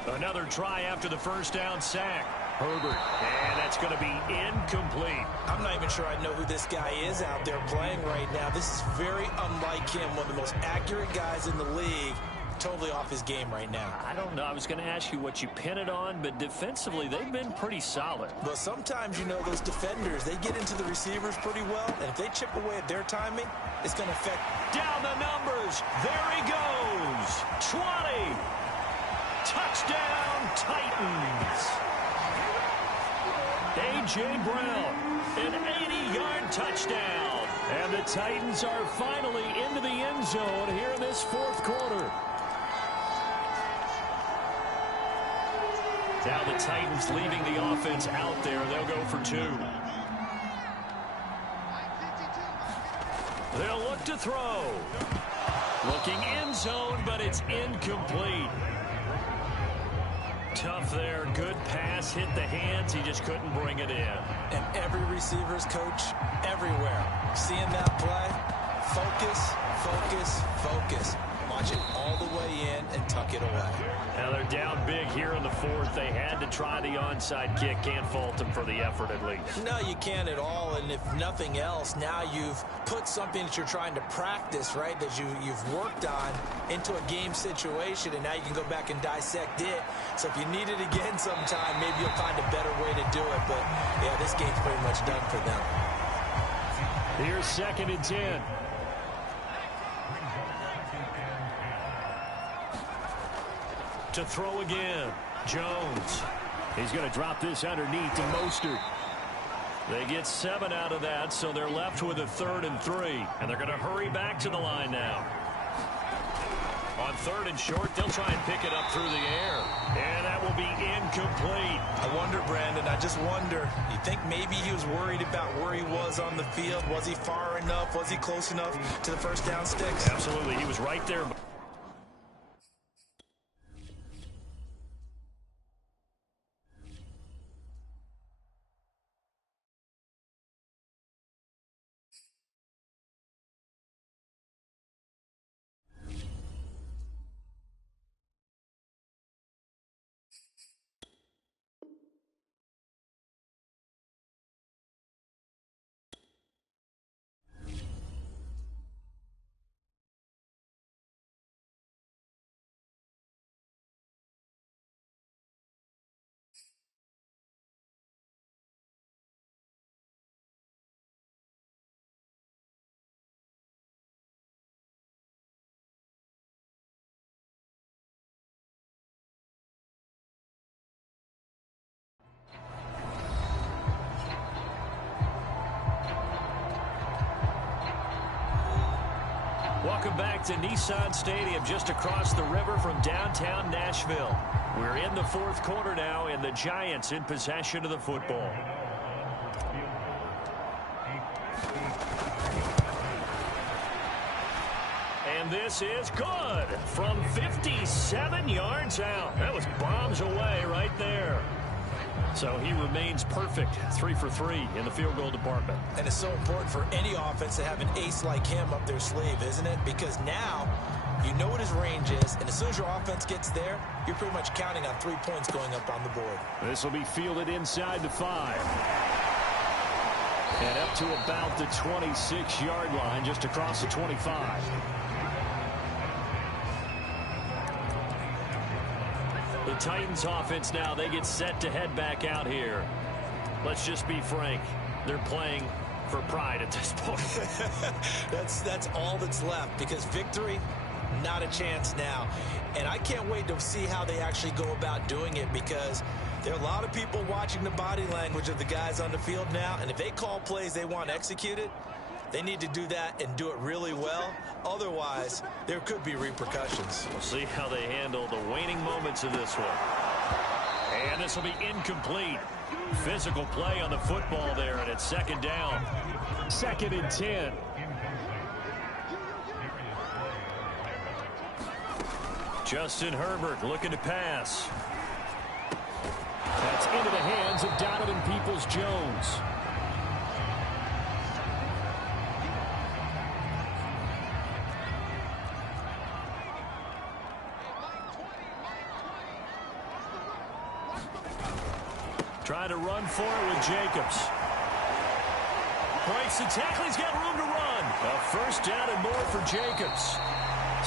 Another try after the first down sack. Herbert, and that's going to be incomplete. I'm not even sure I know who this guy is out there playing right now. This is very unlike him, one of the most accurate guys in the league. Totally off his game right now. I don't know. I was going to ask you what you pin it on, but defensively, they've been pretty solid. But sometimes, you know, those defenders, they get into the receivers pretty well, and if they chip away at their timing, it's going to affect. Down the numbers. There he goes. 20. Touchdown, Titans. A.J. Brown, an 80-yard touchdown. And the Titans are finally into the end zone here in this fourth quarter. Now the Titans leaving the offense out there. They'll go for 2. They'll look to throw. Looking end zone, but it's incomplete. Tough there. Good pass. Hit the hands. He just couldn't bring it in. And every receiver's coach everywhere. Seeing that play, focus, focus, focus. Watch it all the way in and tuck it away. Now they're down big here in the fourth. They had to try the onside kick. Can't fault them for the effort at least. No, you can't at all. And if nothing else, now you've put something that you're trying to practice, right, that you've worked on into a game situation, and now you can go back and dissect it. So if you need it again sometime, maybe you'll find a better way to do it. But, yeah, this game's pretty much done for them. Here's 2nd and 10. To throw again, Jones. He's going to drop this underneath to Mostert. They get 7 out of that, so they're left with a 3rd and 3. And they're going to hurry back to the line now. On 3rd and short, they'll try and pick it up through the air. And that will be incomplete. I wonder, Brandon, I just wonder, you think maybe he was worried about where he was on the field? Was he far enough? Was he close enough to the first down sticks? Absolutely. He was right there. Welcome back to Nissan Stadium, just across the river from downtown Nashville. We're in the fourth quarter now, and the Giants in possession of the football. And this is good from 57 yards out. That was bombs away right there. So he remains perfect, 3 for 3 in the field goal department. And it's so important for any offense to have an ace like him up their sleeve, isn't it? Because now you know what his range is, and as soon as your offense gets there, you're pretty much counting on 3 points going up on the board. This will be fielded inside the 5. And up to about the 26-yard line, just across the 25. The Titans offense now, they get set to head back out here. Let's just be frank. They're playing for pride at this point. That's all that's left, because victory, not a chance now. And I can't wait to see how they actually go about doing it, because there are a lot of people watching the body language of the guys on the field now, and if they call plays they want executed, they need to do that and do it really well. Otherwise, there could be repercussions. We'll see how they handle the waning moments of this one. And this will be incomplete. Physical play on the football there, and it's second down. 2nd and 10. Justin Herbert looking to pass. That's into the hands of Donovan Peoples-Jones. Trying to run for it with Jacobs. Breaks the tackle. He's got room to run. A first down and more for Jacobs.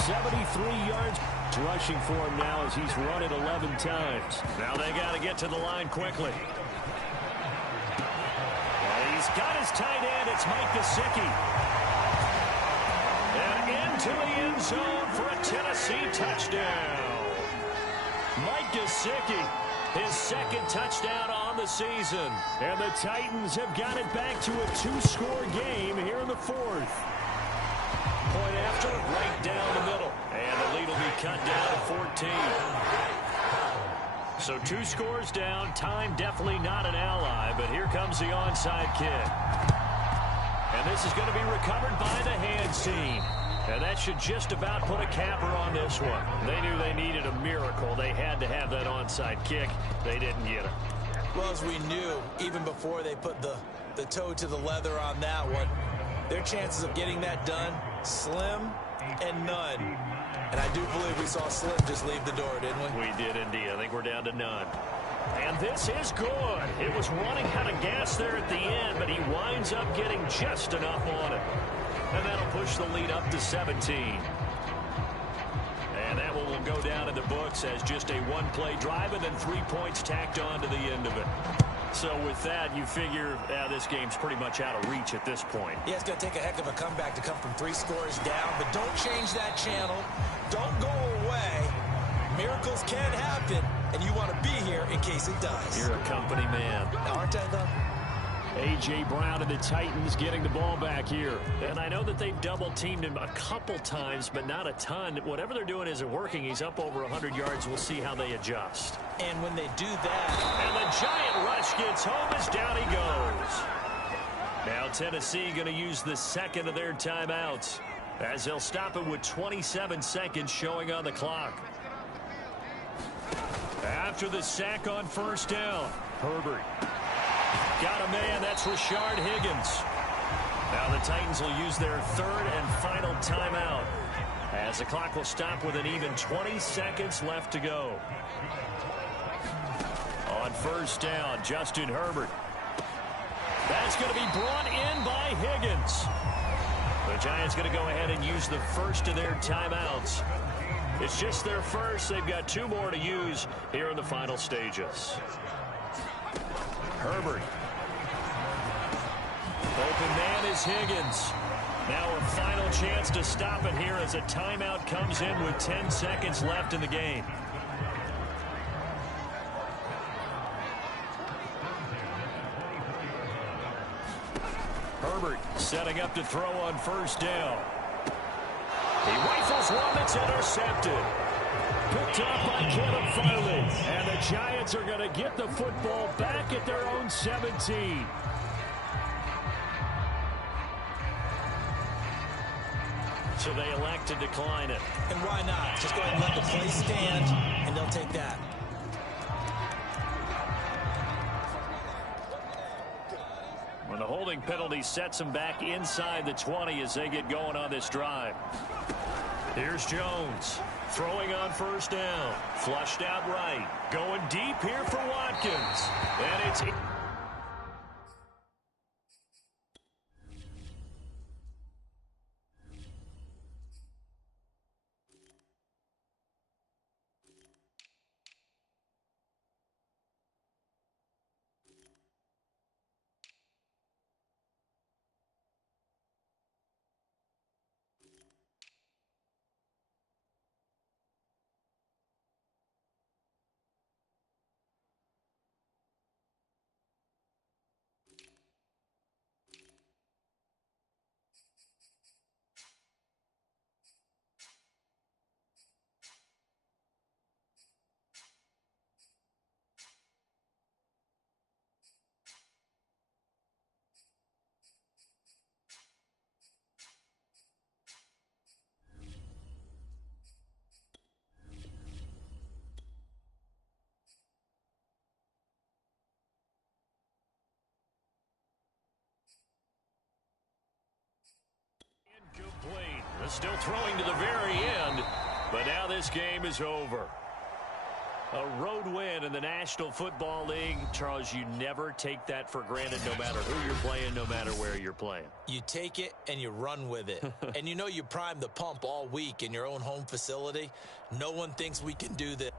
73 yards rushing for him now as he's run it 11 times. Now they got to get to the line quickly. And he's got his tight end. It's Mike Gesicki. And into the end zone for a Tennessee touchdown. Mike Gesicki, his 2nd touchdown on the season. And the Titans have got it back to a 2-score game here in the 4th. Point after, right down the middle. And the lead will be cut down to 14. So 2 scores down. Time definitely not an ally, but here comes the onside kick. And this is going to be recovered by the hands team. And that should just about put a capper on this one. They knew they needed a miracle. They had to have that onside kick. They didn't get it. Well, as we knew, even before they put the toe to the leather on that one, their chances of getting that done, slim and none. And I do believe we saw Slim just leave the door, didn't we? We did indeed. I think we're down to none. And this is good. It was running out of gas there at the end, but he winds up getting just enough on it. And that'll push the lead up to 17. And that one will go down in the books as just a one-play drive and then 3 points tacked on to the end of it. So with that, you figure this game's pretty much out of reach at this point. Yeah, it's going to take a heck of a comeback to come from 3 scores down, but don't change that channel. Don't go away. Miracles can happen, and you want to be here in case it does. You're a company man. Aren't I, though? A.J. Brown and the Titans getting the ball back here. And I know that they've double-teamed him a couple times, but not a ton. Whatever they're doing isn't working. He's up over 100 yards. We'll see how they adjust. And when they do that... And the giant rush gets home as down he goes. Now Tennessee going to use the 2nd of their timeouts as they'll stop it with 27 seconds showing on the clock. After the sack on first down, Herbert. Got a man, that's Rashard Higgins. Now the Titans will use their 3rd and final timeout as the clock will stop with an even 20 seconds left to go. On first down, Justin Herbert. That's going to be brought in by Higgins. The Giants going to go ahead and use the 1st of their timeouts. It's just their 1st. They've got 2 more to use here in the final stages. Herbert. Open man is Higgins. Now a final chance to stop it here as a timeout comes in with 10 seconds left in the game. Herbert setting up to throw on first down. He rifles one that's intercepted. Picked up by Caleb Farley. And the Giants are going to get the football back at their own 17. So they elect to decline it. And why not? Just go ahead and let the play stand, and they'll take that. When the holding penalty sets them back inside the 20 as they get going on this drive. Here's Jones. Throwing on first down. Flushed out right. Going deep here for Watkins. And it's... Still throwing to the very end, but now this game is over. A road win in the National Football League. Charles, you never take that for granted no matter who you're playing, no matter where you're playing. You take it and you run with it. And you know you primed the pump all week in your own home facility. No one thinks we can do this.